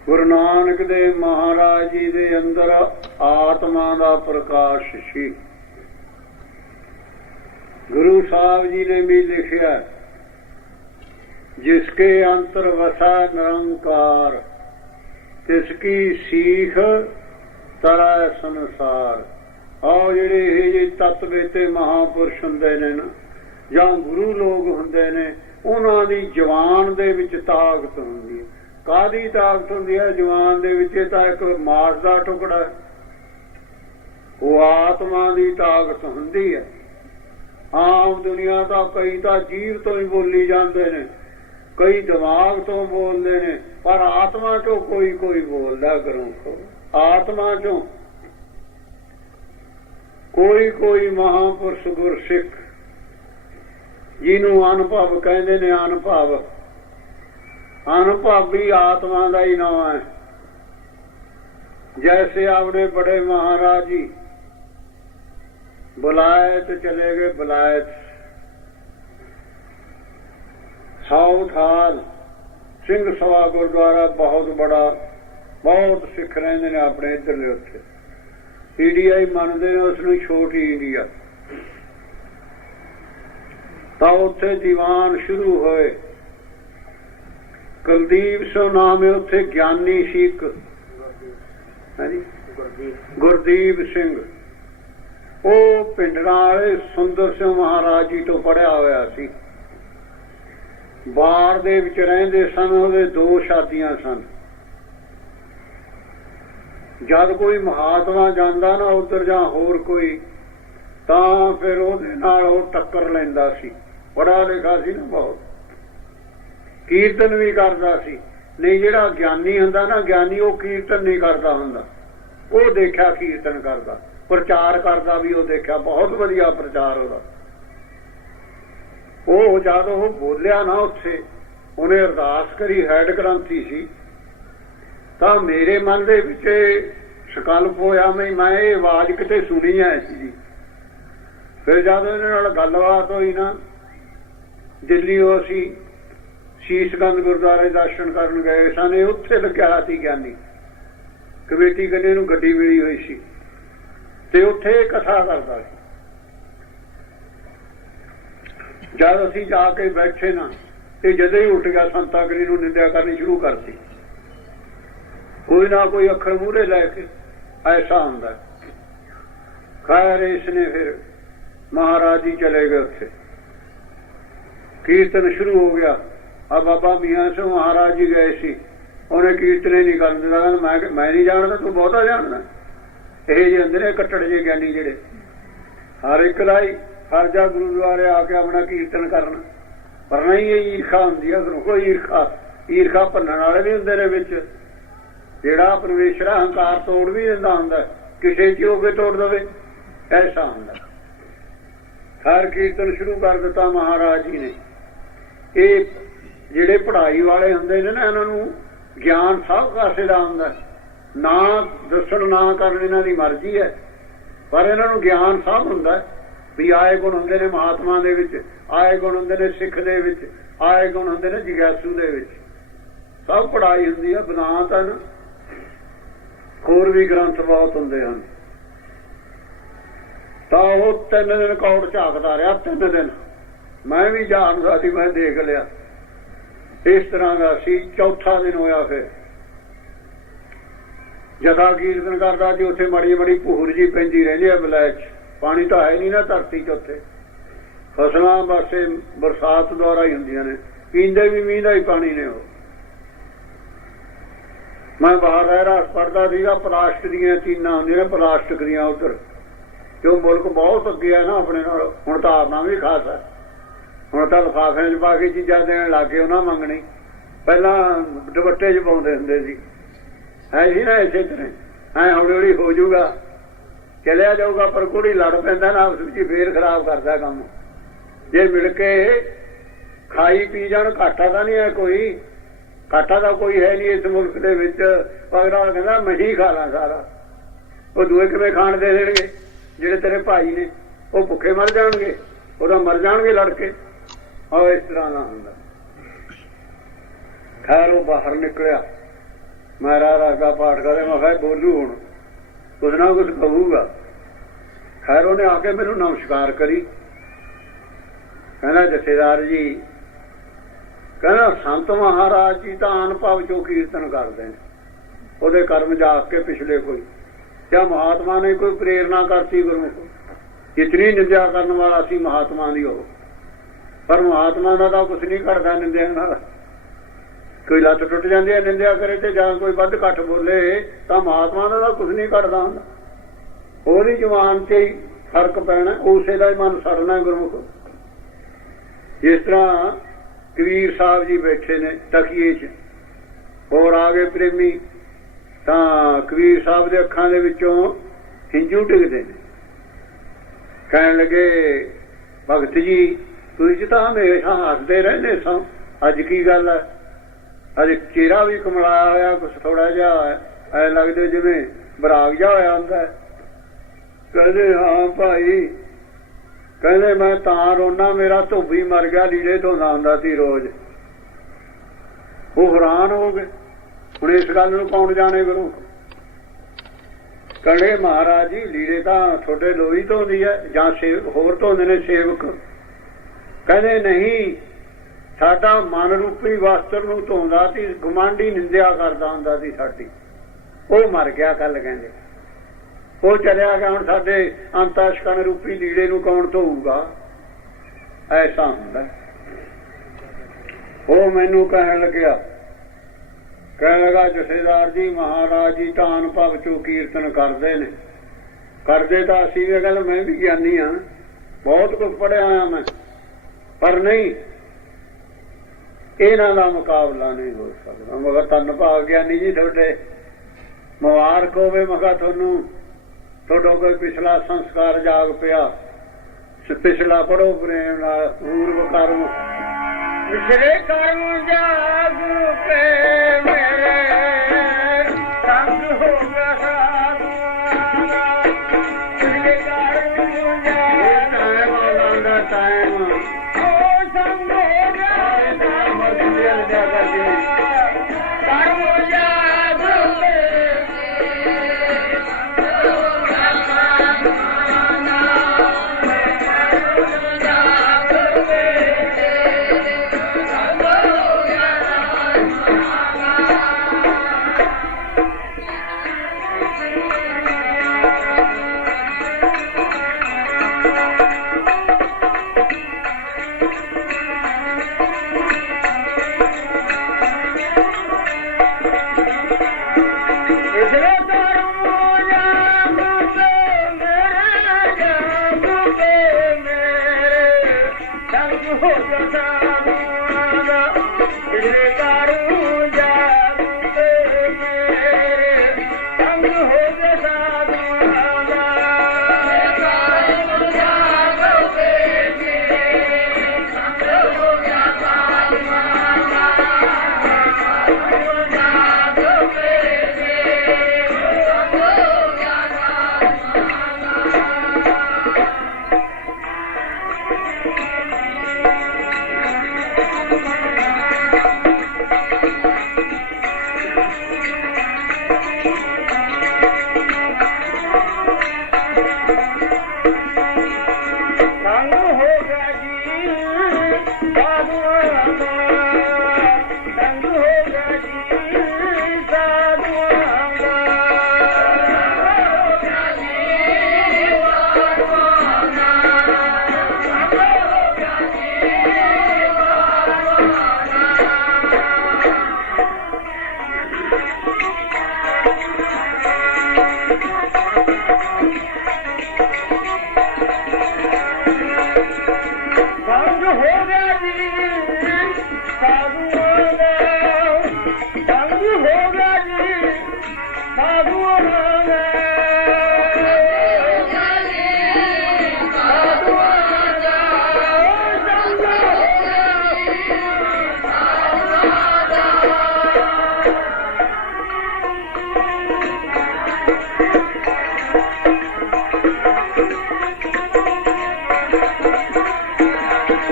ਗੁਰੂ ਨਾਨਕ ਦੇਵ ਮਹਾਰਾਜ ਜੀ ਦੇ ਅੰਦਰ ਆਤਮਾ ਦਾ ਪ੍ਰਕਾਸ਼ ਸੀ। ਗੁਰੂ ਸਾਹਿਬ ਜੀ ਨੇ ਵੀ ਲਿਖਿਆ, ਜਿਸਕੇ ਅੰਤਰ ਵਸਾ ਨਿਰੰਕਾਰ, ਤਿਸਕੀ ਸੀਖ ਤਰੈ ਸੰਸਾਰ। ਆਹ ਜਿਹੜੇ ਇਹ ਜਿਹੇ ਤੱਤ ਤੇ ਮਹਾਂਪੁਰਸ਼ ਹੁੰਦੇ ਨੇ ਨਾ, ਜਾਂ ਗੁਰੂ ਲੋਕ ਹੁੰਦੇ ਨੇ, ਉਹਨਾਂ ਦੀ ਜਵਾਨ ਦੇ ਵਿੱਚ ਤਾਕਤ ਹੁੰਦੀ ਹੈ। ਕਾਹਦੀ ਤਾਕਤ ਹੁੰਦੀ ਹੈ ਜਵਾਨ ਦੇ ਵਿੱਚ? ਇਹ ਤਾਂ ਇੱਕ ਮਾਸ ਦਾ ਟੁਕੜਾ ਹੈ, ਉਹ ਆਤਮਾ ਦੀ ਤਾਕਤ ਹੁੰਦੀ ਹੈ। ਆਮ ਦੁਨੀਆ ਤਾਂ ਕਈ ਤਾਂ ਜੀਭ ਤੋਂ ਹੀ ਬੋਲੀ ਜਾਂਦੇ ਨੇ, ਕਈ ਦਿਮਾਗ ਤੋਂ ਬੋਲਦੇ ਨੇ, ਪਰ ਆਤਮਾ ਚੋਂ ਕੋਈ ਕੋਈ ਬੋਲਦਾ। ਕਰੋ ਆਤਮਾ ਚੋਂ ਕੋਈ ਕੋਈ ਮਹਾਂਪੁਰਸ਼ ਗੁਰਸਿੱਖ ਜਿਹਨੂੰ ਅਨੁਭਵ ਕਹਿੰਦੇ ਨੇ, ਅਨੁਭਵ, ਅਨੁਭਵ ਵੀ ਆਤਮਾ ਦਾ ਹੀ ਨਾਮ ਹੈ। ਜੈਸੇ ਆਪਣੇ ਬੜੇ ਮਹਾਰਾਜ ਜੀ ਬੁਲਾਇਤ ਚਲੇ ਗਏ, ਬੁਲਾਇਤ ਸਾਉਠਾਲ ਸਿੰਘ ਸਭਾ ਗੁਰਦੁਆਰਾ ਬਹੁਤ ਬੜਾ, ਬਹੁਤ ਸਿੱਖ ਰਹਿੰਦੇ ਨੇ ਆਪਣੇ ਇੱਧਰਲੇ। ਉੱਥੇ ਇੰਡੀਆ ਹੀ ਮੰਨਦੇ ਨੇ ਉਸਨੂੰ, ਛੋਟੀ ਇੰਡੀਆ। ਤਾਂ ਉੱਥੇ ਦੀਵਾਨ ਸ਼ੁਰੂ ਹੋਏ। ਕੁਲਦੀਪ ਸਿੰਘ ਨਾਮ ਹੈ ਉੱਥੇ ਗਿਆਨੀ ਸੀ ਇੱਕ, ਗੁਰਦੀਪ ਸਿੰਘ। ਉਹ ਪਿੰਡਰਾਂ ਵਾਲੇ ਸੁੰਦਰ ਸਿੰਘ ਮਹਾਰਾਜ ਜੀ ਤੋਂ ਪੜ੍ਹਿਆ ਹੋਇਆ ਸੀ। ਬਾਹਰ ਦੇ ਵਿੱਚ ਰਹਿੰਦੇ ਸਨ। ਉਹਦੇ 2 ਸ਼ਾਦੀਆਂ ਸਨ। ਜਦ ਕੋਈ ਮਹਾਤਮਾ ਜਾਂਦਾ ਨਾ ਉੱਧਰ ਜਾਂ ਹੋਰ ਕੋਈ, ਤਾਂ ਫਿਰ ਉਹਦੇ ਨਾਲ ਉਹ ਟੱਕਰ ਲੈਂਦਾ ਸੀ। ਪੜ੍ਹਾ ਲਿਖਾ ਸੀ ਨਾ ਬਹੁਤ, ਕੀਰਤਨ ਵੀ ਕਰਦਾ ਸੀ। ਨਹੀਂ ਜਿਹੜਾ ਗਿਆਨੀ ਹੁੰਦਾ ਨਾ, ਗਿਆਨੀ ਉਹ ਕੀਰਤਨ ਨਹੀਂ ਕਰਦਾ ਹੁੰਦਾ। ਉਹ ਦੇਖਿਆ ਕੀਰਤਨ ਕਰਦਾ, ਪ੍ਰਚਾਰ ਕਰਦਾ ਵੀ ਉਹ ਦੇਖਿਆ, ਬਹੁਤ ਵਧੀਆ ਪ੍ਰਚਾਰ ਉਹਦਾ। ਉਹ ਜਦ ਉਹ ਬੋਲਿਆ ਨਾ ਉੱਥੇ, ਉਹਨੇ ਅਰਦਾਸ ਕਰੀ, ਹੈਡ ਗ੍ਰੰਥੀ ਸੀ, ਤਾਂ ਮੇਰੇ ਮਨ ਦੇ ਵਿੱਚ ਸੰਕਲਪ ਹੋਇਆ ਮੈਂ ਇਹ ਆਵਾਜ਼ ਕਿਤੇ ਸੁਣੀ ਹੈ ਜੀ। ਫਿਰ ਜਦ ਇਹਨਾਂ ਨਾਲ ਗੱਲਬਾਤ ਹੋਈ ਨਾ, ਦਿੱਲੀ ਉਹ ਅਸੀਂ ਸ਼ੀਸ਼ਗੰਜ ਗੁਰਦੁਆਰੇ ਦਰਸ਼ਨ ਕਰਨ ਗਏ ਸਨ। ਉੱਥੇ ਲੱਗਿਆ ਸੀ ਗਿਆਨੀ, ਕਮੇਟੀ ਕੰਨੇ ਨੂੰ ਗੱਡੀ ਮਿਲੀ ਹੋਈ ਸੀ, ਤੇ ਉੱਥੇ ਕਥਾ ਕਰਦਾ ਸੀ। ਜਦ ਅਸੀਂ ਜਾ ਕੇ ਬੈਠੇ ਨਾ, ਤੇ ਜਦੋਂ ਹੀ ਉੱਠ ਗਿਆ ਸੰਤਾਗਰੀ ਨੂੰ ਨਿੰਦਿਆ ਕਰਨੀ ਸ਼ੁਰੂ ਕਰਤੀ, ਕੋਈ ਨਾ ਕੋਈ ਅੱਖਰ ਮੂਹਰੇ ਲੈ ਕੇ। ਐਸਾ ਹੁੰਦਾ। ਖੈਰ ਇਸਨੇ ਫਿਰ ਮਹਾਰਾਜ ਜੀ ਚਲੇ ਗਏ ਉੱਥੇ, ਕੀਰਤਨ ਸ਼ੁਰੂ ਹੋ ਗਿਆ। ਆ ਬਾਬਾ ਮੀਆਂ ਸਿੰਘ ਮਹਾਰਾਜ ਜੀ ਗਏ ਸੀ, ਉਹਨੇ ਕੀਰਤਨ ਹੀ ਨਹੀਂ ਕਰਨ ਦਿੱਤਾ। ਮੈਂ ਨਹੀਂ ਜਾਣਦਾ, ਤੂੰ ਬਹੁਤਾ ਜਾਣਦਾ। ਇਹ ਜਿਹੇ ਹੁੰਦੇ ਨੇ ਕੱਟੜ ਜਿਹੇ ਗਿਆਨੀ, ਜਿਹੜੇ ਹਰ ਇੱਕ ਦਾ ਹੀ ਫਰਜ਼ਾ ਗੁਰਦੁਆਰੇ ਆ ਕੇ ਆਪਣਾ ਕੀਰਤਨ ਕਰਨਾ। ਪਰ ਨਹੀਂ, ਇਹ ਈਰਖਾ ਹੁੰਦੀ ਹੈ। ਕੋਈ ਈਰਖਾ ਭੰਨਣ ਵਾਲੇ ਵੀ ਹੁੰਦੇ ਨੇ ਵਿੱਚ। ਜਿਹੜਾ ਪਰਮੇਸ਼ਰ ਹੰਕਾਰ ਤੋੜ ਵੀ ਦਿੰਦਾ ਹੁੰਦਾ, ਕਿਸੇ ਚ ਹੋ ਕੇ ਤੋੜ ਦੇਵੇ, ਐਸਾ ਹੁੰਦਾ। ਹਰ ਕੀਰਤਨ ਸ਼ੁਰੂ ਕਰ ਦਿੱਤਾ ਮਹਾਰਾਜ ਜੀ ਨੇ। ਇਹ ਜਿਹੜੇ ਪੜ੍ਹਾਈ ਵਾਲੇ ਹੁੰਦੇ ਨੇ ਨਾ, ਇਹਨਾਂ ਨੂੰ ਗਿਆਨ ਸਭ ਕਾਸੇ ਦਾ ਹੁੰਦਾ। ਨਾ ਦੱਸਣ ਨਾ ਕਰਨ ਇਹਨਾਂ ਦੀ ਮਰਜ਼ੀ ਹੈ, ਪਰ ਇਹਨਾਂ ਨੂੰ ਗਿਆਨ ਸਭ ਹੁੰਦਾ ਵੀ ਆਏ ਗੁਣ ਹੁੰਦੇ ਨੇ ਮਹਾਤਮਾ ਦੇ ਵਿੱਚ, ਆਏ ਗੁਣ ਹੁੰਦੇ ਨੇ ਸਿੱਖ ਦੇ ਵਿੱਚ, ਆਏ ਗੁਣ ਹੁੰਦੇ ਨੇ ਜਗਿਆਸੂ ਦੇ ਵਿੱਚ। ਸਭ ਪੜ੍ਹਾਈ ਹੁੰਦੀ ਹੈ। ਬਨਾਤ ਹਨ, ਹੋਰ ਵੀ ਗ੍ਰੰਥ ਬਹੁਤ ਹੁੰਦੇ ਹਨ। ਤਾਂ ਉਹ 3 ਦਿਨ ਕੌੜ ਝਾਕਦਾ ਰਿਹਾ। 3 ਦਿਨ ਮੈਂ ਵੀ ਜਾਣਦਾ ਸੀ, ਮੈਂ ਦੇਖ ਲਿਆ ਇਸ ਤਰ੍ਹਾਂ ਦਾ ਸੀ। ਚੌਥਾ ਦਿਨ ਹੋਇਆ, ਫਿਰ ਜਥਾ ਕੀਰਤਨ ਕਰਦਾ ਜੀ। ਉੱਥੇ ਮਾੜੀ ਮਾੜੀ ਭੂਰ ਜੀ ਪੈਂਦੀ ਰਹਿੰਦੀ ਹੈ ਬਲੈਚ, पानी तो है नहीं ना धरती च उत्थे फसलों वास्ते बरसात द्वारा ही होंदियां ने पींदे भी मींह का ही पानी ने वो मैं बाहर रह रहा पढ़ता सीगा प्लास्टिक दी चीना होंदियां ने प्लास्टिक दियां उधर क्यों मुल्क बहुत अगे है ना अपने नाल हुण धारना भी खास है हुण तां लिफाफिਆਂ 'ਚ पा के चीज़ां देण लग गए उन्हां मंगणी पहलां दुपट्टे 'ਚ पाउंदे हुंदे सी है जी ना इसे तरह ऐ हौली हौली हो जूगा चलिया जाऊगा पर कुड़ी लड़ पैंदा ना उस विच फेर खराब करदा काम जे मिल के खाई पी जाण घाटा तां नहीं है कोई घाटा तां कोई है नहीं इस मुल्क दे विच अगला कहंदा मैं ही खा ला सारा वो दूए किवें खाण दे देणगे ਜਿਹੜੇ तेरे भाई ने वो भुखे मर जाएंगे उदा मर जाएंगे लड़के और इस तरह ना होंदा खैर वो बाहर निकलिया मैं रागा पाठ करे मैं कहा बोलू हूं कुछ ना कुछ कहूगा खैर उन्हें आके मैनू नमस्कार करी कहना जथेदार जी कहना संत महाराज जी तो अनुभव चो कीर्तन करते हैं वो कर्म जाग के पिछले कोई क्या महात्मा ने कोई प्रेरणा करती गुरु को इतनी निंदा करने वाला सी महात्मा की हो पर महात्मा का तो कुछ नहीं करता निंदा नाल कोई लत्त टुट जाती है निंदा करे तो जां कोई वध घट बोले तो महात्मा का तो कुछ नहीं करता हुंदा ओहदी जवान से ही फर्क पैना उसे का ही मन सड़ना गुरमुख इस तरह कबीर साहब जी बैठे ने तकिए च और आ गए प्रेमी तां कबीर साहब के अखां दे विचों हिंजू डिगदे ने कहण लगे भगत जी तुसीं तां हमेशा हसदे रहंदे सो अज की गल है अज चेहरा भी कमलाया होया कुछ थोड़ा जिहा ऐ लगदे जिवें बराग जिहा होया हुंदा कहंदे हाँ भाई कहंदे मैं तां रोना मेरा धोबी मर गया लीड़े धोंदा हुंदा सी रोज वो हैरान हो गए हुण इस गल नूं कौन जाने गुरु कहणे महाराज जी लीड़े तां थोड़े लोई धोंदी है जां होर धोंदे ने सेवक कहंदे नहीं साडा मन रूपी वस्त्र नूं धोंदा सी गुआंढी निंदिया करदा हुंदा सी साडी वो मर गया कल कहंदे वो चलिया गया हुण साडे अंतशकन रूपी लीड़े नूं कौन धोऊगा ऐसा हुंदा वो मैनूं कहण लग्या कहने लगा जथेदार जी महाराज जी तो अनुभव चो कीर्तन करते ने करते तो असी भी गल मैं भी ज्ञानी हाँ बहुत कुछ पढ़िया हाँ मैं पर नहीं इन्हां दा मुकाबला नहीं हो सकता मगर धन भाग ज्ञानी जी थोड़े मुबारक होवे मगर थोड़ा कोई पिछला संस्कार जाग पिया पिछला पढ़ो प्रेम नाल पूर्व कर्म पिछले कर्म जाग पे मेरे संग हो गया पिछले कर्म जाग टाइम आंदा टाइम ओ संग हो गया कर्म जाग पे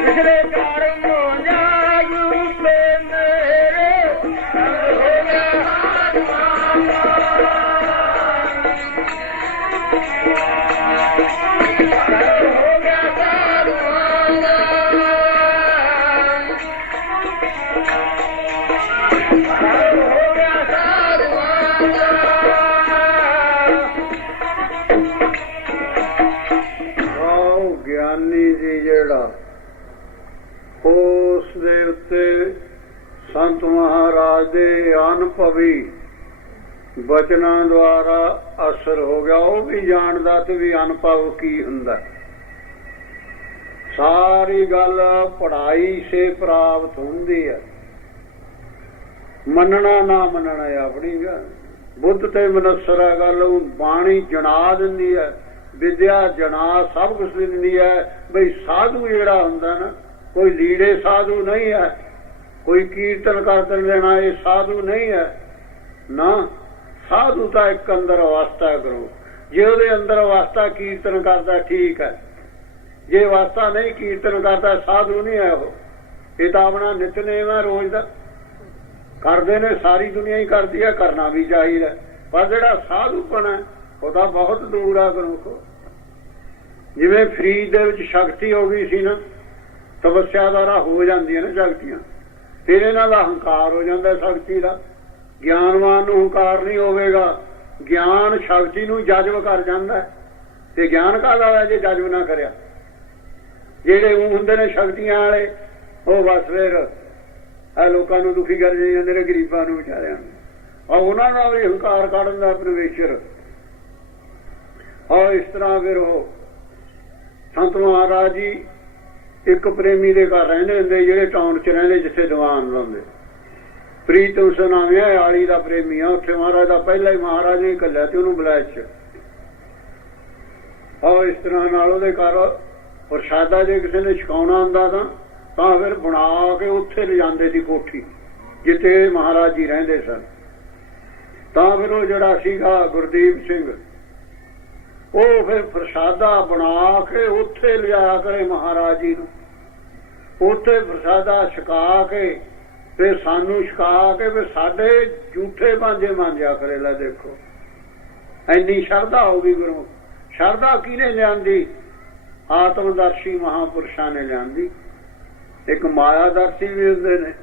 पिछले कर्मों जागू पे मेरे संग हो गया ਗਿਆਨੀ ਜੀ ਜਿਹੜਾ ਉਸ ਦੇ ਉੱਤੇ ਸੰਤ ਮਹਾਰਾਜ ਦੇ ਅਨੁਭਵੀ ਬਚਨਾਂ ਦੁਆਰਾ ਅਸਰ ਹੋ ਗਿਆ। ਉਹ ਵੀ ਜਾਣਦਾ ਤੇ ਵੀ ਅਨੁਭਵ ਕੀ ਹੁੰਦਾ। ਸਾਰੀ ਗੱਲ ਪੜ੍ਹਾਈ ਸੇ ਪ੍ਰਾਪਤ ਹੁੰਦੀ ਹੈ। ਮੰਨਣਾ ਨਾ ਮੰਨਣਾ ਆਪਣੀ ਗੱਲ। ਬੁੱਧ ਤੇ ਮਨਸਰ ਹੈ ਗੱਲ। ਉਹ ਬਾਣੀ ਜਣਾ ਦਿੰਦੀ ਹੈ, ਵਿਦਿਆ ਜਣਾ ਸਭ ਕੁਛ ਦਿੰਦੀ ਹੈ। ਬਈ ਸਾਧੂ ਜਿਹੜਾ ਹੁੰਦਾ ਨਾ, ਕੋਈ ਲੀੜੇ ਸਾਧੂ ਨਹੀਂ ਹੈ, ਕੋਈ ਕੀਰਤਨ ਕਰ ਲੈਣਾ ਇਹ ਸਾਧੂ ਨਹੀਂ ਹੈ ਨਾ। ਸਾਧੂ ਤਾਂ ਇੱਕ ਅੰਦਰ ਅਵਸਥਾ ਕਰੋ। ਜੇ ਉਹਦੇ ਅੰਦਰ ਅਵਸਥਾ ਕੀਰਤਨ ਕਰਦਾ ਠੀਕ ਹੈ, ਜੇ ਅਵਸਥਾ ਨਹੀਂ ਕੀਰਤਨ ਕਰਦਾ ਸਾਧੂ ਨਹੀਂ ਹੈ ਉਹ। ਇਹ ਤਾਂ ਆਪਣਾ ਨਿਤਨੇਮ ਹੈ, ਰੋਜ਼ ਦਾ ਕਰਦੇ ਨੇ, ਸਾਰੀ ਦੁਨੀਆ ਹੀ ਕਰਦੀ ਹੈ, ਕਰਨਾ ਵੀ ਚਾਹੀਦਾ। ਪਰ ਜਿਹੜਾ ਸਾਧੂਪਣ ਹੈ ਉਹ ਤਾਂ ਬਹੁਤ ਦੂਰ ਆ ਗੁਰਮੁਖੋ। ਜਿਵੇਂ ਫਰੀਦ ਦੇ ਵਿੱਚ ਸ਼ਕਤੀ ਹੋ ਗਈ ਸੀ ਨਾ, ਤਪੱਸਿਆ ਦੁਆਰਾ ਹੋ ਜਾਂਦੀਆਂ ਨੇ ਸ਼ਕਤੀਆਂ, ਫਿਰ ਇਹਨਾਂ ਦਾ ਹੰਕਾਰ ਹੋ ਜਾਂਦਾ ਸ਼ਕਤੀ ਦਾ। ਗਿਆਨਵਾਨ ਨੂੰ ਹੰਕਾਰ ਨਹੀਂ ਹੋਵੇਗਾ। ਗਿਆਨ ਸ਼ਕਤੀ ਨੂੰ ਜਜ਼ਬ ਕਰ ਜਾਂਦਾ ਤੇ ਗਿਆਨ ਕਾਹਦਾ ਹੋਇਆ ਜੇ ਜਜ਼ਬ ਨਾ ਕਰਿਆ। ਜਿਹੜੇ ਉਹ ਹੁੰਦੇ ਨੇ ਸ਼ਕਤੀਆਂ ਵਾਲੇ, ਉਹ ਬਸ ਫਿਰ ਇਹ ਲੋਕਾਂ ਨੂੰ ਦੁਖੀ ਕਰ ਜਾਂਦੇ ਨੇ, ਗਰੀਬਾਂ ਨੂੰ, ਵਿਚਾਰਿਆਂ ਨੂੰ। ਉਹਨਾਂ ਦਾ ਵੀ ਹੰਕਾਰ ਕੱਢਣ ਦਾ ਪਰਮੇਸ਼ਰ। ਇਸ ਤਰ੍ਹਾਂ ਫਿਰ ਉਹ ਸੰਤ ਮਹਾਰਾਜ ਜੀ ਇੱਕ ਪ੍ਰੇਮੀ ਦੇ ਘਰ ਰਹਿੰਦੇ ਹੁੰਦੇ, ਜਿਹੜੇ ਟਾਊਨ 'ਚ ਰਹਿੰਦੇ ਜਿੱਥੇ ਦੀਵਾਨ ਲਾਉਂਦੇ। ਪ੍ਰੀਤਮ ਸੁਨਾਮਿਆ ਆਲੀ ਦਾ ਪ੍ਰੇਮੀ ਆ। ਉੱਥੇ ਮਹਾਰਾਜ ਦਾ ਪਹਿਲਾਂ ਹੀ ਮਹਾਰਾਜ ਨੇ ਘੱਲਿਆ ਤੇ ਉਹਨੂੰ ਬੁਲਾਇਆ 'ਚ। ਇਸ ਤਰ੍ਹਾਂ ਨਾਲ ਉਹਦੇ ਘਰ ਪ੍ਰਸ਼ਾਦਾ ਜੇ ਕਿਸੇ ਨੇ ਛਕਾਉਣਾ ਹੁੰਦਾ ਤਾਂ ਫਿਰ ਬਣਾ ਕੇ ਉੱਥੇ ਲਿਜਾਂਦੇ ਸੀ ਕੋਠੀ ਜਿੱਥੇ ਮਹਾਰਾਜ ਜੀ ਰਹਿੰਦੇ ਸਨ। ਤਾਂ ਫਿਰ ਉਹ ਜਿਹੜਾ ਸੀਗਾ ਗੁਰਦੀਪ ਸਿੰਘ, ਉਹ ਫਿਰ ਪ੍ਰਸ਼ਾਦਾ ਬਣਾ ਕੇ ਉੱਥੇ ਲਿਜਾਇਆ ਕਰੇ ਮਹਾਰਾਜ ਜੀ ਨੂੰ। ਉੱਥੇ ਪ੍ਰਸ਼ਾਦਾ ਛਕਾ ਕੇ ਫਿਰ ਸਾਨੂੰ ਛਕਾ ਕੇ ਫਿਰ ਸਾਡੇ ਝੂਠੇ ਬਾਂਝੇ ਮਾਂਜਿਆ ਕਰੇ। ਲੈ ਦੇਖੋ ਇੰਨੀ ਸ਼ਰਧਾ ਹੋ ਗਈ ਗੁਰੂ। ਸ਼ਰਧਾ ਕਿਹਨੇ ਲਿਆਂਦੀ? ਆਤਮਦਰਸ਼ੀ ਮਹਾਂਪੁਰਸ਼ਾਂ ਨੇ ਲਿਆਂਦੀ। ਇੱਕ ਮਾਇਆਦਰਸ਼ੀ ਵੀ ਹੁੰਦੇ ਨੇ,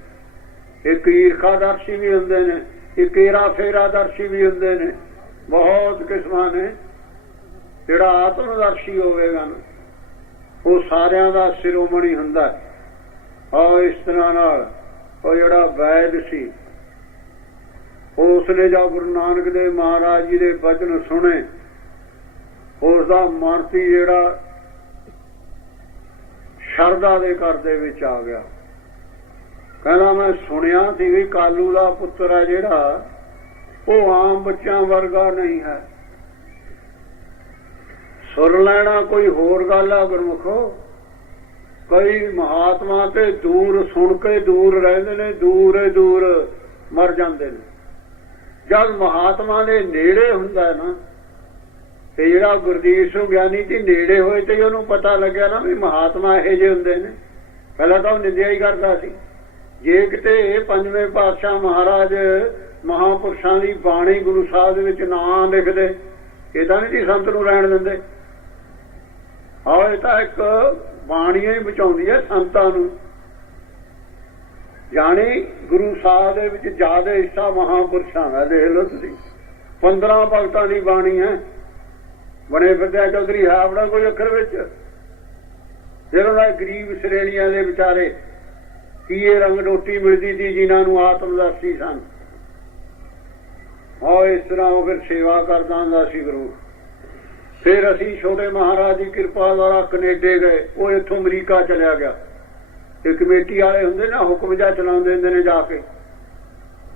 ਇੱਕ ਈਰਖਾਦਰਸ਼ੀ ਵੀ ਹੁੰਦੇ ਨੇ, ਇੱਕ ਏਰਾ ਫੇਰਾਦਰਸ਼ੀ ਵੀ ਹੁੰਦੇ ਨੇ। ਬਹੁਤ ਕਿਸਮਾਂ ਨੇ। ਜਿਹੜਾ ਆਤਮਦਰਸ਼ੀ ਹੋਵੇਗਾ ਨਾ ਉਹ ਸਾਰਿਆਂ ਦਾ ਸਿਰੋਮਣੀ ਹੁੰਦਾ। ਇਸ ਤਰ੍ਹਾਂ ਨਾਲ ਉਹ ਜਿਹੜਾ ਵੈਦ ਸੀ, ਉਸਨੇ ਜਦ ਗੁਰੂ ਨਾਨਕ ਦੇਵ ਮਹਾਰਾਜ ਜੀ ਦੇ ਬਚਨ ਸੁਣੇ, ਉਸ ਦਾ ਮਨ ਸੀ ਜਿਹੜਾ ਸ਼ਰਧਾ ਦੇ ਘਰ ਦੇ ਵਿੱਚ ਆ ਗਿਆ। ਕਹਿੰਦਾ ਮੈਂ ਸੁਣਿਆ ਸੀ ਵੀ ਕਾਲੂ ਦਾ ਪੁੱਤਰ ਹੈ ਜਿਹੜਾ, ਉਹ ਆਮ ਬੱਚਿਆਂ ਵਰਗਾ ਨਹੀਂ ਹੈ। ਸੁਣ ਲੈਣਾ ਕੋਈ ਹੋਰ ਗੱਲ ਆ ਗੁਰਮੁਖੋ। ਕਈ ਮਹਾਤਮਾ ਤੇ ਦੂਰ ਸੁਣ ਕੇ ਦੂਰ ਰਹਿੰਦੇ ਨੇ, ਦੂਰ ਮਰ ਜਾਂਦੇ ਨੇ। ਜਦ ਮਹਾਤਮਾ ਦੇ ਨੇੜੇ ਹੁੰਦਾ ਨਾ, ਤੇ ਜਿਹੜਾ ਗੁਰਦੀਪ ਸਿੰਘ ਗਿਆਨੀ ਜੀ ਨੇੜੇ ਹੋਏ ਤੇ ਉਹਨੂੰ ਪਤਾ ਲੱਗਿਆ ਨਾ ਵੀ ਮਹਾਤਮਾ ਇਹੋ ਜਿਹੇ ਹੁੰਦੇ ਨੇ। ਪਹਿਲਾਂ ਤਾਂ ਉਹ ਨਿੰਦਿਆ ਹੀ ਕਰਦਾ ਸੀ। ਜੇ ਕਿਤੇ ਪੰਜਵੇਂ ਪਾਤਸ਼ਾਹ ਮਹਾਰਾਜ ਮਹਾਂਪੁਰਸ਼ਾਂ ਦੀ ਬਾਣੀ ਗੁਰੂ ਸਾਹਿਬ ਦੇ ਵਿੱਚ ਨਾਂ ਲਿਖਦੇ, ਇਹ ਤਾਂ ਨਹੀਂ ਸੀ ਸੰਤ ਨੂੰ ਰਹਿਣ ਦਿੰਦੇ। ਇਹ ਤਾਂ ਇੱਕ ਬਾਣੀਆਂ ਹੀ ਬਚਾਉਂਦੀ ਹੈ ਸੰਤਾਂ ਨੂੰ। ਜਾਣੀ ਗੁਰੂ ਸਾਹਿਬ ਦੇ ਵਿੱਚ ਜ਼ਿਆਦਾ ਹਿੱਸਾ ਮਹਾਂਪੁਰਸ਼ਾਂ ਦਾ। ਦੇਖ ਲਓ ਤੁਸੀਂ 15 ਭਗਤਾਂ ਦੀ ਬਾਣੀ ਹੈ। ਬਣੇ ਫਿਰਦਿਆ ਚੌਧਰੀ ਹੈ ਆਪਣਾ ਕੋਈ ਅੱਖਰ ਵਿੱਚ। ਜਿਹਨਾਂ ਦਾ ਗਰੀਬ ਸ਼੍ਰੇਣੀਆਂ ਦੇ ਵਿਚਾਰੇ ਕੀਏ ਰੰਗ ਰੋਟੀ ਮਿਲਦੀ ਸੀ, ਜਿਨ੍ਹਾਂ ਨੂੰ ਆਤਮਦਰਸ਼ੀ ਸਨ। ਇਸ ਤਰ੍ਹਾਂ ਉਹ ਫਿਰ ਸੇਵਾ ਕਰਦਾ ਹੁੰਦਾ ਸੀ ਗੁਰੂ। ਫਿਰ ਅਸੀਂ ਛੋਟੇ ਮਹਾਰਾਜ ਦੀ ਕਿਰਪਾ ਦੁਆਰਾ ਕਨੇਡੇ ਗਏ। ਉਹ ਇੱਥੋਂ ਅਮਰੀਕਾ ਚਲਿਆ ਗਿਆ। ਤੇ ਕਮੇਟੀ ਵਾਲੇ ਹੁੰਦੇ ਨਾ, ਹੁਕਮ ਜਿਹਾ ਚਲਾਉਂਦੇ ਹੁੰਦੇ ਨੇ ਜਾ ਕੇ।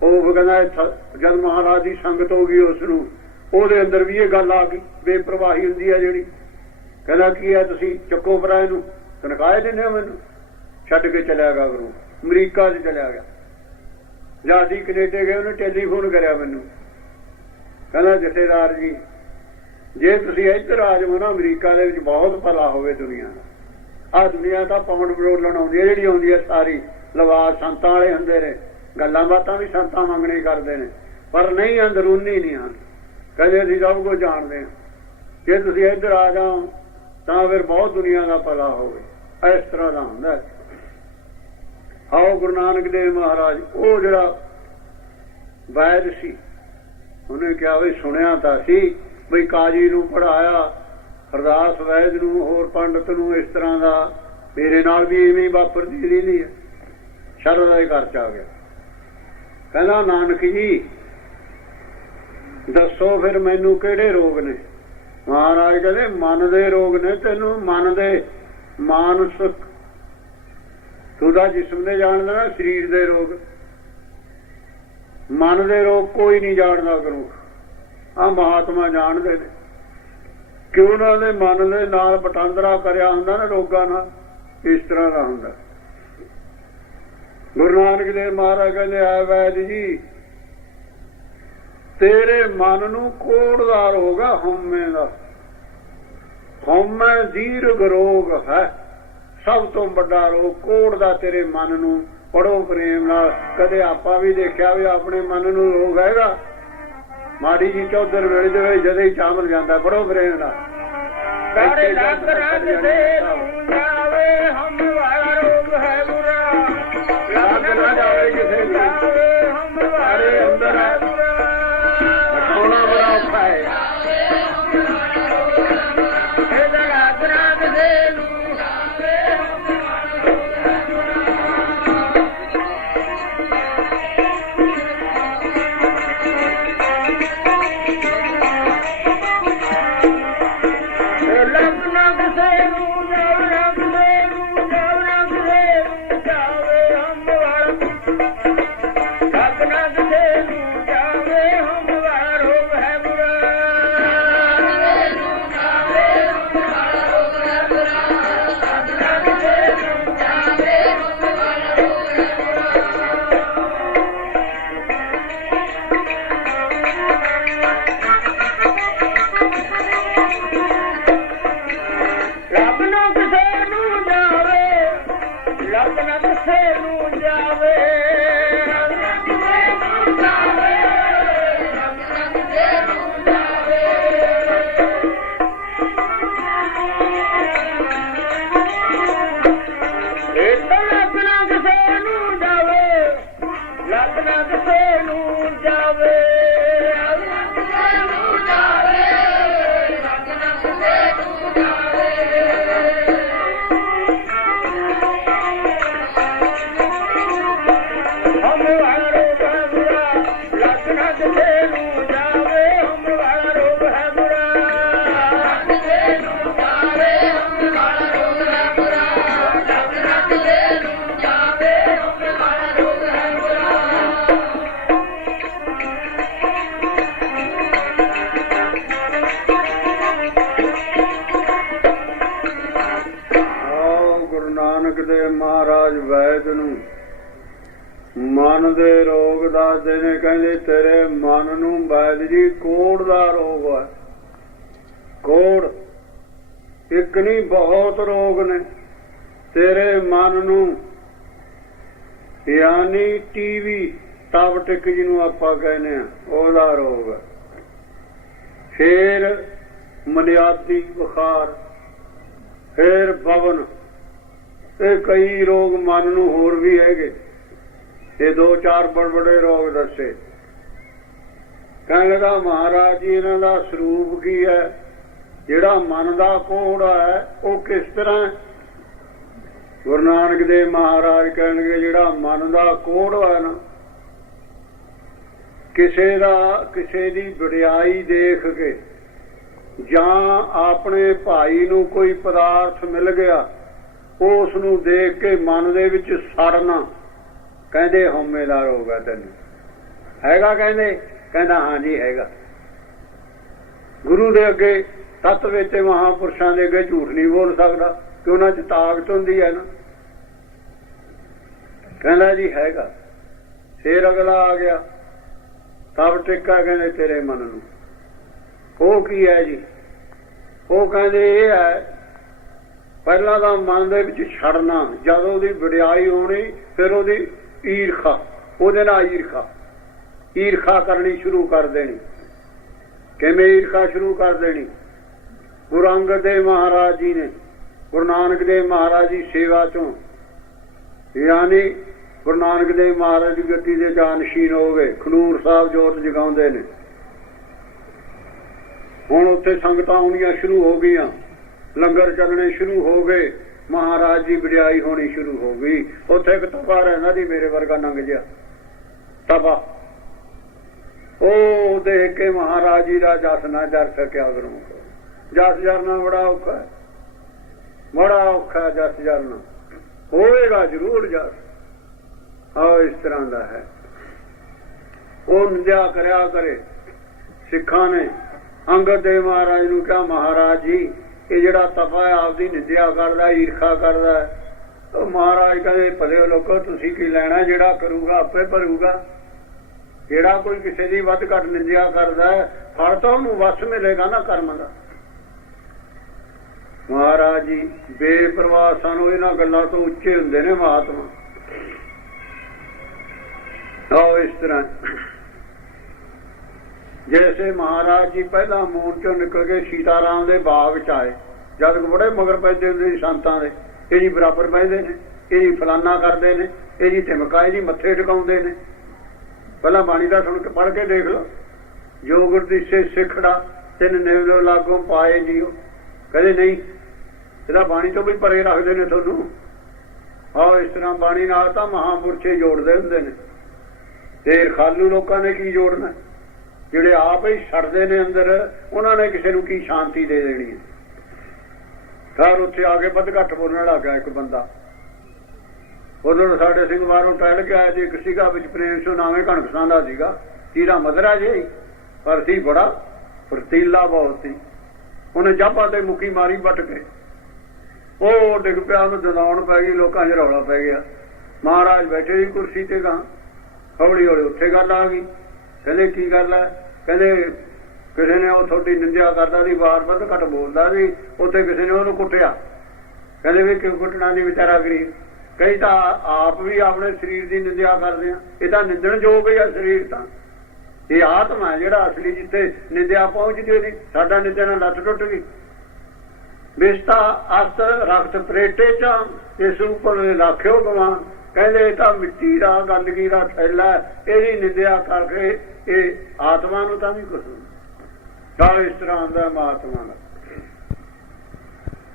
ਉਹ ਕਹਿੰਦਾ ਜਦ ਮਹਾਰਾਜ ਦੀ ਸੰਗਤ ਹੋ ਗਈ ਉਸ ਨੂੰ, ਉਹਦੇ ਅੰਦਰ ਵੀ ਇਹ ਗੱਲ ਆ ਗਈ। ਬੇਪਰਵਾਹੀ ਹੁੰਦੀ ਹੈ ਜਿਹੜੀ। ਕਹਿੰਦਾ ਕੀ ਹੈ ਤੁਸੀਂ ਚੱਕੋ ਭਰਾ ਇਹਨੂੰ, ਤਨਖਾਹ ਦਿੰਦੇ ਹੋ ਮੈਨੂੰ। ਛੱਡ ਕੇ ਚਲਿਆ ਗਿਆ ਗੁਰੂ, ਅਮਰੀਕਾ 'ਚ ਚਲਿਆ ਗਿਆ। ਜਦ ਅਸੀਂ ਕਨੇਡੇ ਗਏ ਉਹਨੇ ਟੈਲੀਫੋਨ ਕਰਿਆ ਮੈਨੂੰ। ਕਹਿੰਦਾ ਜਥੇਦਾਰ ਜੀ ਜੇ ਤੁਸੀਂ ਇੱਧਰ ਆ ਜਾਓ ਨਾ ਅਮਰੀਕਾ ਦੇ ਵਿੱਚ ਬਹੁਤ ਭਲਾ ਹੋਵੇ ਦੁਨੀਆ ਦਾ। ਆਹ ਦੁਨੀਆ ਤਾਂ ਪਾਉਣ ਬਰੋਲਣ ਆਉਂਦੀ ਹੈ, ਜਿਹੜੀ ਆਉਂਦੀ ਹੈ ਸਾਰੀ ਲਿਬਾਸ ਸੰਤਾਂ ਵਾਲੇ ਹੁੰਦੇ ਨੇ, ਗੱਲਾਂ ਬਾਤਾਂ ਵੀ ਸੰਤਾਂ ਮੰਗਣੀ ਕਰਦੇ ਨੇ, ਪਰ ਨਹੀਂ ਅੰਦਰੂਨੀ ਨਹੀਂ ਹਨ। ਕਹਿੰਦੇ ਅਸੀਂ ਸਭ ਕੁਝ ਜਾਣਦੇ ਹਾਂ। ਜੇ ਤੁਸੀਂ ਇੱਧਰ ਆ ਜਾਓ ਤਾਂ ਫਿਰ ਬਹੁਤ ਦੁਨੀਆ ਦਾ ਭਲਾ ਹੋਵੇ। ਇਸ ਤਰ੍ਹਾਂ ਦਾ ਹੁੰਦਾ। ਆਓ ਗੁਰੂ ਨਾਨਕ ਦੇਵ ਮਹਾਰਾਜ ਉਹ ਜਿਹੜਾ ਵੈਦ ਸੀ, ਉਹਨੇ ਕਿਹਾ ਵੀ ਸੁਣਿਆ ਤਾਂ ਸੀ ਬਈ ਕਾਜੀ ਨੂੰ ਪੜ੍ਹਾਇਆ, ਅਰਦਾਸ ਵੈਦ ਨੂੰ, ਹੋਰ ਪੰਡਤ ਨੂੰ, ਇਸ ਤਰ੍ਹਾਂ ਦਾ ਮੇਰੇ ਨਾਲ ਵੀ ਇਵੇਂ ਵਾਪਰਦੀ ਰਹਿੰਦੀ ਹੈ। ਸ਼ਰਮ ਦੇ ਘਰ ਚ ਆ ਗਿਆ। ਕਹਿੰਦਾ ਨਾਨਕ ਜੀ ਦੱਸੋ ਫਿਰ ਮੈਨੂੰ ਕਿਹੜੇ ਰੋਗ ਨੇ? ਮਹਾਰਾਜ ਕਹਿੰਦੇ ਮਨ ਦੇ ਰੋਗ ਨੇ ਤੈਨੂੰ, ਮਨ ਦੇ ਮਾਨਸਿਕ, ਤੂੰ ਤਾਂ ਜਿਸਮ ਦੇ ਜਾਣਦਾ ਨਾ, ਸਰੀਰ ਦੇ ਰੋਗ। ਮਨ ਦੇ ਰੋਗ ਕੋਈ ਨਹੀਂ ਜਾਣਦਾ ਗੁਰੂ। ਆਹ ਮਹਾਤਮਾ ਜਾਣਦੇ ਨੇ ਕਿ ਉਹਨਾਂ ਦੇ ਮਨ ਦੇ ਨਾਲ ਵਟਾਂਦਰਾ ਕਰਿਆ ਹੁੰਦਾ ਨਾ ਰੋਗਾਂ ਨਾਲ, ਇਸ ਤਰ੍ਹਾਂ ਦਾ ਹੁੰਦਾ। ਗੁਰੂ ਨਾਨਕ ਦੇਵ ਮਹਾਰਾਜ ਕਹਿੰਦੇ ਆ ਵੈਦ ਜੀ ਤੇਰੇ ਮਨ ਨੂੰ ਕੋੜ ਦਾ ਰੋਗ ਆ, ਹਉਮੈ ਦਾ। ਹਉਮੈ ਦੀਰਘ ਰੋਗ ਹੈ, ਸਭ ਤੋਂ ਵੱਡਾ ਰੋਗ ਕੋੜ ਦਾ ਤੇਰੇ ਮਨ ਨੂੰ। ਪੜੋ ਪ੍ਰੇਮ ਨਾਲ। ਕਦੇ ਆਪਾਂ ਵੀ ਦੇਖਿਆ ਵੀ ਆਪਣੇ ਮਨ ਨੂੰ ਰੋਗ ਹੈਗਾ। ਮਾੜੀ ਜੀ ਚੌਧਰ ਵੇਲੇ ਦੇ ਵਿੱਚ ਜਦੇ ਹੀ ਚਾਮਲ ਜਾਂਦਾ। ਪੜੋ ਪ੍ਰੇਮ ਨਾਲ। ਲੱਗ ਰੰਗ ਦੇ ਨੂੰ ਜਾਵੇ ਹਮਵਾਰਾ ਰੋਗ ਹੈ ਬੁਰਾ, ਲੱਗ ਨਾ ਜਾਵੇ ਕਿਸੇ ਨੂੰ, ਹਮਵਾਰੇ ਅੰਦਰ ਹੈ ਬੁਰਾ, ਹੋਣਾ ਬੜਾ ਔਖਾ ਹੈ। ਇਹਦਾ ਲੱਗ ਰੰਗ ਦੇ ਨੂੰ ਮਹਾਰਾਜ ਵੈਦ ਨੂੰ ਮਨ ਦੇ ਰੋਗ ਦੱਸਦੇ ਨੇ। ਕਹਿੰਦੇ ਤੇਰੇ ਮਨ ਨੂੰ ਵੈਦ ਜੀ ਕੋੜ ਦਾ ਰੋਗ ਹੈ। ਕੋੜ ਇੱਕ ਨਹੀਂ ਬਹੁਤ ਰੋਗ ਨੇ ਤੇਰੇ ਮਨ ਨੂੰ, ਯਾਨੀ ਟੀਵੀ ਤਬ ਟਿਕ ਜਿਹਨੂੰ ਆਪਾਂ ਕਹਿੰਦੇ ਆ, ਉਹਦਾ ਰੋਗ ਹੈ। ਫੇਰ ਮਨਿਆਤੀ ਬੁਖਾਰ, ਫੇਰ ਬਵਨ, ਇਹ ਕਈ ਰੋਗ ਮਨ ਨੂੰ ਹੋਰ ਵੀ ਹੈਗੇ। ਇਹ ਦੋ ਚਾਰ ਬੜੇ ਰੋਗ ਦੱਸੇ। ਕਹਿਣ ਲੱਗਾ ਮਹਾਰਾਜ ਜੀ ਇਹਨਾਂ ਦਾ ਸਰੂਪ ਕੀ ਹੈ? ਜਿਹੜਾ ਮਨ ਦਾ ਕੋੜ ਹੈ ਉਹ ਕਿਸ ਤਰ੍ਹਾਂ? ਗੁਰੂ ਨਾਨਕ ਦੇਵ ਮਹਾਰਾਜ ਕਹਿਣਗੇ ਜਿਹੜਾ ਮਨ ਦਾ ਕੋੜ ਹੈ ਨਾ, ਕਿਸੇ ਦੀ ਵਡਿਆਈ ਦੇਖ ਕੇ ਜਾਂ ਆਪਣੇ ਭਾਈ ਨੂੰ ਕੋਈ ਪਦਾਰਥ ਮਿਲ ਗਿਆ ਉਸ ਨੂੰ ਦੇਖ ਕੇ ਮਨ ਦੇ ਵਿੱਚ ਸੜਨਾ, ਕਹਿੰਦੇ ਹਉਮੈ ਦਾ ਰੋਗ ਹੈ। ਤੈਨੂੰ ਹੈਗਾ? ਕਹਿੰਦਾ ਹਾਂਜੀ ਹੈਗਾ। ਗੁਰੂ ਦੇ ਅੱਗੇ, ਤੱਤ ਵਿੱਚ ਮਹਾਂਪੁਰਸ਼ਾਂ ਦੇ ਅੱਗੇ ਝੂਠ ਨਹੀਂ ਬੋਲ ਸਕਦਾ ਕਿ ਉਹਨਾਂ 'ਚ ਤਾਕਤ ਹੁੰਦੀ ਹੈ ਨਾ। ਕਹਿੰਦਾ ਜੀ ਹੈਗਾ। ਫੇਰ ਅਗਲਾ ਆ ਗਿਆ, ਤਬ ਟਿੱਕਾ ਕਹਿੰਦੇ ਤੇਰੇ ਮਨ ਨੂੰ। ਉਹ ਕੀ ਹੈ ਜੀ? ਉਹ ਕਹਿੰਦੇ ਇਹ ਹੈ ਪਹਿਲਾਂ ਤਾਂ ਮਨ ਦੇ ਵਿੱਚ ਛੱਡਣਾ, ਜਦ ਉਹਦੀ ਵਡਿਆਈ ਹੋਣੀ ਫਿਰ ਉਹਦੀ ਈਰਖਾ, ਉਹਦੇ ਨਾਲ ਈਰਖਾ ਕਰਨੀ ਸ਼ੁਰੂ ਕਰ ਦੇਣੀ। ਕਿਵੇਂ ਈਰਖਾ ਸ਼ੁਰੂ ਕਰ ਦੇਣੀ? ਗੁਰੂ ਅੰਗਦ ਦੇਵ ਮਹਾਰਾਜ ਜੀ ਨੇ ਗੁਰੂ ਨਾਨਕ ਦੇਵ ਮਹਾਰਾਜ ਦੀ ਸੇਵਾ ਚੋਂ, ਯਾਨੀ ਗੁਰੂ ਨਾਨਕ ਦੇਵ ਮਹਾਰਾਜ ਦੀ ਗੱਦੀ ਦੇ ਜਾਨਸ਼ੀਨ ਹੋ ਗਏ, ਖਡੂਰ ਸਾਹਿਬ ਜੋਤ ਜਗਾਉਂਦੇ ਨੇ। ਹੁਣ ਉੱਥੇ ਸੰਗਤਾਂ ਆਉਣੀਆਂ ਸ਼ੁਰੂ ਹੋ ਗਈਆਂ, ਲੰਗਰ ਚੱਲਣੇ ਸ਼ੁਰੂ ਹੋ ਗਏ, ਮਹਾਰਾਜ ਦੀ ਵਡਿਆਈ ਹੋਣੀ ਸ਼ੁਰੂ ਹੋ ਗਈ। ਉੱਥੇ ਇੱਕ ਤਪਾ ਰਹਿੰਦਾ ਦੀ ਮੇਰੇ ਵਰਗਾ ਨੰਗ ਜਿਹਾ ਤਪਾ, ਉਹ ਦੇਖ ਕੇ ਮਹਾਰਾਜ ਜੀ ਦਾ ਜਸ ਨਾ ਜਰ ਸਕਿਆ। ਗੁਰੂ ਜਸ ਜਰਨਾ ਬੜਾ ਔਖਾ ਹੈ, ਬੜਾ ਔਖਾ ਜਸ ਜਰਨਾ। ਹੋਵੇਗਾ ਜ਼ਰੂਰ ਜਸ। ਆਹ ਇਸ ਤਰ੍ਹਾਂ ਦਾ ਹੈ। ਉਹ ਨਿੰਦਿਆ ਕਰਿਆ ਕਰੇ। ਸਿੱਖਾਂ ਨੇ ਅੰਗਦ ਦੇਵ ਮਹਾਰਾਜ ਨੂੰ ਕਿਹਾ, ਮਹਾਰਾਜ ਜੀ ਇਹ ਜਿਹੜਾ ਤਪਾ ਹੈ ਆਪਦੀ ਨਿੰਦਿਆ ਕਰਦਾ, ਈਰਖਾ ਕਰਦਾ। ਉਹ ਮਹਾਰਾਜ ਕਹਿੰਦੇ ਭਲੇ ਲੋਕੋ ਤੁਸੀਂ ਕੀ ਲੈਣਾ, ਜਿਹੜਾ ਕਰੂਗਾ ਆਪੇ ਭਰੂਗਾ। ਜਿਹੜਾ ਕੋਈ ਕਿਸੇ ਦੀ ਵੱਧ ਘੱਟ ਨਿੰਦਿਆ ਕਰਦਾ ਫਲ ਤਾਂ ਉਹਨੂੰ ਵਸ ਮਿਲੇਗਾ ਨਾ ਕਰਮ ਦਾ। ਮਹਾਰਾਜ ਜੀ ਬੇਪਰਵਾਹ ਸਾਨੂੰ ਇਹਨਾਂ ਗੱਲਾਂ ਤੋਂ ਉੱਚੇ ਹੁੰਦੇ ਨੇ ਮਹਾਤਮਾ। ਆਓ ਇਸ ਤਰ੍ਹਾਂ ਜੈਸੇ ਮਹਾਰਾਜ ਜੀ ਪਹਿਲਾਂ ਮੂਨ ਚੋਂ ਨਿਕਲ ਕੇ ਸੀਤਾਰਾਮ ਦੇ ਬਾਗ ਚ ਆਏ, ਜਦ ਬੜੇ ਮਗਰ ਪੈਂਦੇ ਹੁੰਦੇ ਸੀ ਸੰਤਾਂ ਦੇ, ਇਹ ਜੀ ਬਰਾਬਰ ਪੈਂਦੇ ਨੇ, ਇਹ ਜੀ ਫਲਾਨਾ ਕਰਦੇ ਨੇ, ਇਹ ਜੀ ਧਮਕਾ, ਇਹ ਜੀ ਮੱਥੇ ਟਿਕਾਉਂਦੇ ਨੇ। ਪਹਿਲਾਂ ਬਾਣੀ ਦਾ ਸੁਣ ਕੇ ਪੜ੍ਹ ਕੇ ਦੇਖ ਲਓ। ਜੋ ਗੁਰਦੀਸੇ ਸਿੱਖੜਾ ਤਿੰਨ ਨਿਵਲੋ ਲਾਗੋਂ ਪਾਏ ਜੀਓ, ਕਹਿੰਦੇ ਨਹੀਂ ਇਹਦਾ ਬਾਣੀ ਤੋਂ ਵੀ ਪਰੇ ਰੱਖਦੇ ਨੇ ਤੁਹਾਨੂੰ। ਆਹ ਇਸ ਤਰ੍ਹਾਂ ਬਾਣੀ ਨਾਲ ਤਾਂ ਮਹਾਂਪੁਰਸ਼ੇ ਜੋੜਦੇ ਹੁੰਦੇ ਨੇ, ਤੇ ਰਖਾਲੂ ਲੋਕਾਂ ਨੇ ਕੀ ਜੋੜਨਾ? ਜਿਹੜੇ ਆਪ ਹੀ ਛੱਡਦੇ ਨੇ ਅੰਦਰ, ਉਹਨਾਂ ਨੇ ਕਿਸੇ ਨੂੰ ਕੀ ਸ਼ਾਂਤੀ ਦੇ ਦੇਣੀ ਹੈ? ਘਰ ਉੱਥੇ ਆ ਕੇ ਵੱਧ ਘੱਟ ਬੋਲਣ ਲੱਗ ਗਿਆ ਇੱਕ ਬੰਦਾ। ਉਦੋਂ ਸਾਡੇ ਸਿੰਘ ਬਾਹਰੋਂ ਟਹਿਲ ਕੇ ਆਇਆ ਜੀ, ਇੱਕ ਸੀਗਾ ਵਿੱਚ ਪ੍ਰੇਮ ਸੋ ਨਾਵੇਂ ਕਣਕਸਾਂ ਦਾ ਸੀਗਾ, ਚੀਰਾ ਮਧਰਾ ਜੀ, ਪਰ ਸੀ ਬੜਾ ਫਰਤੀਲਾ ਬਹੁਤ ਸੀ। ਉਹਨੇ ਜਾਪਾ ਤੇ ਮੁੱਕੀ ਮਾਰੀ ਵੱਟ ਕੇ, ਉਹ ਡਿੱਗ ਪਿਆ, ਉਹਨੂੰ ਦਦਾਉਣ ਪੈ ਗਈ, ਲੋਕਾਂ 'ਚ ਰੌਲਾ ਪੈ ਗਿਆ। ਮਹਾਰਾਜ ਬੈਠੇ ਸੀ ਕੁਰਸੀ ਤੇ, ਗਾਂ ਹੌਲੀ ਹੌਲੀ ਉੱਥੇ ਗੱਲ ਆ ਗਈ। ਕਹਿੰਦੇ ਕੀ ਗੱਲ ਹੈ? ਕਹਿੰਦੇ ਕਿਸੇ ਨੇ ਉਹ ਤੁਹਾਡੀ ਨਿੰਦਿਆ ਕਰਦਾ ਸੀ, ਵਾਰ ਵੱਧ ਘੱਟ ਬੋਲਦਾ ਸੀ, ਉੱਥੇ ਕਿਸੇ ਨੇ ਉਹਨੂੰ ਕੁੱਟਿਆ। ਕਹਿੰਦੇ ਵੀ ਕਿਉਂ ਕੁੱਟਣਾ ਦੀ ਵਿਚਾਰਾ ਗਰੀਬ? ਕਈ ਤਾਂ ਆਪ ਵੀ ਆਪਣੇ ਸਰੀਰ ਦੀ ਨਿੰਦਿਆ ਕਰਦੇ ਆ, ਇਹ ਤਾਂ ਨਿੰਦਣ ਯੋਗ ਹੀ ਆ ਸਰੀਰ ਤਾਂ। ਇਹ ਆਤਮਾ ਜਿਹੜਾ ਅਸਲੀ ਜਿੱਥੇ ਨਿੰਦਿਆ ਪਹੁੰਚਦੀ ਉਹਦੀ, ਸਾਡਾ ਨਿੰਦਿਆ ਨਾਲ ਲੱਤ ਟੁੱਟ ਗਈ। ਵਿਸਤਾ ਅਸਤ ਰਖਤ ਪ੍ਰੇਟੇ ਚ ਇਸ ਉੱਪਰ ਰੱਖਿਓ ਗਵਾਨ। ਕਹਿੰਦੇ ਇਹ ਤਾਂ ਮਿੱਟੀ ਦਾ ਗੰਦਗੀ ਦਾ ਥੈਲਾ, ਇਹਦੀ ਨਿੰਦਿਆ ਕਰਕੇ ਇਹ ਆਤਮਾ ਨੂੰ ਤਾਂ ਵੀ ਕੁਛ ਤਾਂ ਇਸ ਤਰ੍ਹਾਂ ਆਉਂਦਾ ਮਹਾਤਮਾ ਦਾ।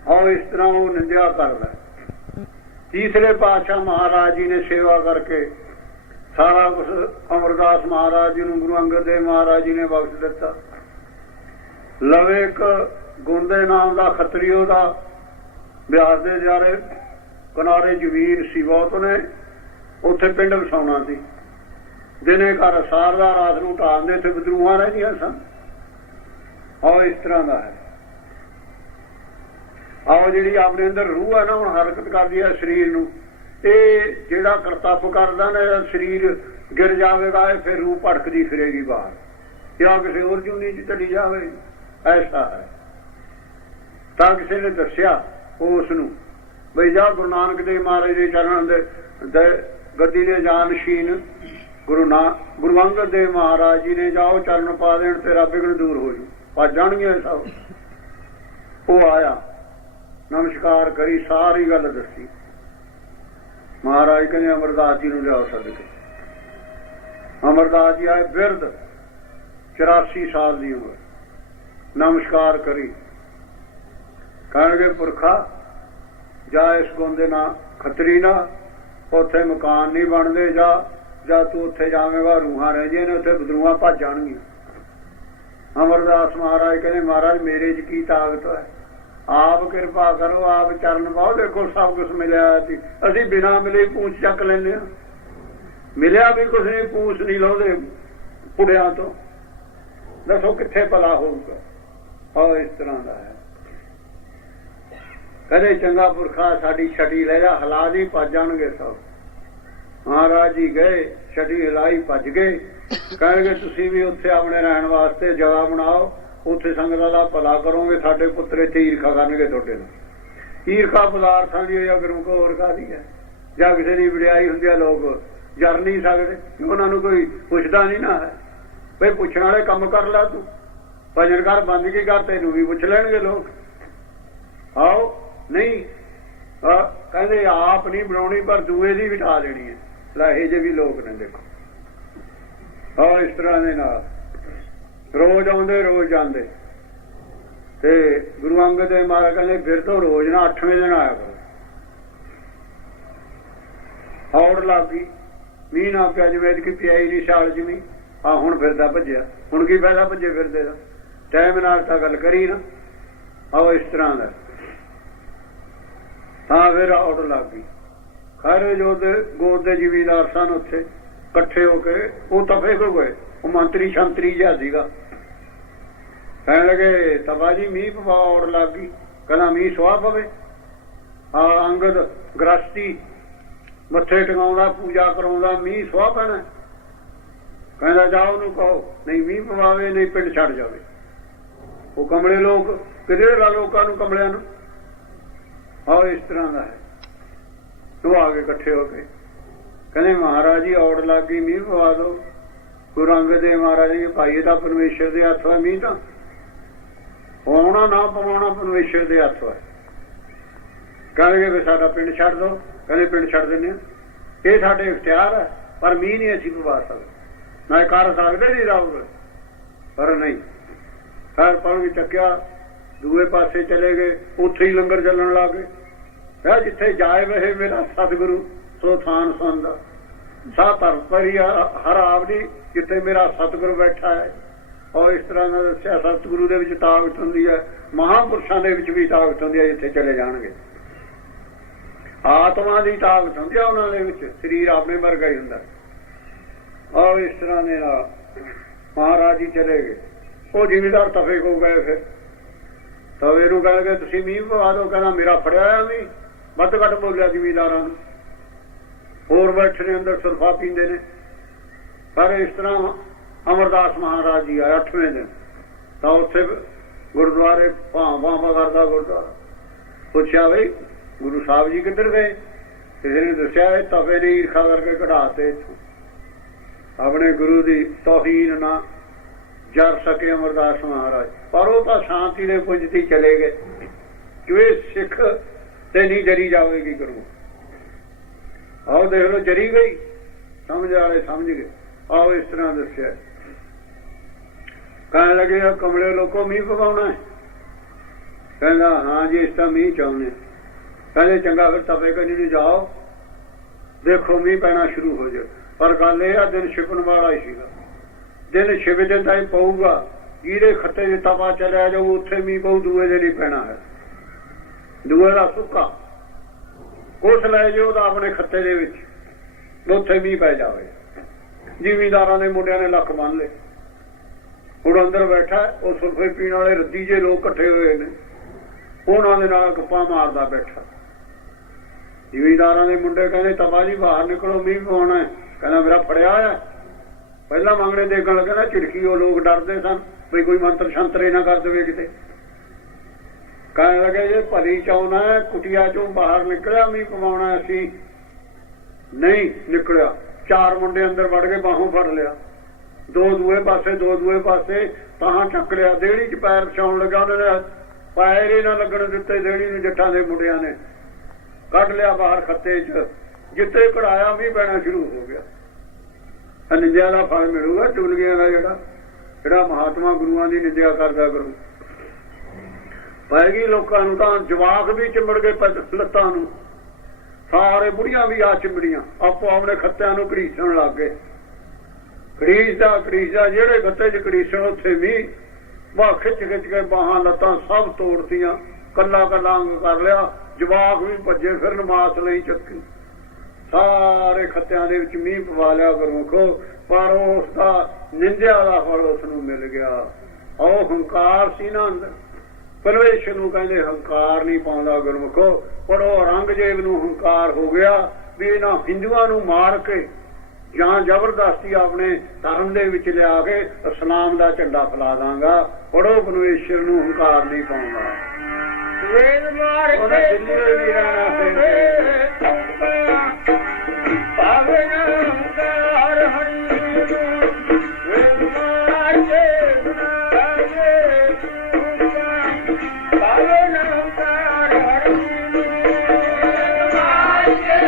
ਆਓ ਇਸ ਤਰ੍ਹਾਂ ਉਹ ਨਿੰਦਿਆ ਕਰਦਾ। ਤੀਸਰੇ ਪਾਤਸ਼ਾਹ ਮਹਾਰਾਜ ਜੀ ਨੇ ਸੇਵਾ ਕਰਕੇ ਸਾਰਾ ਕੁਛ ਅਮਰਦਾਸ ਮਹਾਰਾਜ ਜੀ ਨੂੰ ਗੁਰੂ ਅੰਗਦ ਦੇਵ ਮਹਾਰਾਜ ਜੀ ਨੇ ਬਖਸ਼ ਦਿੱਤਾ। ਲਵੇ ਇੱਕ ਗੁਣ ਦੇ ਨਾਮ ਦਾ ਖੱਤਰੀਓ ਦਾ ਬਿਆਸ ਦੇ ਜਾਰੇ ਕਿਨਾਰੇ ਜ਼ਮੀਨ ਸੀ ਬਹੁਤ, ਉਹਨੇ ਉੱਥੇ ਪਿੰਡ ਵਸਾਉਣਾ ਸੀ। ਦਿਨੇ ਘਰ ਸਾਰਦਾ, ਰਾਤ ਨੂੰ ਢਾਂਦੇ, ਇੱਥੇ ਬਦਰੂਹਾਂ ਰਹਿੰਦੀਆਂ ਸਨ। ਆਓ ਇਸ ਤਰ੍ਹਾਂ ਦਾ ਹੈ। ਆਓ ਜਿਹੜੀ ਆਪਣੇ ਅੰਦਰ ਰੂਹ ਹੈ ਨਾ, ਹੁਣ ਹਰਕਤ ਕਰਦੀ ਹੈ ਸਰੀਰ ਨੂੰ, ਇਹ ਜਿਹੜਾ ਕਰਤੱਵ ਕਰਦਾ ਨਾ, ਸਰੀਰ ਗਿਰ ਜਾਵੇਗਾ, ਇਹ ਫਿਰ ਰੂਹ ਭੜਕਦੀ ਫਿਰੇਗੀ ਬਾਹਰ, ਜਾਂ ਕਿਸੇ ਹੋਰ ਜੂਨੀ ਚ ਚਲੀ ਜਾਵੇਗੀ। ਐਸਾ ਹੈ। ਤਾਂ ਕਿਸੇ ਨੇ ਦੱਸਿਆ ਉਸ ਨੂੰ ਬਈ ਜਾ ਗੁਰੂ ਨਾਨਕ ਦੇਵ ਮਹਾਰਾਜ ਦੇ ਚਰਨ ਦੇ ਗੱਦੀ ਦੇ ਜਾਨਸ਼ੀਨ ਗੁਰੂ ਅੰਗਦ ਦੇਵ ਮਹਾਰਾਜ ਜੀ ਨੇ ਜਾਓ ਚਰਨ ਪਾ ਦੇਣ, ਤੇਰਾ ਵਿਗੜ ਦੂਰ ਹੋ ਜੂ, ਭੱਜ ਜਾਣਗੇ ਸਭ। ਉਹ ਆਇਆ, ਨਮਸਕਾਰ ਕਰੀ, ਸਾਰੀ ਗੱਲ ਦੱਸੀ। ਮਹਾਰਾਜ ਕਹਿੰਦੇ ਅਮਰਦਾਸ ਜੀ ਨੂੰ ਲਿਆਓ ਸੱਦ ਕੇ। ਅਮਰਦਾਸ ਜੀ ਆਏ, ਬਿਰਧ 84 ਸਾਲ ਦੀ ਉਮਰ, ਨਮਸਕਾਰ ਕਰੀ। ਕਹਿਣਗੇ ਪੁਰਖਾ ਜਾ ਇਸ ਗੋਂਦੇ ਨਾ ਖੱਤਰੀ ਨਾ, ਉੱਥੇ ਮਕਾਨ ਨਹੀਂ ਬਣਦੇ, ਜਾ ਤੂੰ ਉੱਥੇ ਜਾਵੇਂਗਾ ਰੂਹਾਂ ਰਹਿ ਨੇ, ਉੱਥੇ ਬਦਰੂਹਾਂ ਭੱਜ ਜਾਣਗੀਆਂ। ਅਮਰਦਾਸ ਮਹਾਰਾਜ ਕਹਿੰਦੇ ਮਹਾਰਾਜ ਮੇਰੇ 'ਚ ਕੀ ਤਾਕਤ ਹੈ, ਆਪ ਕਿਰਪਾ ਕਰੋ, ਆਪ ਚਰਨ ਪਾਓ, ਦੇਖੋ ਸਭ ਕੁਛ ਮਿਲਿਆ ਸੀ। ਅਸੀਂ ਬਿਨਾਂ ਮਿਲੇ ਪੂੰਛ ਚੱਕ ਲੈਂਦੇ ਹਾਂ, ਮਿਲਿਆ ਵੀ ਕੁਛ ਨਹੀਂ, ਪੂੰਛ ਨਹੀਂ ਲਾਉਂਦੇ ਪੁੜਿਆਂ ਤੋਂ, ਦੱਸੋ ਕਿੱਥੇ ਭਲਾ ਹੋਊਗਾ। ਆਹ ਇਸ ਤਰ੍ਹਾਂ ਦਾ ਹੈ। ਕਹਿੰਦੇ ਚੰਗਾ ਪੁਰਖਾ ਸਾਡੀ ਛਟੀ ਲੈ ਜਾ, ਹਿਲਾ ਦੀ, ਭੱਜ ਜਾਣਗੇ ਸਭ। ਮਹਾਰਾਜ ਜੀ ਗਏ, ਛਟੀ ਹਿਲਾਈ, ਭੱਜ ਗਏ। ਕਹਿਣਗੇ ਤੁਸੀਂ ਵੀ ਉੱਥੇ ਆਪਣੇ ਰਹਿਣ ਵਾਸਤੇ ਜਗ੍ਹਾ ਬਣਾਓ, ਉੱਥੇ ਸੰਗਤਾਂ ਦਾ ਭਲਾ ਕਰੋਗੇ, ਸਾਡੇ ਪੁੱਤਰ ਇੱਥੇ ਈਰਖਾ ਕਰਨਗੇ ਤੁਹਾਡੇ ਨਾਲ। ਈਰਖਾ ਪਦਾਰਥਾਂ ਦੀ ਜਾਂ ਗੁਰੂ ਕੋ ਹੋਰ ਕਾਹਦੀ ਹੈ? ਜਾਂ ਕਿਸੇ ਦੀ ਵਡਿਆਈ ਹੁੰਦੀ ਹੈ, ਲੋਕ ਜਰ ਨਹੀਂ ਸਕਦੇ, ਉਹਨਾਂ ਨੂੰ ਕੋਈ ਪੁੱਛਦਾ ਨਹੀਂ ਨਾ ਹੈ। ਬਈ ਪੁੱਛਣ ਵਾਲੇ ਕੰਮ ਕਰ ਲਾ, ਤੂੰ ਭਜਨ ਕਰ, ਬੰਦਗੀ ਕਰ, ਤੈਨੂੰ ਵੀ ਪੁੱਛ ਲੈਣਗੇ ਲੋਕ। ਆਓ ਨਹੀਂ ਕਹਿੰਦੇ ਆਪ ਨਹੀਂ ਬਣਾਉਣੀ ਪਰ ਦੂਏ ਦੀ ਬਿਠਾ ਦੇਣੀ ਹੈ। ਲੈ ਇਹ ਜਿਹੇ ਵੀ ਲੋਕ ਨੇ ਦੇਖੋ। ਆਹ ਇਸ ਤਰ੍ਹਾਂ ਦੇ ਨਾਲ ਰੋਜ਼ ਆਉਂਦੇ ਰੋਜ਼ ਜਾਂਦੇ। ਤੇ ਗੁਰੂ ਅੰਗਦ ਦੇਵ ਮਹਾਰਾਜ ਕਹਿੰਦੇ ਫਿਰ ਤੋਂ ਰੋਜ਼ ਨਾ 8ਵੇਂ ਦਿਨ ਆਇਆ ਕਰੋ। ਔੜ ਲੱਗ ਗਈ, ਮੀਂਹ ਨਾ ਪਿਆ, ਜਿਵੇਂ ਕਿ ਪਿਆ ਹੀ ਨਹੀਂ ਸਾਲ ਚ ਮੀਂਹ। ਆ ਹੁਣ ਫਿਰਦਾ ਭੱਜਿਆ, ਹੁਣ ਕੀ ਫਾਇਦਾ ਭੱਜੇ ਫਿਰਦੇ ਦਾ? ਟਾਈਮ ਨਾਲ ਤਾਂ ਗੱਲ ਕਰੀ ਨਾ। ਆਓ ਇਸ ਤਰ੍ਹਾਂ ਦਾ। ਤਾਂ ਫਿਰ ਔੜ ਲੱਗ ਗਈ। ਖਾਰੇ ਜੋ ਗੋਦ ਦੇ ਜ਼ਿਮੀਦਾਰ ਸਨ ਉੱਥੇ ਇਕੱਠੇ ਹੋ ਕੇ, ਉਹ ਤਫੇ ਕੋ ਗਏ। ਉਹ ਮੰਤਰੀ ਸ਼ੰਤਰੀ ਜਿਹਾ ਸੀਗਾ। ਕਹਿਣ ਲੱਗੇ ਤਬਾ ਜੀ ਮੀਂਹ ਪਵਾ, ਔੜ ਲੱਗ ਗਈ। ਕਹਿੰਦਾ ਮੀਂਹ ਸੁਆਹ ਪਵੇ। ਅੰਗਦ ਗ੍ਰਸਤੀ ਮੱਥੇ ਟਿਕਾਉਂਦਾ, ਪੂਜਾ ਕਰਾਉਂਦਾ, ਮੀਂਹ ਸੁਆਹ ਪੈਣਾ। ਕਹਿੰਦਾ ਜਾਓ ਉਹਨੂੰ ਕਹੋ ਨਹੀਂ ਮੀਂਹ ਪਵਾਵੇ, ਨਹੀਂ ਪਿੰਡ ਛੱਡ ਜਾਵੇ। ਉਹ ਕਮਲੇ ਲੋਕ ਕਿਧਰੇ ਲੋਕਾਂ ਨੂੰ, ਕਮਲਿਆਂ ਨੂੰ। ਆਹ ਇਸ ਤਰ੍ਹਾਂ ਦਾ ਹੈ। ਉਹ ਆ ਕੇ ਇਕੱਠੇ ਹੋ ਕੇ ਕਹਿੰਦੇ ਮਹਾਰਾਜ ਜੀ ਔੜ ਲੱਗ ਗਈ, ਮੀਂਹ ਪਵਾ ਦੋ। ਗੁਰੂ ਅੰਗਦ ਦੇਵ ਮਹਾਰਾਜ ਜੀ ਭਾਈ ਤਾਂ ਪਰਮੇਸ਼ਰ ਦੇ ਹੱਥ ਹੈ, ਮੀਂਹ ਤਾਂ ਪਵਾਉਣਾ ਨਾ ਪਵਾਉਣਾ ਪਰਮੇਸ਼ਰ ਦੇ ਹੱਥ ਹੈ। ਕਹਿੰਦੇ ਵੀ ਸਾਡਾ ਪਿੰਡ ਛੱਡ ਦੋ। ਕਹਿੰਦੇ ਪਿੰਡ ਛੱਡ ਦਿੰਦੇ ਹਾਂ, ਇਹ ਸਾਡੇ ਇਖਤਿਆਰ ਹੈ, ਪਰ ਮੀਂਹ ਨਹੀਂ ਅਸੀਂ ਪਵਾ ਸਕਦੇ, ਨਾ ਕਰ ਸਕਦੇ ਨਹੀਂ ਰਹੋਗੇ। ਪਰ ਨਹੀਂ, ਖੈਰ ਪਲ ਵੀ ਚੱਕਿਆ, ਦੂਏ ਪਾਸੇ ਚਲੇ ਗਏ। ਉੱਥੇ ਹੀ ਲੰਗਰ ਚੱਲਣ ਲੱਗ ਗਏ। ਜਿੱਥੇ ਜਾਏ ਵਹੇ ਮੇਰਾ ਸਤਿਗੁਰੂ ਸੋ ਥਾਨ ਸੁਣਦਾ। ਸਾ ਧਰਮ ਪਰੀ ਹਰ ਆਵਦੀ, ਜਿੱਥੇ ਮੇਰਾ ਸਤਿਗੁਰੂ ਬੈਠਾ ਹੈ। ਔਰ ਇਸ ਤਰ੍ਹਾਂ ਦਾ ਦੱਸਿਆ ਸਤਿਗੁਰੂ ਦੇ ਵਿੱਚ ਤਾਕਤ ਹੁੰਦੀ ਹੈ, ਮਹਾਂਪੁਰਸ਼ਾਂ ਦੇ ਵਿੱਚ ਵੀ ਤਾਕਤ ਹੁੰਦੀ ਹੈ। ਜਿੱਥੇ ਚਲੇ ਜਾਣਗੇ ਆਤਮਾ ਦੀ ਤਾਕਤ ਹੁੰਦੀ ਹੈ ਉਹਨਾਂ ਦੇ ਵਿੱਚ, ਸਰੀਰ ਆਪਣੇ ਵਰਗਾ ਹੀ ਹੁੰਦਾ। ਔਰ ਇਸ ਤਰ੍ਹਾਂ ਦੇ ਨਾਲ ਮਹਾਰਾਜ ਜੀ ਚਲੇ ਗਏ। ਉਹ ਜ਼ਿਮੀਦਾਰ ਤਫੇ ਕੋ ਗਏ। ਫਿਰ ਤਵੇ ਨੂੰ ਕਹਿ ਗਏ ਤੁਸੀਂ ਮੀਂਹ ਪਵਾ ਦਿਓ। ਕਹਿੰਦਾ ਮੇਰਾ ਫੜਿਆ ਵੀ ਵੱਧ ਘੱਟ ਬੋਲਿਆ ਜ਼ਿਮੀਦਾਰਾਂ ਨੂੰ। ਹੋਰ ਬੈਠੇ ਨੇ ਅੰਦਰ ਸੁਰਫਾ ਪੀਂਦੇ ਨੇ। ਪਰ ਇਸ ਤਰ੍ਹਾਂ ਅਮਰਦਾਸ ਮਹਾਰਾਜ ਜੀ ਆਏ 8ਵੇਂ ਦਿਨ। ਤਾਂ ਉੱਥੇ ਗੁਰਦੁਆਰੇ ਭਾਂ ਕਰਦਾ ਗੁਰਦੁਆਰਾ। ਪੁੱਛਿਆ ਬਈ ਗੁਰੂ ਸਾਹਿਬ ਜੀ ਕਿੱਧਰ ਗਏ? ਕਿਸੇ ਨੇ ਦੱਸਿਆ ਇਹ ਤਵੇ ਨੇ ਈਰਖਾ ਕਰਕੇ ਕਢਾਤੇ ਇੱਥੋਂ। ਆਪਣੇ ਗੁਰੂ ਦੀ ਤੌਹੀਨ ਨਾ ਜਰ ਸਕੇ ਅਮਰਦਾਸ ਮਹਾਰਾਜ। ਪਰ ਉਹ ਤਾਂ ਸ਼ਾਂਤੀ ਦੇ ਪੁੰਜ ਤੇ ਚਲੇ ਗਏ ਕਿ ਇਹ ਸਿੱਖ ਤੇ ਨਹੀਂ ਜਰੀ ਜਾਵੇਗੀ ਗੁਰੂ। ਆਓ ਦੇਖ ਲਓ ਜਰੀ ਗਈ, ਸਮਝ ਵਾਲੇ ਸਮਝ ਗਏ। ਆਓ ਇਸ ਤਰ੍ਹਾਂ ਦੱਸਿਆ। ਕਹਿਣ ਲੱਗੇ ਕਮਲੇ ਲੋਕੋ ਮੀਂਹ ਪਵਾਉਣਾ ਹੈ? ਕਹਿੰਦਾ ਹਾਂ ਜੀ ਇਸ ਤਾਂ ਮੀਂਹ ਚਾਹੁੰਦੇ। ਕਹਿੰਦੇ ਚੰਗਾ ਫਿਰ ਤਪੇ ਕੰਨੀ ਨੂੰ ਜਾਓ, ਦੇਖੋ ਮੀਂਹ ਪੈਣਾ ਸ਼ੁਰੂ ਹੋ ਜਾਏ। ਪਰ ਗੱਲ ਇਹ ਆ ਦਿਨ ਛਿਪਣ ਵਾਲਾ ਹੀ ਸੀਗਾ। ਦਿਨ ਛਿਪ ਦਿਨ ਤਾਂ ਹੀ ਪਊਗਾ। ਜਿਹਦੇ ਖੱਤੇ ਚ ਤਪਾ ਚਲਿਆ ਜਾਊ ਉੱਥੇ ਮੀਂਹ ਪਊ, ਦੂਏ ਦਿਨ ਹੀ ਪੈਣਾ ਹੈ। ਦੂਏ ਦਾ ਸੁੱਕਾ ਕੁਛ ਲੈ ਜਾਓ ਉਹਦਾ ਆਪਣੇ ਖੱਤੇ ਦੇ ਵਿੱਚ, ਉੱਥੇ ਮੀਂਹ ਪੈ ਜਾਵੇ। ਜ਼ਿਮੀਦਾਰਾਂ ਦੇ ਮੁੰਡਿਆਂ ਨੇ ਲੱਕ ਬੰਨ ਲਏ। ਹੁਣ ਅੰਦਰ ਬੈਠਾ ਉਹ ਸੁਰਫੇ ਪੀਣ ਵਾਲੇ ਰੱਦੀ ਜੇ ਲੋਕ ਇਕੱਠੇ ਹੋਏ ਨੇ, ਉਹਨਾਂ ਦੇ ਨਾਲ ਗੱਪਾਂ ਮਾਰਦਾ ਬੈਠਾ। ਜ਼ਿਮੀਦਾਰਾਂ ਦੇ ਮੁੰਡੇ ਕਹਿੰਦੇ ਤਬਾ ਜੀ ਬਾਹਰ ਨਿਕਲੋ, ਮੀਂਹ ਪਵਾਉਣਾ ਹੈ। ਕਹਿੰਦਾ ਮੇਰਾ ਫੜਿਆ ਹੋਇਆ। ਪਹਿਲਾਂ ਮੰਗਣੇ ਦੇਖਣ ਲੱਗੇ ਨਾ ਝਿੜਕੀ। ਉਹ ਲੋਕ ਡਰਦੇ ਸਨ ਵੀ ਕੋਈ ਮੰਤਰ ਸ਼ੰਤਰੇ ਨਾ ਕਰ ਦੇਵੇ ਕਿਤੇ। ਕਹਿਣ ਲੱਗੇ ਜੇ ਭਲੀ ਚਾਹੁੰਦਾ ਹੈ ਕੁਟੀਆ ਚੋਂ ਬਾਹਰ ਨਿਕਲਿਆ ਮੀਂਹ ਪਵਾਉਣਾ। ਅਸੀਂ ਨਹੀਂ ਨਿਕਲਿਆ। 4 ਮੁੰਡੇ ਅੰਦਰ ਵੜ ਕੇ ਬਾਹੋਂ ਫੜ ਲਿਆ। ਦੋ ਦੂਏ ਪਾਸੇ ਤਾਂ ਚੱਕ ਲਿਆ। ਦੇਹੜੀ ਚ ਪੈਰ ਵਿਛਾਉਣ ਲੱਗਾ। ਉਹਨਾਂ ਨੇ ਪੈਰ ਹੀ ਨਾ ਲੱਗਣ ਦਿੱਤੇ ਦੇਹੜੀ ਨੂੰ। ਜੱਟਾਂ ਦੇ ਮੁੰਡਿਆਂ ਨੇ ਕੱਢ ਲਿਆ ਬਾਹਰ ਖੱਤੇ ਚ। ਜਿੱਥੇ ਕਢਾਇਆ ਮੀਂਹ ਪੈਣਾ ਸ਼ੁਰੂ ਹੋ ਗਿਆ। ਨਿੰਦਿਆ ਦਾ ਫਲ ਮਿਲੂਗਾ ਚੁਗਲੀਆਂ ਦਾ। ਜਿਹੜਾ ਮਹਾਤਮਾ ਗੁਰੂਆਂ ਦੀ ਨਿੰਦਿਆ ਕਰਦਾ ਕਰੂ ਪੈ ਗਈ ਲੋਕਾਂ ਨੂੰ। ਤਾਂ ਜਵਾਕ ਵੀ ਚਿੰਬੜ ਗਏ ਲੱਤਾਂ ਨੂੰ। ਸਾਰੇ ਬੁੜੀਆਂ ਵੀ ਆ ਚਿੰਬੜੀਆਂ। ਆਪੋ ਆਪਣੇ ਖੱਤਿਆਂ ਨੂੰ ਘੜੀਸਣ ਲੱਗ ਗਏ। ਘੜੀਸਦਾ ਜਿਹੜੇ ਖੱਤੇ ਚ ਘੜੀਸਣ ਉੱਥੇ ਵੀ ਬਾਹ ਖਿੱਚ ਕੇ ਬਾਹਾਂ ਲੱਤਾਂ ਸਭ ਤੋੜਤੀਆਂ। ਕੱਲਾ ਅੰਗ ਕਰ ਲਿਆ। ਜਵਾਕ ਵੀ ਭੱਜੇ ਫਿਰਨ ਮਾਸ ਲਈ ਚੱਕੀ। ਸਾਰੇ ਖੱਤਿਆਂ ਦੇ ਵਿੱਚ ਮੀਂਹ ਪਵਾ ਲਿਆ ਗੁਰਮੁਖੋ। ਪਰ ਉਸ ਦਾ ਨਿੰਦਿਆ ਦਾ ਫਲ ਉਸ ਨੂੰ ਮਿਲ ਗਿਆ। ਉਹ ਹੰਕਾਰ ਸੀ ਨਾ ਅੰਦਰ। ਪਰਮੇਸ਼ਰ ਨੂੰ ਕਹਿੰਦੇ ਹੰਕਾਰ ਨਹੀਂ ਪਾਉਂਦਾ ਗੁਰਮੁਖੋ। ਪਰ ਉਹ ਔਰੰਗਜ਼ੇਬ ਨੂੰ ਹੰਕਾਰ ਹੋ ਗਿਆ ਵੀ ਇਹਨਾਂ ਹਿੰਦੂਆਂ ਨੂੰ ਮਾਰ ਕੇ ਜਾਂ ਜ਼ਬਰਦਸਤੀ ਆਪਣੇ ਧਰਮ ਦੇ ਵਿੱਚ ਲਿਆ ਕੇ ਇਸਲਾਮ ਦਾ ਝੰਡਾ ਫੈਲਾ ਦਾਂਗਾ। ਪੜੋ ਪਰਮੇਸ਼ਰ ਨੂੰ ਹੰਕਾਰ ਨਹੀਂ ਪਾਉਂਦਾ ਵੇਦ ਮਾਰ ਉਹਨੇ ਕੇ ਦਿੱਲੀ ਨਹੀਂ ਰਹਿਣਾ ਫਿਰ ਪਾਵੇ ਨਾ ਹੰਕਾਰ ਹਰੀ ਨੂੰ ਵੇਦ ਮਾਰ ਕੇ ਪਾਵੇ ਨਾ ਹੰਕਾਰ ਹਰੀ ਨੂੰ ਮਾਰ ਕੇ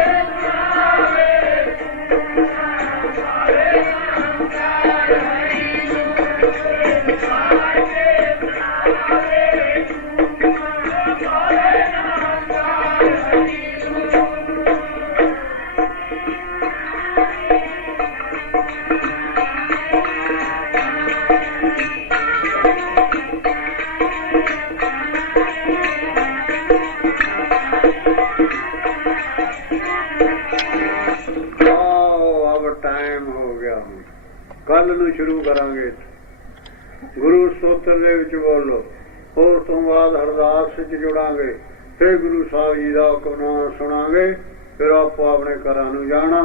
ਕੱਲ ਨੂੰ ਸ਼ੁਰੂ ਕਰਾਂਗੇ ਗੁਰੂ ਸਤੋਤਰ ਦੇ ਵਿੱਚ ਬੋਲੋ ਉਸ ਤੋਂ ਬਾਅਦ ਅਰਦਾਸ ਵਿੱਚ ਜੁੜਾਂਗੇ ਫਿਰ ਗੁਰੂ ਸਾਹਿਬ ਜੀ ਦਾ ਹੁਕਮਨਾਮਾ ਸੁਣਾਂਗੇ ਫਿਰ ਆਪੋ ਆਪਣੇ ਘਰਾਂ ਨੂੰ ਜਾਣਾ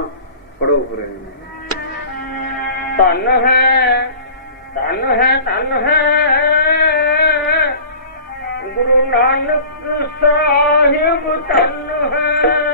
ਪੜੋ ਪ੍ਰੇਮ ਧਨ ਹੈ ਧਨ ਹੈ ਧਨ ਹੈ ਗੁਰੂ ਨਾਨਕ ਸਾਹਿਬ ਧਨ ਹੈ